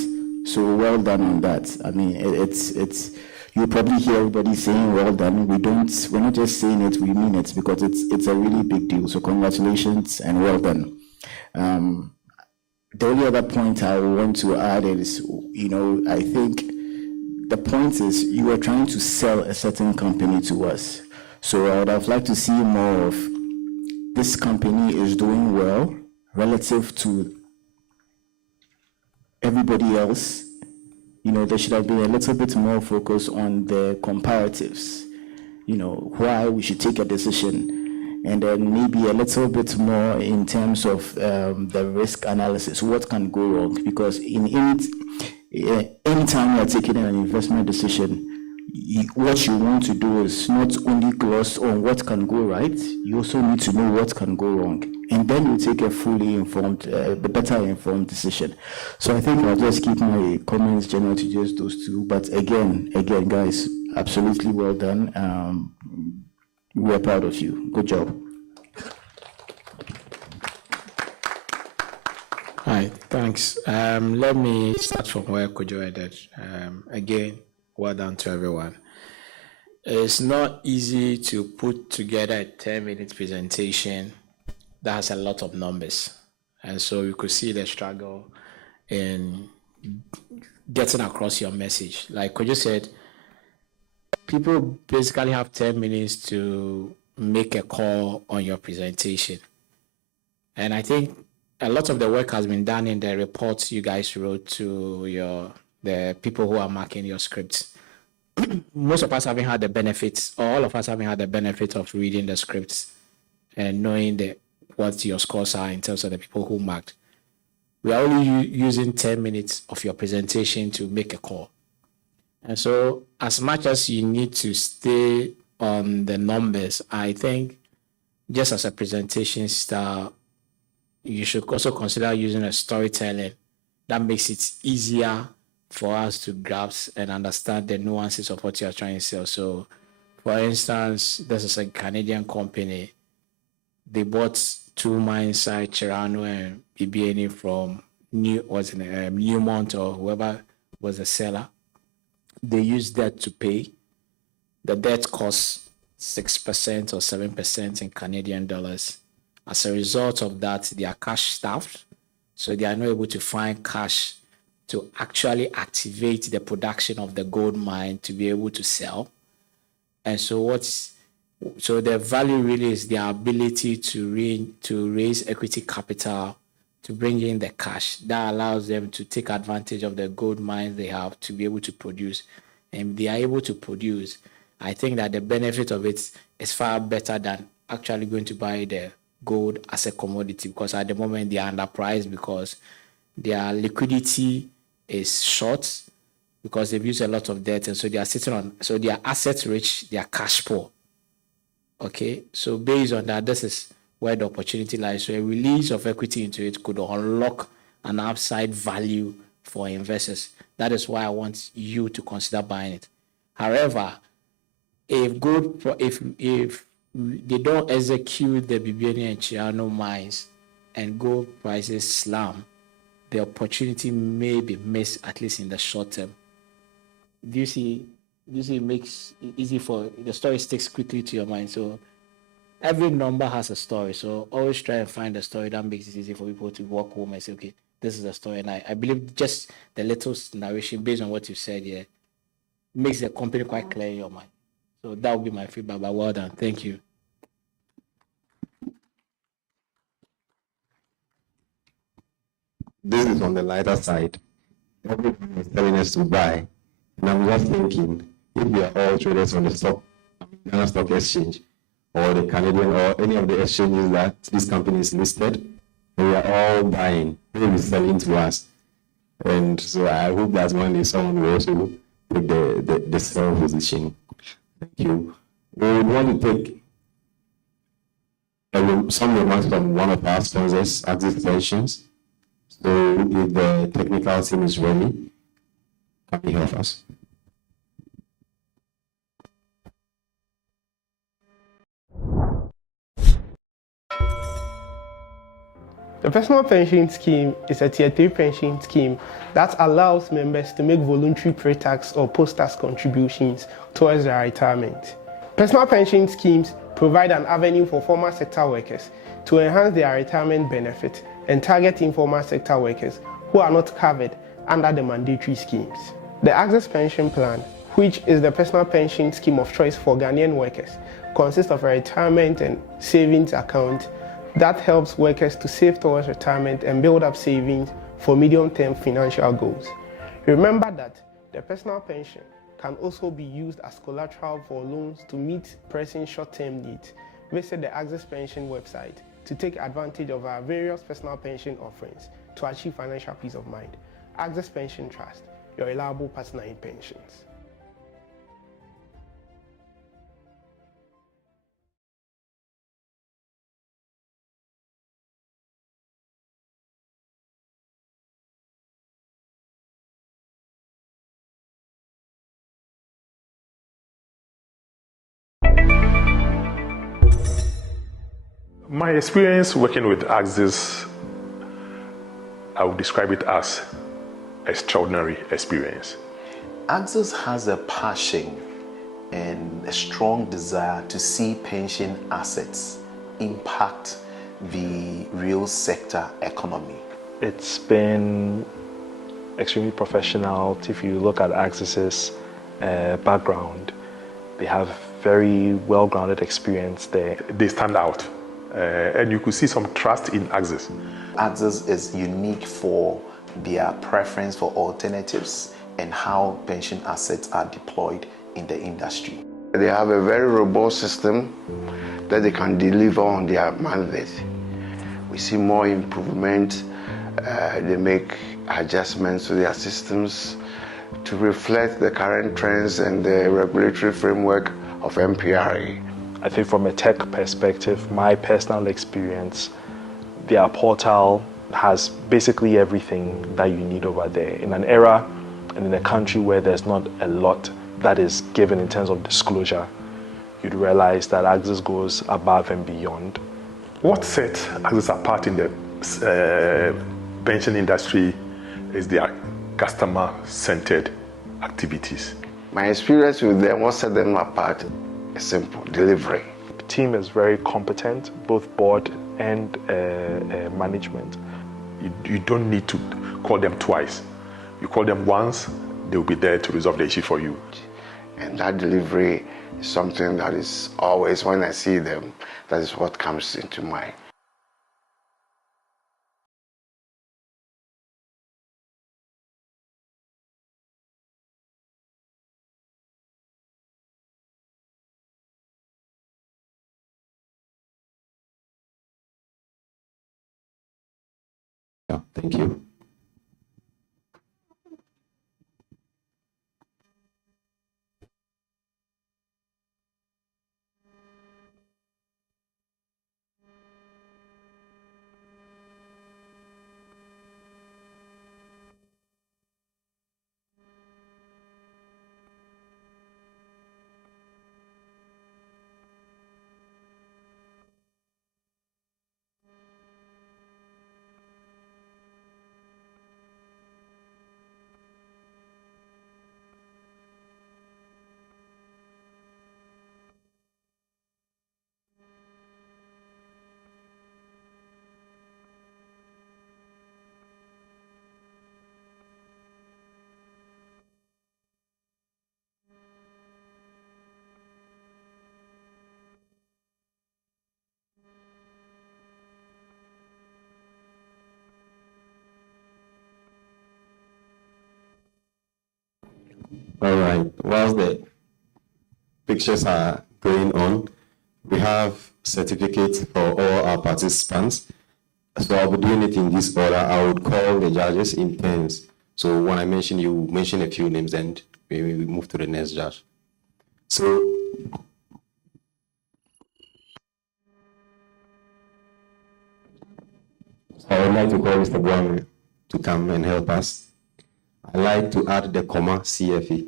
So well done on that. I mean, it's you probably hear everybody saying well done. We're not just saying it, we mean it, because it's a really big deal. So congratulations and well done. The only other point I want to add is, I think the point is you are trying to sell a certain company to us. So I would have liked to see more of this company is doing well relative to everybody else. There should have been a little bit more focus on the comparatives, why we should take a decision, and then maybe a little bit more in terms of the risk analysis, what can go wrong, because in any time you're taking an investment decision, what you want to do is not only gloss on what can go right, you also need to know what can go wrong. And then you take a fully informed, better informed decision. So I think I'll just keep my comments general to just those two. But again, guys, absolutely well done. We're proud of you. Good job. Hi, thanks. Let me start from where Kojo ended. Again, well done to everyone. It's not easy to put together a 10-minute presentation that has a lot of numbers. And so you could see the struggle in getting across your message. Like Kojo said, people basically have 10 minutes to make a call on your presentation. And I think a lot of the work has been done in the reports you guys wrote to the people who are marking your scripts. Most of us haven't had the benefits, or all of us haven't had the benefit of reading the scripts and knowing what your scores are in terms of the people who marked. We are only using 10 minutes of your presentation to make a call. And so as much as you need to stay on the numbers, I think just as a presentation style, you should also consider using a storytelling that makes it easier for us to grasp and understand the nuances of what you're trying to sell. So, for instance, this is a Canadian company. They bought 2 mine sites, Chirano and BBNE, from Newmont or whoever was the seller. They used debt to pay. The debt costs 6% or 7% in Canadian dollars. As a result of that, they are cash starved, so they are not able to find cash to actually activate the production of the gold mine to be able to sell. And so the value really is their ability to raise equity capital to bring in the cash that allows them to take advantage of the gold mines they have to be able to produce. And they are able to produce. I think that the benefit of it is far better than actually going to buy the gold as a commodity, because at the moment they are underpriced because their liquidity is short because they've used a lot of debt, and so they are sitting on, so they are asset rich, they are cash poor. Okay, so based on that, this is where the opportunity lies. So a release of equity into it could unlock an upside value for investors. That is why I want you to consider buying it. However, if they don't execute the BBNE and Chirano mines and gold prices slam, the opportunity may be missed, at least in the short term. Do you see it makes it easy for the story sticks quickly to your mind. So every number has a story. So always try and find a story that makes it easy for people to walk home and say, okay, this is the story. And I believe just the little narration based on what you said here makes the company quite clear in your mind. So that would be my feedback, but well done. Thank you. This is on the lighter side. Everyone is telling us to buy. And I'm just thinking, if we are all traders on the Ghana Stock Exchange or the Canadian or any of the exchanges that this company is listed, and we are all buying, they will be selling to us. And so I hope that one day someone will also take the sell position. Thank you. We would want to take some remarks from one of our sponsors, Axis Pensions. So if the technical team is ready, can you help us? The personal pension scheme is a Tier 3 pension scheme that allows members to make voluntary pre-tax or post-tax contributions towards their retirement. Personal pension schemes provide an avenue for formal sector workers to enhance their retirement benefit and target informal sector workers who are not covered under the mandatory schemes. The Access Pension Plan, which is the personal pension scheme of choice for Ghanaian workers, consists of a retirement and savings account that helps workers to save towards retirement and build up savings for medium-term financial goals. Remember that the personal pension can also be used as collateral for loans to meet pressing short-term needs. Visit the Access Pension website to take advantage of our various personal pension offerings to achieve financial peace of mind. Access Pension Trust, your reliable partner in pensions. My experience working with Axis, I would describe it as extraordinary experience. Axis has a passion and a strong desire to see pension assets impact the real sector economy. It's been extremely professional. If you look at Axis's background, they have very well-grounded experience there. They stand out. And you could see some trust in Axis. Axis is unique for their preference for alternatives and how pension assets are deployed in the industry. They have a very robust system that they can deliver on their mandate. We see more improvement. They make adjustments to their systems to reflect the current trends and the regulatory framework of MPRA. I think from a tech perspective, my personal experience, their portal has basically everything that you need over there. In an era and in a country where there's not a lot that is given in terms of disclosure, you'd realize that Axis goes above and beyond. What sets Axis apart in the pension industry is their customer-centered activities. My experience with them, what set them apart is simple: delivery. The team is very competent, both board and management. You don't need to call them twice. You call them once, they'll be there to resolve the issue for you. And that delivery is something that is always, when I see them, that is what comes into mind. Thank you. All right, whilst the pictures are going on, we have certificates for all our participants. So I'll be doing it in this order. I would call the judges in turns. So when I mention, you mention a few names and we move to the next judge. So So I would like to call Mr. Buame to come and help us. I'd like to add the comma CFE.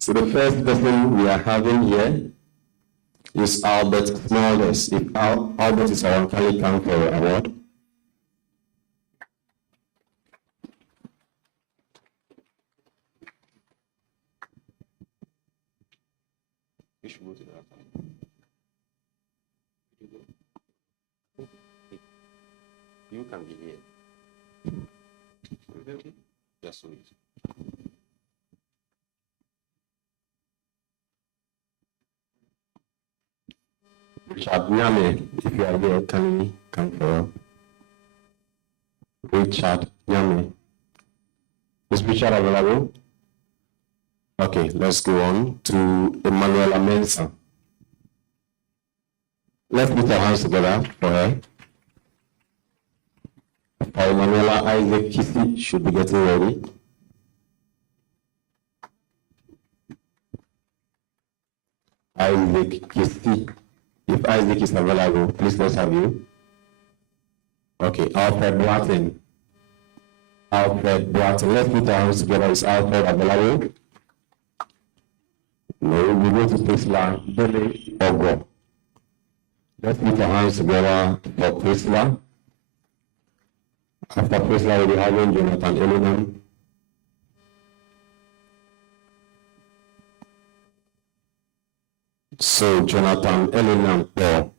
So the first person we are having here is Albert Smulders. If Albert is around, can he come for an award? You should go to that side. You can be here. Just so it. Richard Nyame, if you are here, can you come forward? Richard Nyame. Is Richard available? Okay, let's go on to Emanuela Mensah. Let's put our hands together for her. Emanuela, Isaac Kissy should be getting ready. Isaac Kissy. If Isaac is available, please let's have you. Okay, Alfred Bratton. Alfred Bratton. Let's put our hands together. Is Alfred available? No, we go to Priscilla Billy Ogo. Let's put our hands together for Priscilla. After Priscilla, we'll be having Jonathan Ellingham. So, Jonathan Ellingham Paul.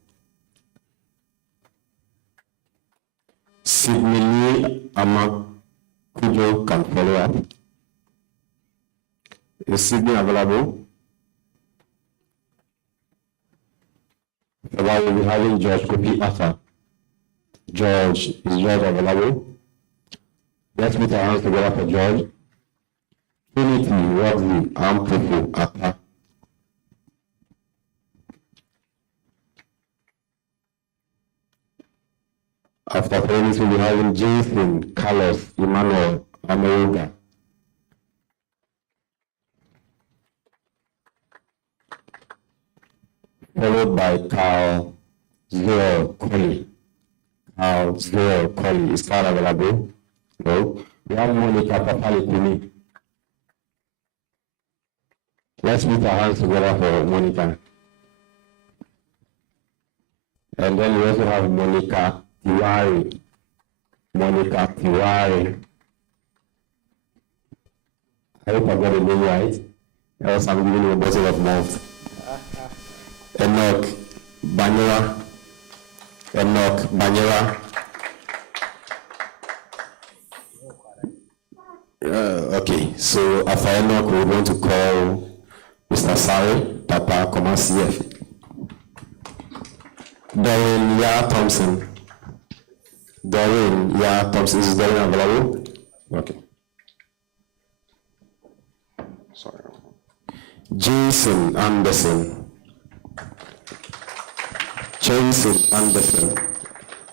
Sidney Lee Amakujo can follow up. Is Sidney available? While we'll be having George Kopi Arthur. George, is George available? Let's put our hands together for George. Trinity, Roxy, Ampufu, Arthur. After Trinity, we'll be having Jason, Carlos, Emmanuel, America. Followed by Carl Zero Coley. Carl Zero Coley. Is Carl available? No. We have Monica Papali. Let's put our hands together for Monica. And then we also have Monica Tiwari. Monica Tiwari. I hope I got the name right. Else I'm giving you a bottle of mouth. Enoch Banyera. Enoch Banyera. Okay, so after Enoch, we want to call Mr. Sari, Papa, Command CF. Doreen Ya Thompson. Doreen Ya Thompson. Is Doreen available? Okay. Sorry. Jason Anderson. Jason Anderson.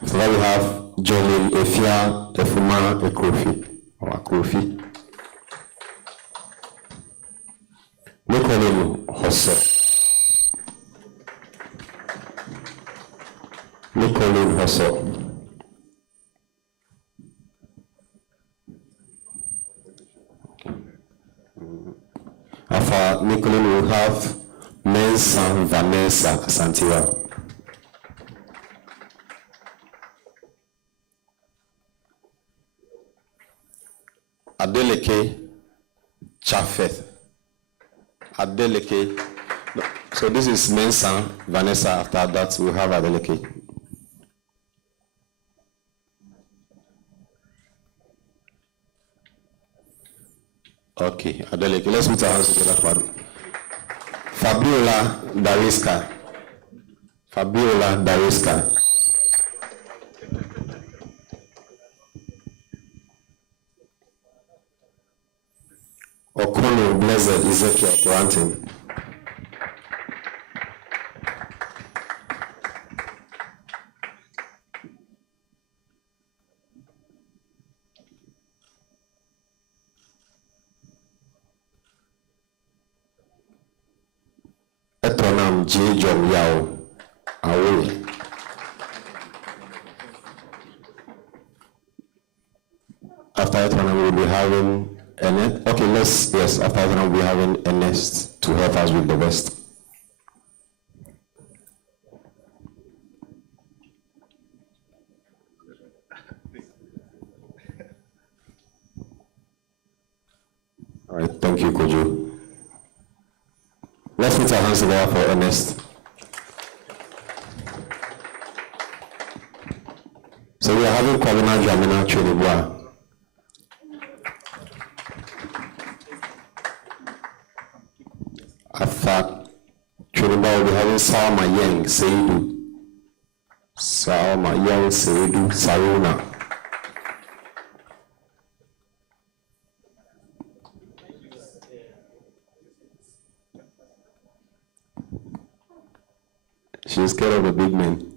So now we have Jolene Efia Efuma Ekrofi. Or Akrofi. Nicolene Hosso. Nicolene Hosso. After Nicolene, we have Mensa Vanessa Santiago. Adeleke Chafeth. Adeleke. So this is Mensa Vanessa. After that, we have Adeleke. Okay, Adeleke. Let's put our hands together. Fabiola Dariska. Fabiola Dariska. Okono Blessed Ezekiel Granting. Etonam J. Jom Yao Awe. After that one, we'll be having Ernest. Okay, yes, after that one, we'll be having Ernest to help us with the rest. All right, thank you, Kojo. Let's put our hands together for Ernest. So we are having Kwabena Dramina Chonibwa. After Chonibwa, we'll be having Salma Yang Seidu. Salma Yang Seidu Saruna. She's scared of the big men.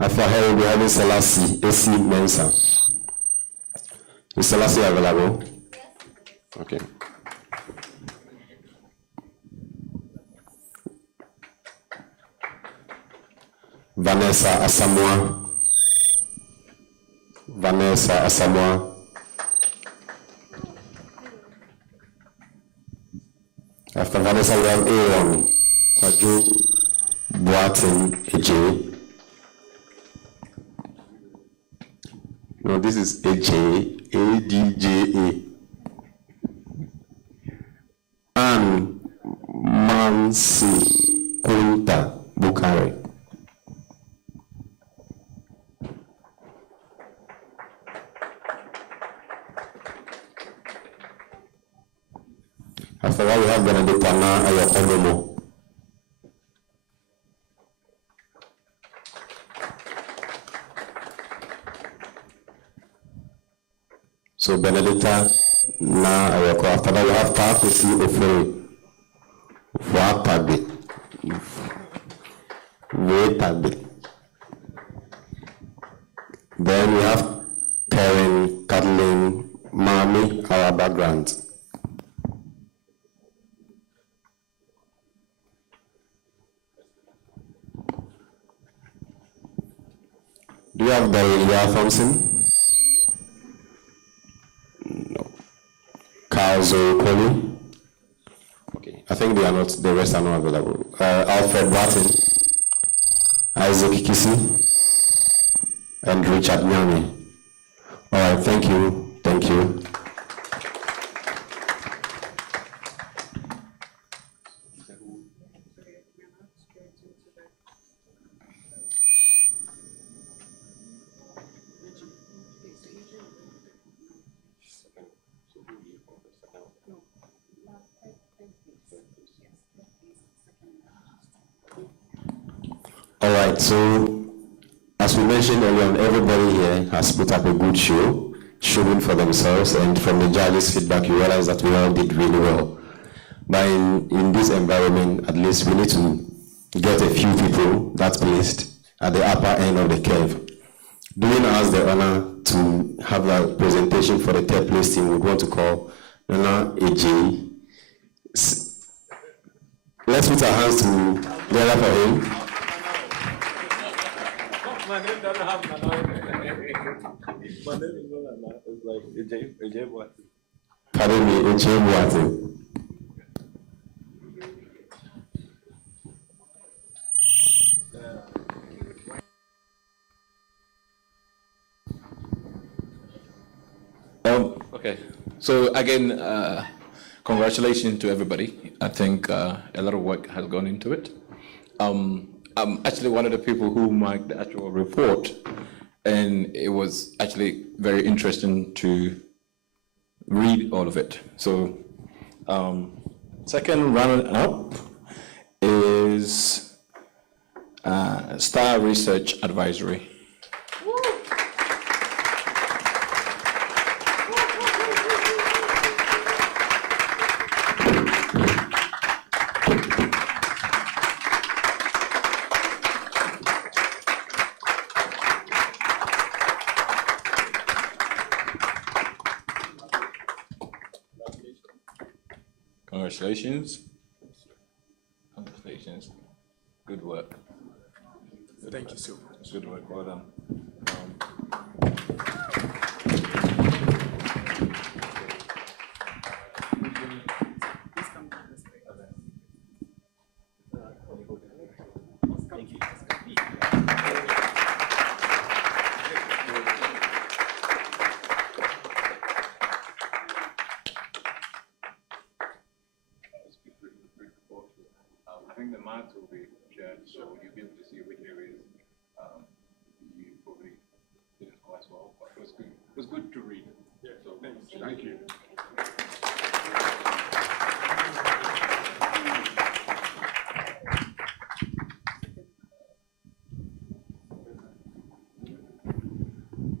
After her, we'll be having Selassie, AC Mensa. Is Selassie available? Okay. Vanessa Asamoah. Vanessa Asamoah. After Vanessa, we have Aaron Kwaju Boatin AJ. No, this is AJ, ADJA. And Mansi Kunta Bukare. After that, we have Benedicta Na Ayakomomo. So Benedicta Na Ayako. After that, we have Takusi Ofori. Watabe. Wetabe. Then we have Karen, Kathleen, Mami, our background. Do you have Berelia Thompson? No. Kazo Koli? Okay, I think they are not, the rest are not available. Alfred Barton, Isaac Kisi, and Richard Nyami. All right, thank you. Thank you. All right, so as we mentioned earlier on, everybody here has put up a good show, showing for themselves, and from the judges' feedback, you realize that we all did really well. But in this environment, at least we need to get a few people that's placed at the upper end of the curve. Doing us the honor to have a presentation for the third place team, we want to call Nana AJ. Let's put our hands together for him. My name doesn't have Nana. My name is not Nana. It's like AJ Boatin. Pardon me, AJ Boatin. Okay, so again, congratulations to everybody. I think a lot of work has gone into it. I'm actually one of the people who marked the actual report, and it was actually very interesting to read all of it. So, second runner-up is Star Research Advisory. Congratulations. Congratulations. Good work. Thank you so much. good work. Well done. I think the marks will be shared, so you'll be able to see which areas you probably didn't score as well. But it was good. It was good to read. Yeah. So thank you.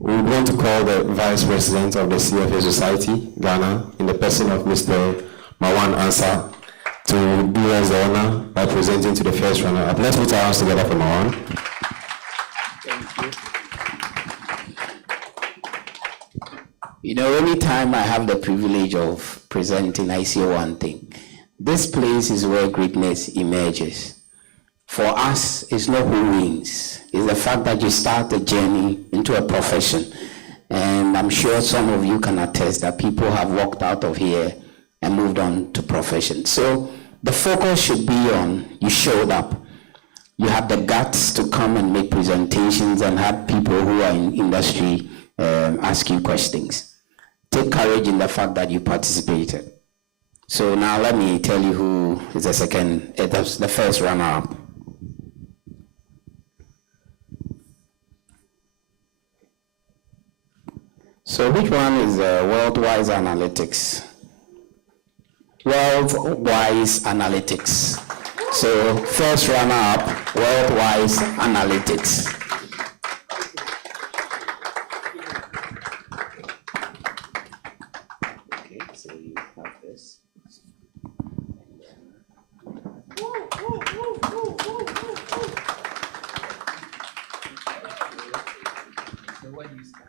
We would want to call the Vice President of the CFA Society, Ghana, in the person of Mr. Mawan Ansa, to do us the honor by presenting to the first runner-up. Let's put our hands together for Mawan. You know, anytime I have the privilege of presenting, I see one thing. This place is where greatness emerges. For us, it's not who wins. It's the fact that you start a journey into a profession. And I'm sure some of you can attest that people have walked out of here and moved on to profession. So the focus should be on you showed up. You have the guts to come and make presentations and have people who are in industry ask you questions. Take courage in the fact that you participated. So now let me tell you who is the first runner-up. So which one is Worldwise Analytics? Worldwise Analytics. So first runner-up, Worldwise Analytics. Okay, so you have this. So what do you scan?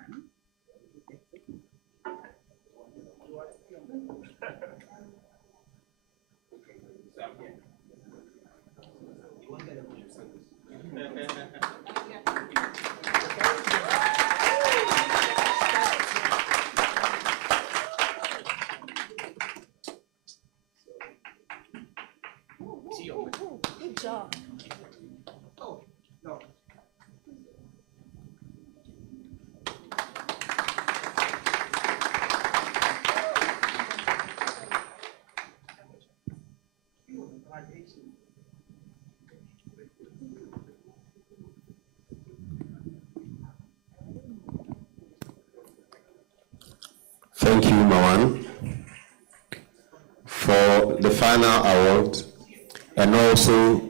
Good job. Oh, no. Thank you, Mawan, for the final award, and also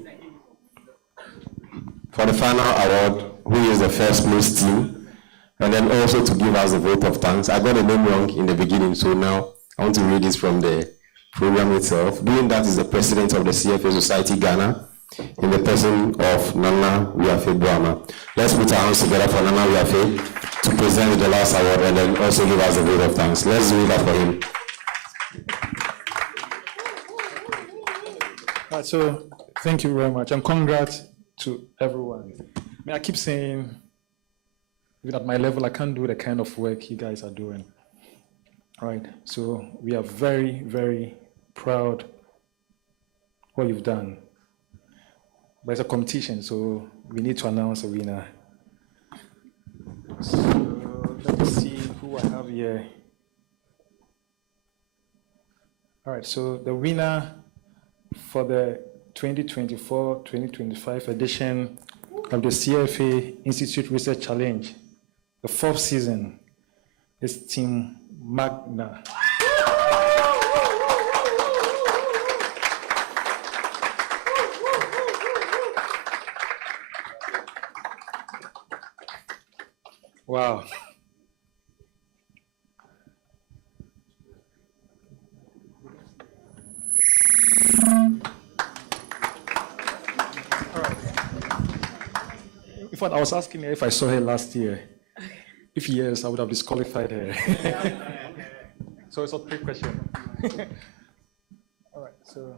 for the final award, who is the first place team, and then also to give us a vote of thanks. I got the name wrong in the beginning, so now I want to read this from the program itself. Doing that is the president of the CFA Society Ghana, in the person of Nana Wiafe Buama. Let's put our hands together for Nana Wiafe to present the last award and then also give us a vote of thanks. Let's do that for him. So thank you very much, and congrats to everyone. I keep saying, even at my level, I can't do the kind of work you guys are doing. All right, so we are very, very proud what you've done. But it's a competition, so we need to announce a winner. So let me see who I have here. All right, so the winner for the 2024-2025 edition of the CFA Institute Research Challenge, the 4th season, is Team Magna. Wow. In fact, I was asking her if I saw her last year. If yes, I would have disqualified her. So it's a trick question. All right, so.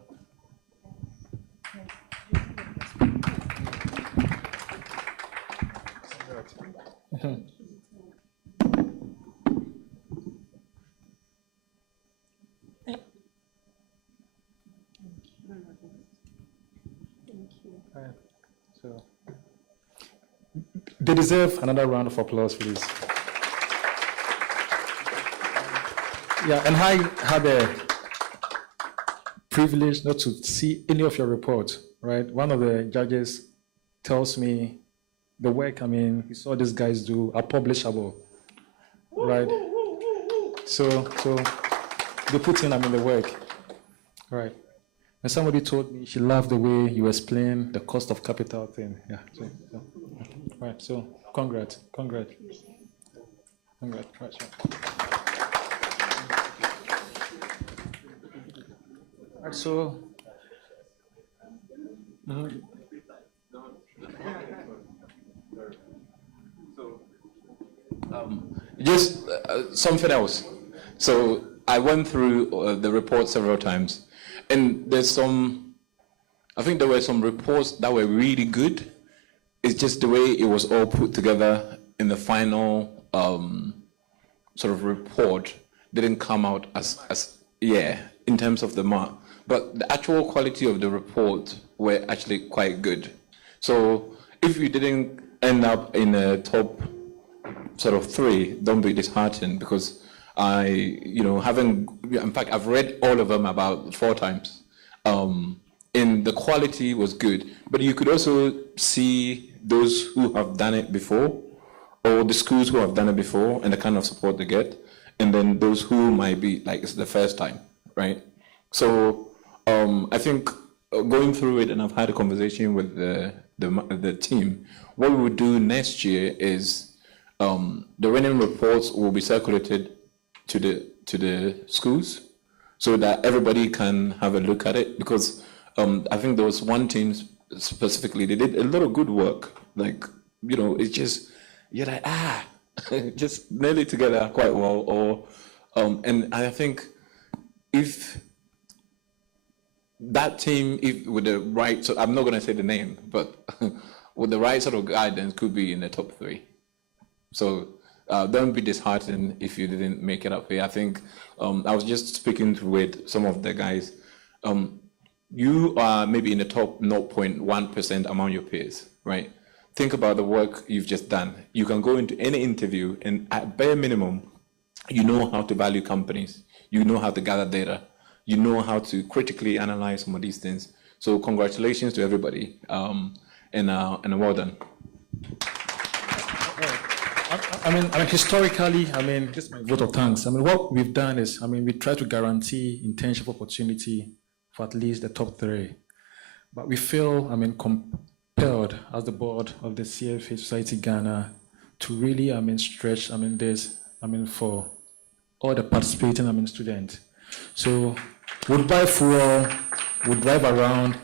So, they deserve another round of applause, please. Yeah, and I had the privilege not to see any of your reports, right? One of the judges tells me the work, he saw these guys do are publishable, right? So they put in, the work, right? And somebody told me she loved the way you explain the cost of capital thing. Yeah, right. So congrats. Right, so. Right, so. Just something else. So I went through the report several times, and I think there were some reports that were really good. It's just the way it was all put together in the final sort of report didn't come out as in terms of the mark. But the actual quality of the report were actually quite good. So if you didn't end up in a top sort of 3, don't be disheartened, because in fact, I've read all of them about 4 times. And the quality was good, but you could also see those who have done it before, or the schools who have done it before, and the kind of support they get, and then those who might be like it's the first time, right? So I think going through it, and I've had a conversation with the team. What we would do next year is the winning reports will be circulated to the schools, so that everybody can have a look at it, because I think there was one team specifically, they did a lot of good work. Like, it's just, you're like, just nail it together quite well. Or, and I think if that team, with the right, so I'm not going to say the name, but with the right sort of guidance, could be in the top 3. So don't be disheartened if you didn't make it up here. I think I was just speaking with some of the guys. You are maybe in the top 0.1% among your peers, right? Think about the work you've just done. You can go into any interview, and at bare minimum, you know how to value companies. You know how to gather data. You know how to critically analyze some of these things. So congratulations to everybody, and well done. Historically, just my vote of thanks. What we've done is, we try to guarantee internship opportunity for at least the top 3. But we feel, compelled as the board of the CFA Society Ghana to really, stretch, this, for all the participating, students. So we'll buy fuel, we'll drive around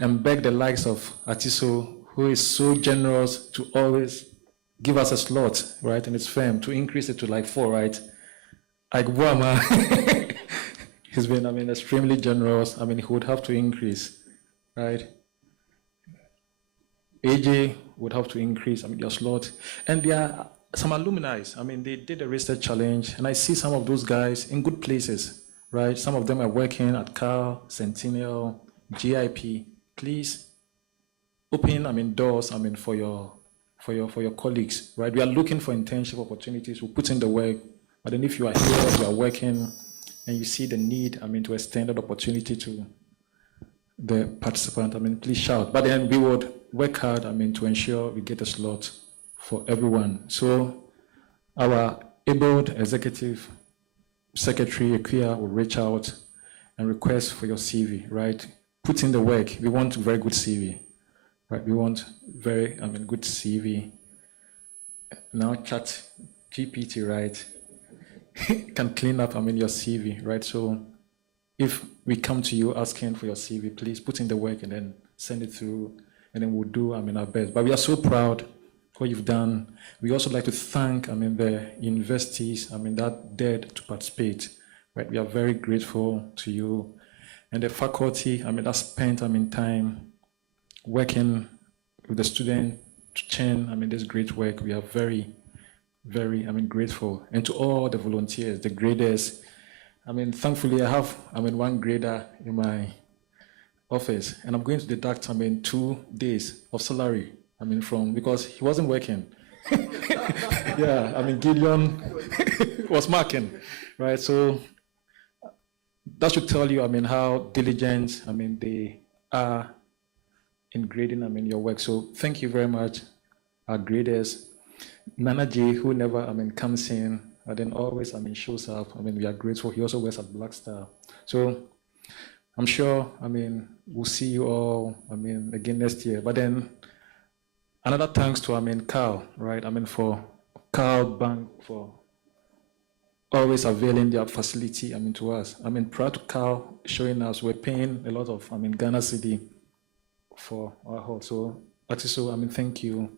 and beg the likes of Atiso, who is so generous to always give us a slot, right, in his firm, to increase it to like 4, right? Agbuama, he's been, extremely generous. He would have to increase, right? AJ would have to increase, your slot. And there are some alumni, they did a research challenge, and I see some of those guys in good places, right? Some of them are working at Cal, Centennial, GIP. Please open, doors, for your colleagues, right? We are looking for internship opportunities. We put in the work, but then if you are here, you are working, and you see the need, to extend that opportunity to the participant, please shout. But then we would work hard, to ensure we get a slot for everyone. So our able executive secretary, Akuya, will reach out and request for your CV, right? Put in the work. We want very good CV, right? We want very, good CV. Now chat GPT, right? Can clean up, your CV, right? So if we come to you asking for your CV, please put in the work and then send it through, and then we'll do, our best. But we are so proud what you've done. We also like to thank, the universities, that dared to participate, right? We are very grateful to you. And the faculty, that spent, time working with the student chain, this great work. We are very, very, grateful. And to all the volunteers, the graders. Thankfully, I have, one grader in my office, and I'm going to deduct, 2 days of salary, because he wasn't working. Yeah, Gideon was marking, right? So that should tell you, how diligent, they are in grading, your work. So thank you very much, our graders. Nana J, who never, comes in, but then always, shows up. We are grateful. He also works at Black Star. So I'm sure, we'll see you all, again next year. But then another thanks to, Carl, right? for Carl Bank for always availing their facility, to us. Prior to Carl showing us, we're paying a lot of, Ghana City for our hall. So, Atiso, thank you.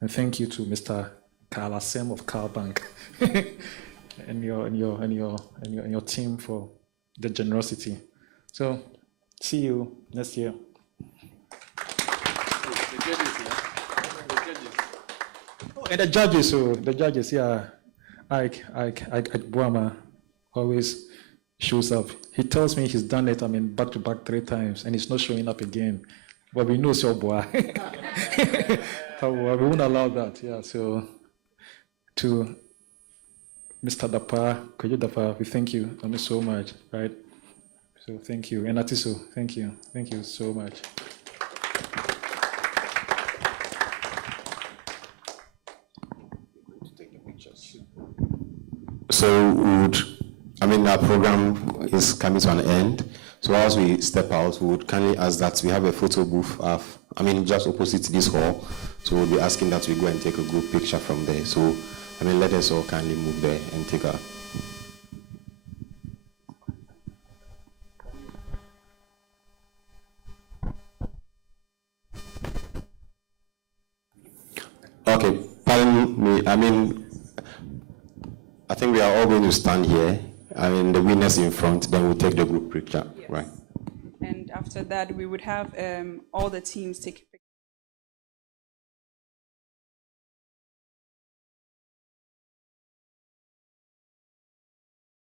And thank you to Mr. Carl Asem of Carl Bank and your team for the generosity. So, see you next year. And the judges, yeah. Ike Buama always shows up. He tells me he's done it, back to back 3 times, and he's not showing up again. But we know so boy. We won't allow that, yeah. So to Mr. Dapa, Kojo Dapa, we thank you so much, right? So thank you. And Atiso, thank you. Thank you so much. So our program is coming to an end. So as we step out, we would kindly ask that we have a photo booth just opposite this hall. So we'll be asking that we go and take a group picture from there. So let us all kindly move there and take a. Okay, pardon me. I think we are all going to stand here. The winners in front, then we'll take the group picture, yes. Right? And after that, we would have all the teams take